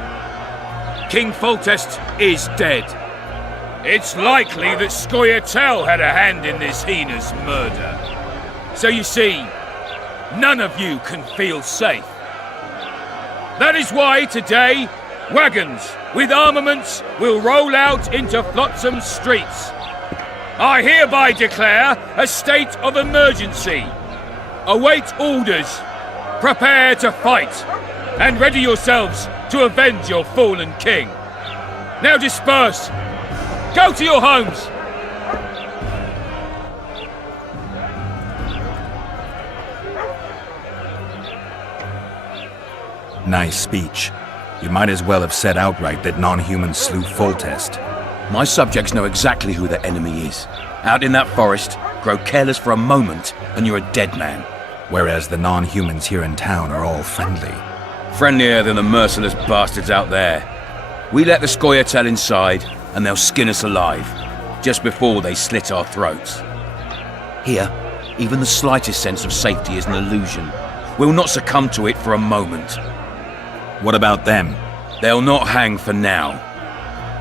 King Foltest is dead. It's likely that Scoia'tael had a hand in this heinous murder. So you see, none of you can feel safe. That is why today, Wagons with armaments will roll out into Flotsam streets. I hereby declare a state of emergency. Await orders. Prepare to fight. And ready yourselves to avenge your fallen king. Now disperse. Go to your homes. Nice speech. You might as well have said outright that non-humans slew Foltest. My subjects know exactly who the enemy is. Out in that forest, grow careless for a moment, and you're a dead man. Whereas the non-humans here in town are all friendly. Friendlier than the merciless bastards out there. We let the Scoia'tael inside, and they'll skin us alive, just before they slit our throats. Here, even the slightest sense of safety is an illusion. We'll not succumb to it for a moment. What about them? They'll not hang for now.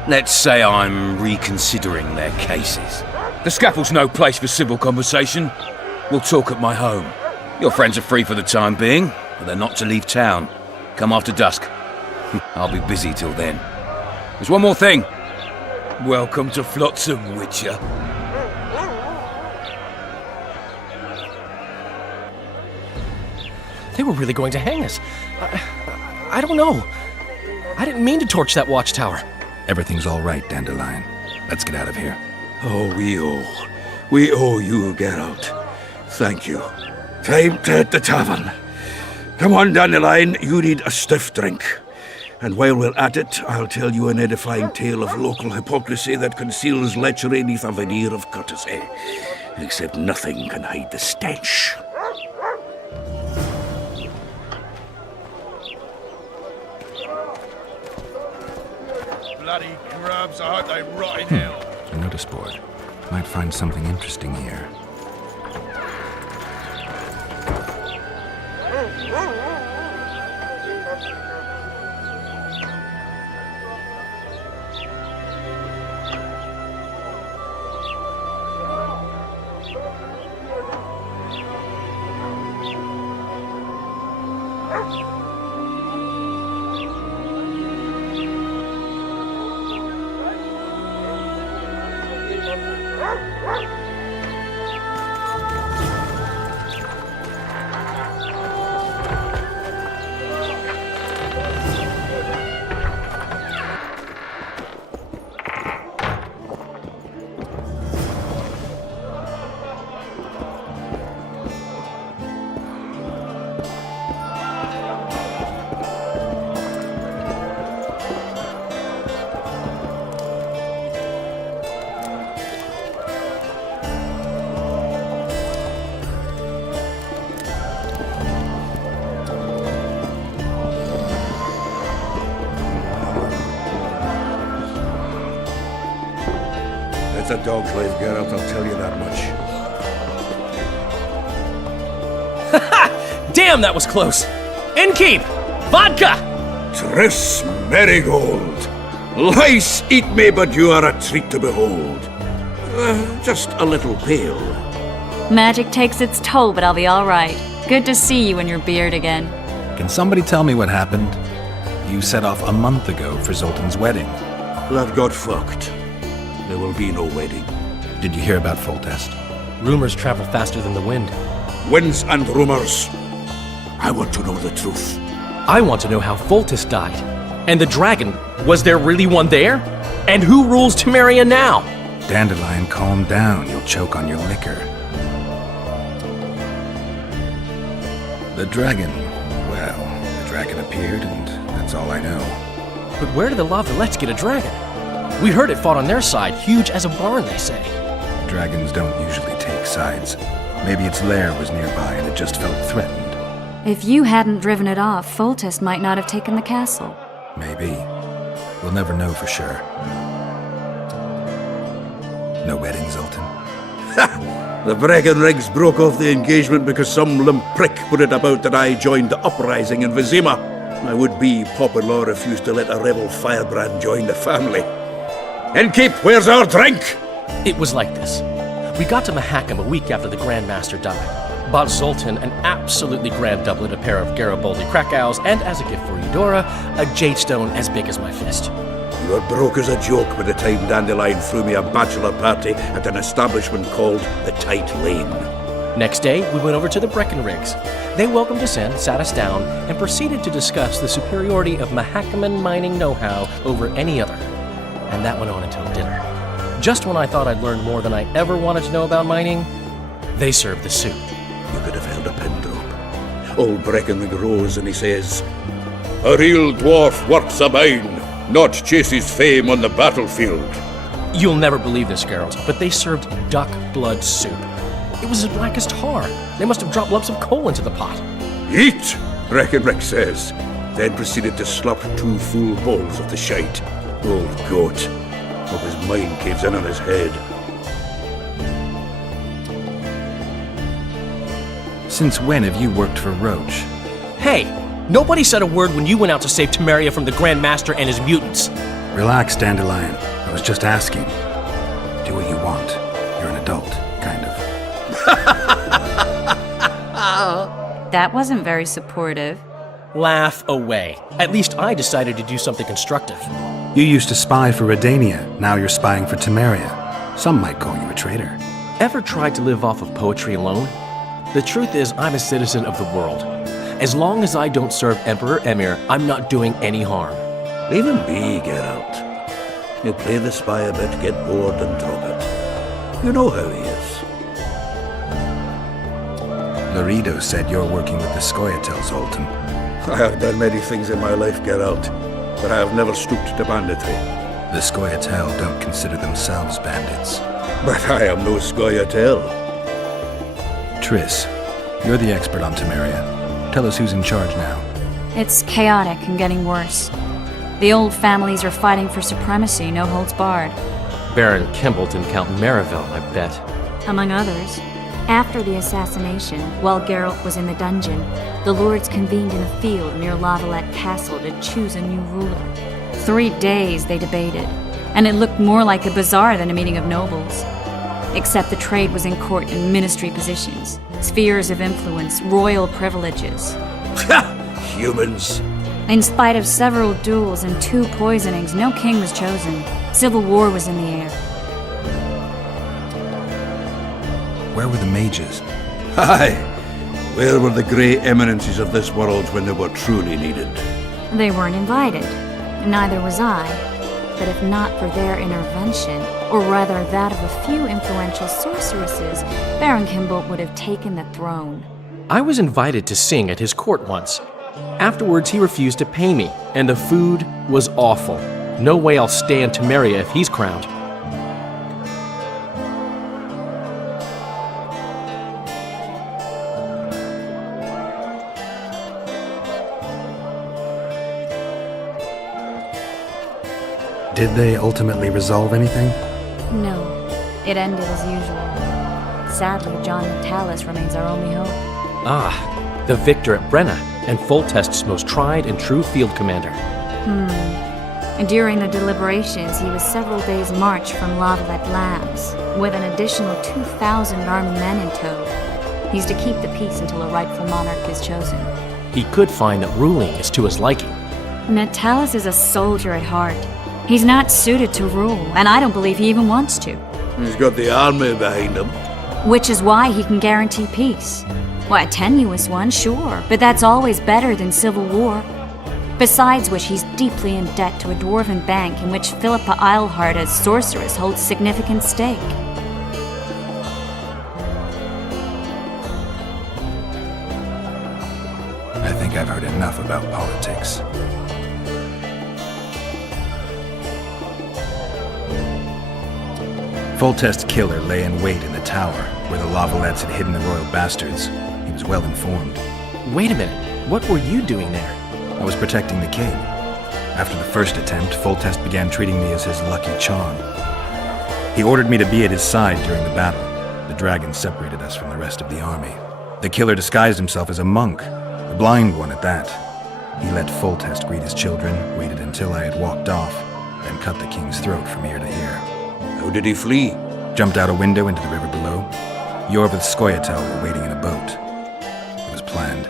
Let's say I'm reconsidering their cases. The scaffold's no place for civil conversation. We'll talk at my home. Your friends are free for the time being, but they're not to leave town. Come after dusk. I'll be busy till then. There's one more thing. Welcome to Flotsam, Witcher. They were really going to hang us. I don't know. I didn't mean to torch that watchtower. Everything's all right, Dandelion. Let's get out of here. Oh, we owe you, Geralt. Thank you. Time to hit the tavern. Come on, Dandelion, you need a stiff drink. And while we're at it, I'll tell you an edifying tale of local hypocrisy that conceals lechery neath a veneer of courtesy. Except nothing can hide the stench. Bloody grubs, I hope they rot in hell. A notice board. Might find something interesting here. It's a dog's life, Geralt, I'll tell you that much. Damn, that was close! Innkeep! Vodka! Tris Marigold! Lice eat me, but you are a treat to behold. Just a little pale. Magic takes its toll, but I'll be all right. Good to see you and your beard again. Can somebody tell me what happened? You set off a month ago for Zoltan's wedding. That got fucked. There will be no wedding. Did you hear about Foltest? Rumors travel faster than the wind. Winds and rumors. I want to know the truth. I want to know how Foltest died. And the dragon, was there really one there? And who rules Temeria now? Dandelion, calm down. You'll choke on your liquor. The dragon. Well, the dragon appeared, and that's all I know. But where did the La Villettes get a dragon? We heard it fought on their side, huge as a barn, they say. Dragons don't usually take sides. Maybe its lair was nearby and it just felt threatened. If you hadn't driven it off, Foltest might not have taken the castle. Maybe. We'll never know for sure. No wedding, Zoltan? Ha! The Breckenrigs broke off the engagement because some limp prick put it about that I joined the uprising in Vizima. My would-be popper-law refused to let a rebel firebrand join the family. Innkeep, where's our drink? It was like this. We got to Mahakam a week after the Grand Master died. bought Zoltan an absolutely grand doublet, a pair of Garibaldi Krakau's, and as a gift for Eudora, a jadestone as big as my fist. You were broke as a joke by the time Dandelion threw me a bachelor party at an establishment called the Tight Lane. Next day, we went over to the Breckenriggs. They welcomed us in, sat us down, and proceeded to discuss the superiority of Mahakaman mining know-how over any other. And that went on until dinner. Just when I thought I'd learned more than I ever wanted to know about mining, they served the soup. You could have held a pin drop. Old Breckenridge rose and he says, "A real dwarf works a mine, not chases fame on the battlefield." You'll never believe this, Geralt, but they served duck blood soup. It was as black as tar. They must have dropped lumps of coal into the pot. "Eat," Breckenridge says, then proceeded to slurp 2 full bowls of the shite. Old goat. Hope his mind caves in on his head. Since when have you worked for Roach? Hey, nobody said a word when you went out to save Temeria from the Grand Master and his mutants. Relax, Dandelion. I was just asking. Do what you want. You're an adult, kind of. That wasn't very supportive. Laugh away. At least I decided to do something constructive. You used to spy for Redania. Now you're spying for Temeria. Some might call you a traitor. Ever tried to live off of poetry alone? The truth is, I'm a citizen of the world. As long as I don't serve Emperor Emir, I'm not doing any harm. Leave him be, Geralt. You play the spy a bit, get bored and drop it. You know how he is. Laredo said you're working with the Scoia'tael, Zoltan. I have done many things in my life, Geralt, but I have never stooped to banditry. The Scoia'tael don't consider themselves bandits. But I am no Scoia'tael. Triss, you're the expert on Temeria. Tell us who's in charge now. It's chaotic and getting worse. The old families are fighting for supremacy, no holds barred. Baron Kimbolt and Count Merivale, I bet. Among others. After the assassination, while Geralt was in the dungeon, the lords convened in a field near Lavalette Castle to choose a new ruler. 3 days they debated, and it looked more like a bazaar than a meeting of nobles. Except the trade was in court and ministry positions, spheres of influence, royal privileges. Humans. In spite of several duels and 2 poisonings, no king was chosen. Civil war was in the air. Where were the mages? Aye. Where were the grey eminences of this world when they were truly needed? They weren't invited. Neither was I. But if not for their intervention, or rather that of a few influential sorceresses, Baron Kimbolt would have taken the throne. I was invited to sing at his court once. Afterwards, he refused to pay me, and the food was awful. No way I'll stay in Temeria if he's crowned. Did they ultimately resolve anything? No. It ended as usual. Sadly, John Natalis remains our only hope. Ah, the victor at Brenna, and Foltest's most tried and true field commander. And during the deliberations, he was several days' march from Lavalette Lands, with an additional 2,000 armed men in tow. He's to keep the peace until a rightful monarch is chosen. He could find that ruling is to his liking. Natalis is a soldier at heart. He's not suited to rule, and I don't believe he even wants to. He's got the army behind him. Which is why he can guarantee peace. Well, a tenuous one, sure, but that's always better than civil war. Besides which, he's deeply in debt to a dwarven bank in which Philippa Eilhart as sorceress holds significant stake. I think I've heard enough about politics. Foltest's killer lay in wait in the tower, where the Lavalettes had hidden the royal bastards. He was well informed. Wait a minute, what were you doing there? I was protecting the king. After the first attempt, Foltest began treating me as his lucky charm. He ordered me to be at his side during the battle. The dragon separated us from the rest of the army. The killer disguised himself as a monk, a blind one at that. He let Foltest greet his children, waited until I had walked off, then cut the king's throat from ear to ear. How did he flee? Jumped out a window into the river below. You're with Skoyatel were waiting in a boat. It was planned.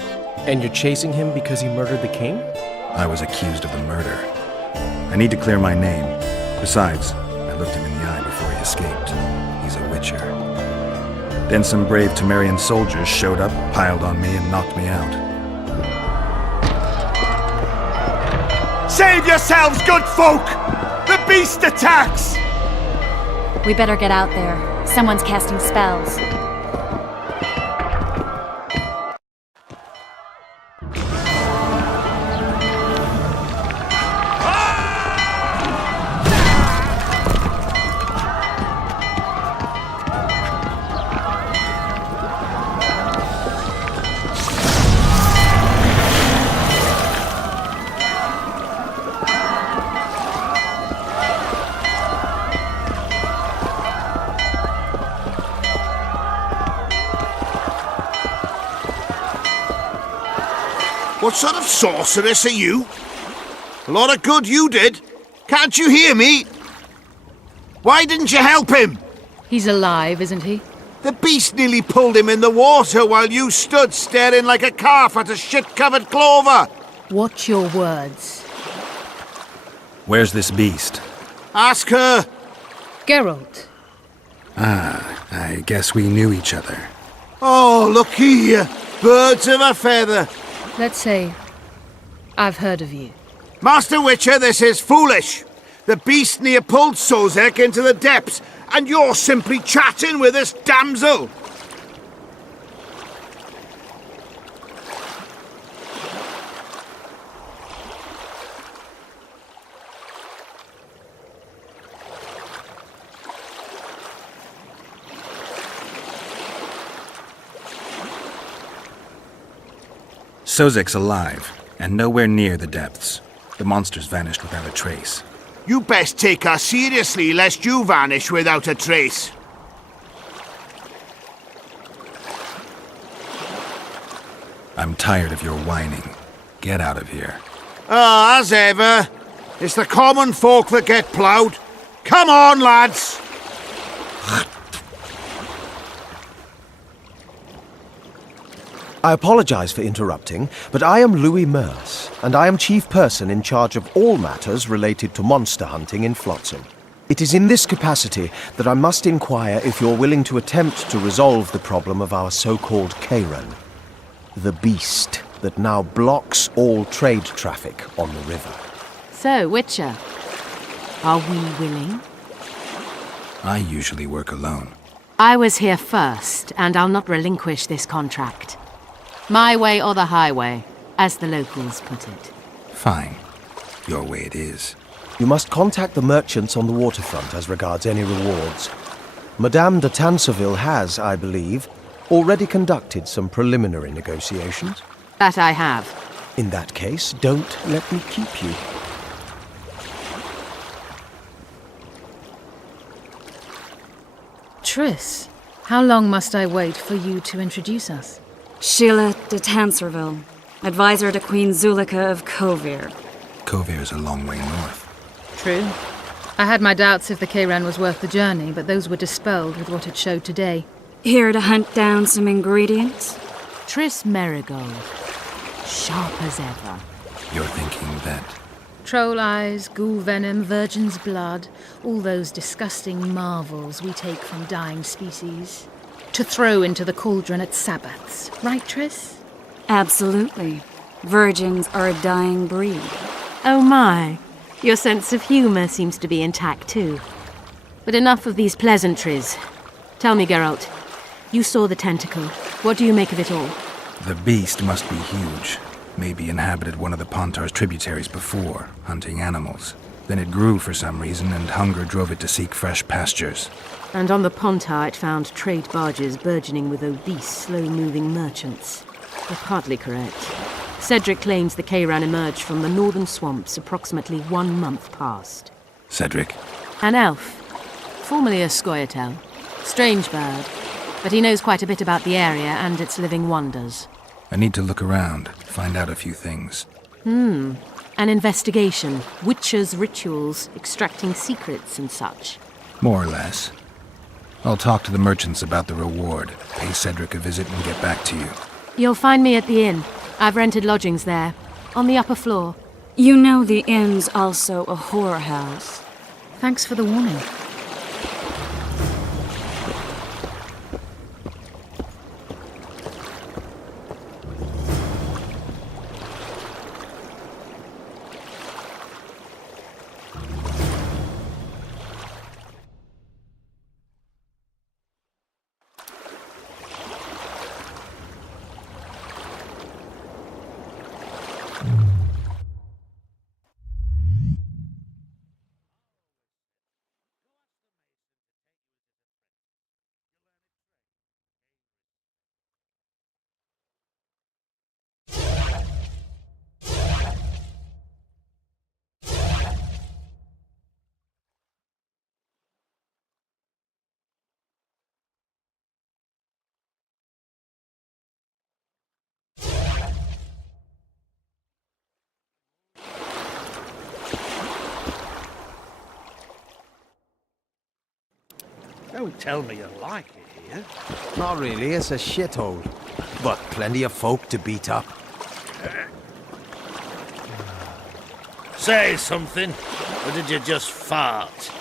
And you're chasing him because he murdered the king? I was accused of the murder. I need to clear my name. Besides, I looked him in the eye before he escaped. He's a witcher. Then some brave Temerian soldiers showed up, piled on me, and knocked me out. Save yourselves, good folk! The beast attacks! We better get out there. Someone's casting spells. What sort of sorceress are you? A lot of good you did. Can't you hear me? Why didn't you help him? He's alive, isn't he? The beast nearly pulled him in the water while you stood staring like a calf at a shit-covered clover. Watch your words. Where's this beast? Ask her. Geralt. Ah, I guess we knew each other. Oh, look here. Birds of a feather. Let's say I've heard of you. Master Witcher, this is foolish. The beast near pulled Sozek into the depths, and you're simply chatting with this damsel. Sozek's alive, and nowhere near the depths. The monsters vanished without a trace. You best take her seriously, lest you vanish without a trace. I'm tired of your whining. Get out of here. Ah, as ever. It's the common folk that get ploughed. Come on, lads! I apologize for interrupting, but I am Louis Merce, and I am chief person in charge of all matters related to monster hunting in Flotsam. It is in this capacity that I must inquire if you're willing to attempt to resolve the problem of our so-called Kairan, the beast that now blocks all trade traffic on the river. So, Witcher, are we willing? I usually work alone. I was here first, and I'll not relinquish this contract. My way or the highway, as the locals put it. Fine. Your way it is. You must contact the merchants on the waterfront as regards any rewards. Madame de Tanseville has, I believe, already conducted some preliminary negotiations. That I have. In that case, don't let me keep you. Triss, how long must I wait for you to introduce us? Sheila de Tanserville, advisor to Queen Zulika of Kovir. Kovir's a long way north. True. I had my doubts if the Kairan was worth the journey, but those were dispelled with what it showed today. Here to hunt down some ingredients? Triss Merigold. Sharp as ever. You're thinking that... Troll eyes, ghoul venom, virgin's blood, all those disgusting marvels we take from dying species. To throw into the cauldron at Sabbaths. Right, Triss? Absolutely. Virgins are a dying breed. Oh my. Your sense of humour seems to be intact too. But enough of these pleasantries. Tell me, Geralt, you saw the tentacle. What do you make of it all? The beast must be huge. Maybe inhabited one of the Pontar's tributaries before, hunting animals. Then it grew for some reason, and hunger drove it to seek fresh pastures. And on the Pontar it found trade barges burgeoning with obese, slow-moving merchants. You're partly correct. Cedric claims the Kairan emerged from the northern swamps approximately 1 month past. Cedric? An elf, formerly a Skoyatel. Strange bird, but he knows quite a bit about the area and its living wonders. I need to look around, find out a few things. An investigation. Witchers' rituals, extracting secrets and such. More or less. I'll talk to the merchants about the reward, pay Cedric a visit, and get back to you. You'll find me at the inn. I've rented lodgings there, on the upper floor. You know the inn's also a whorehouse. Thanks for the warning. Don't tell me you like it here. Not really, it's a shithole. But plenty of folk to beat up. Say something, or did you just fart?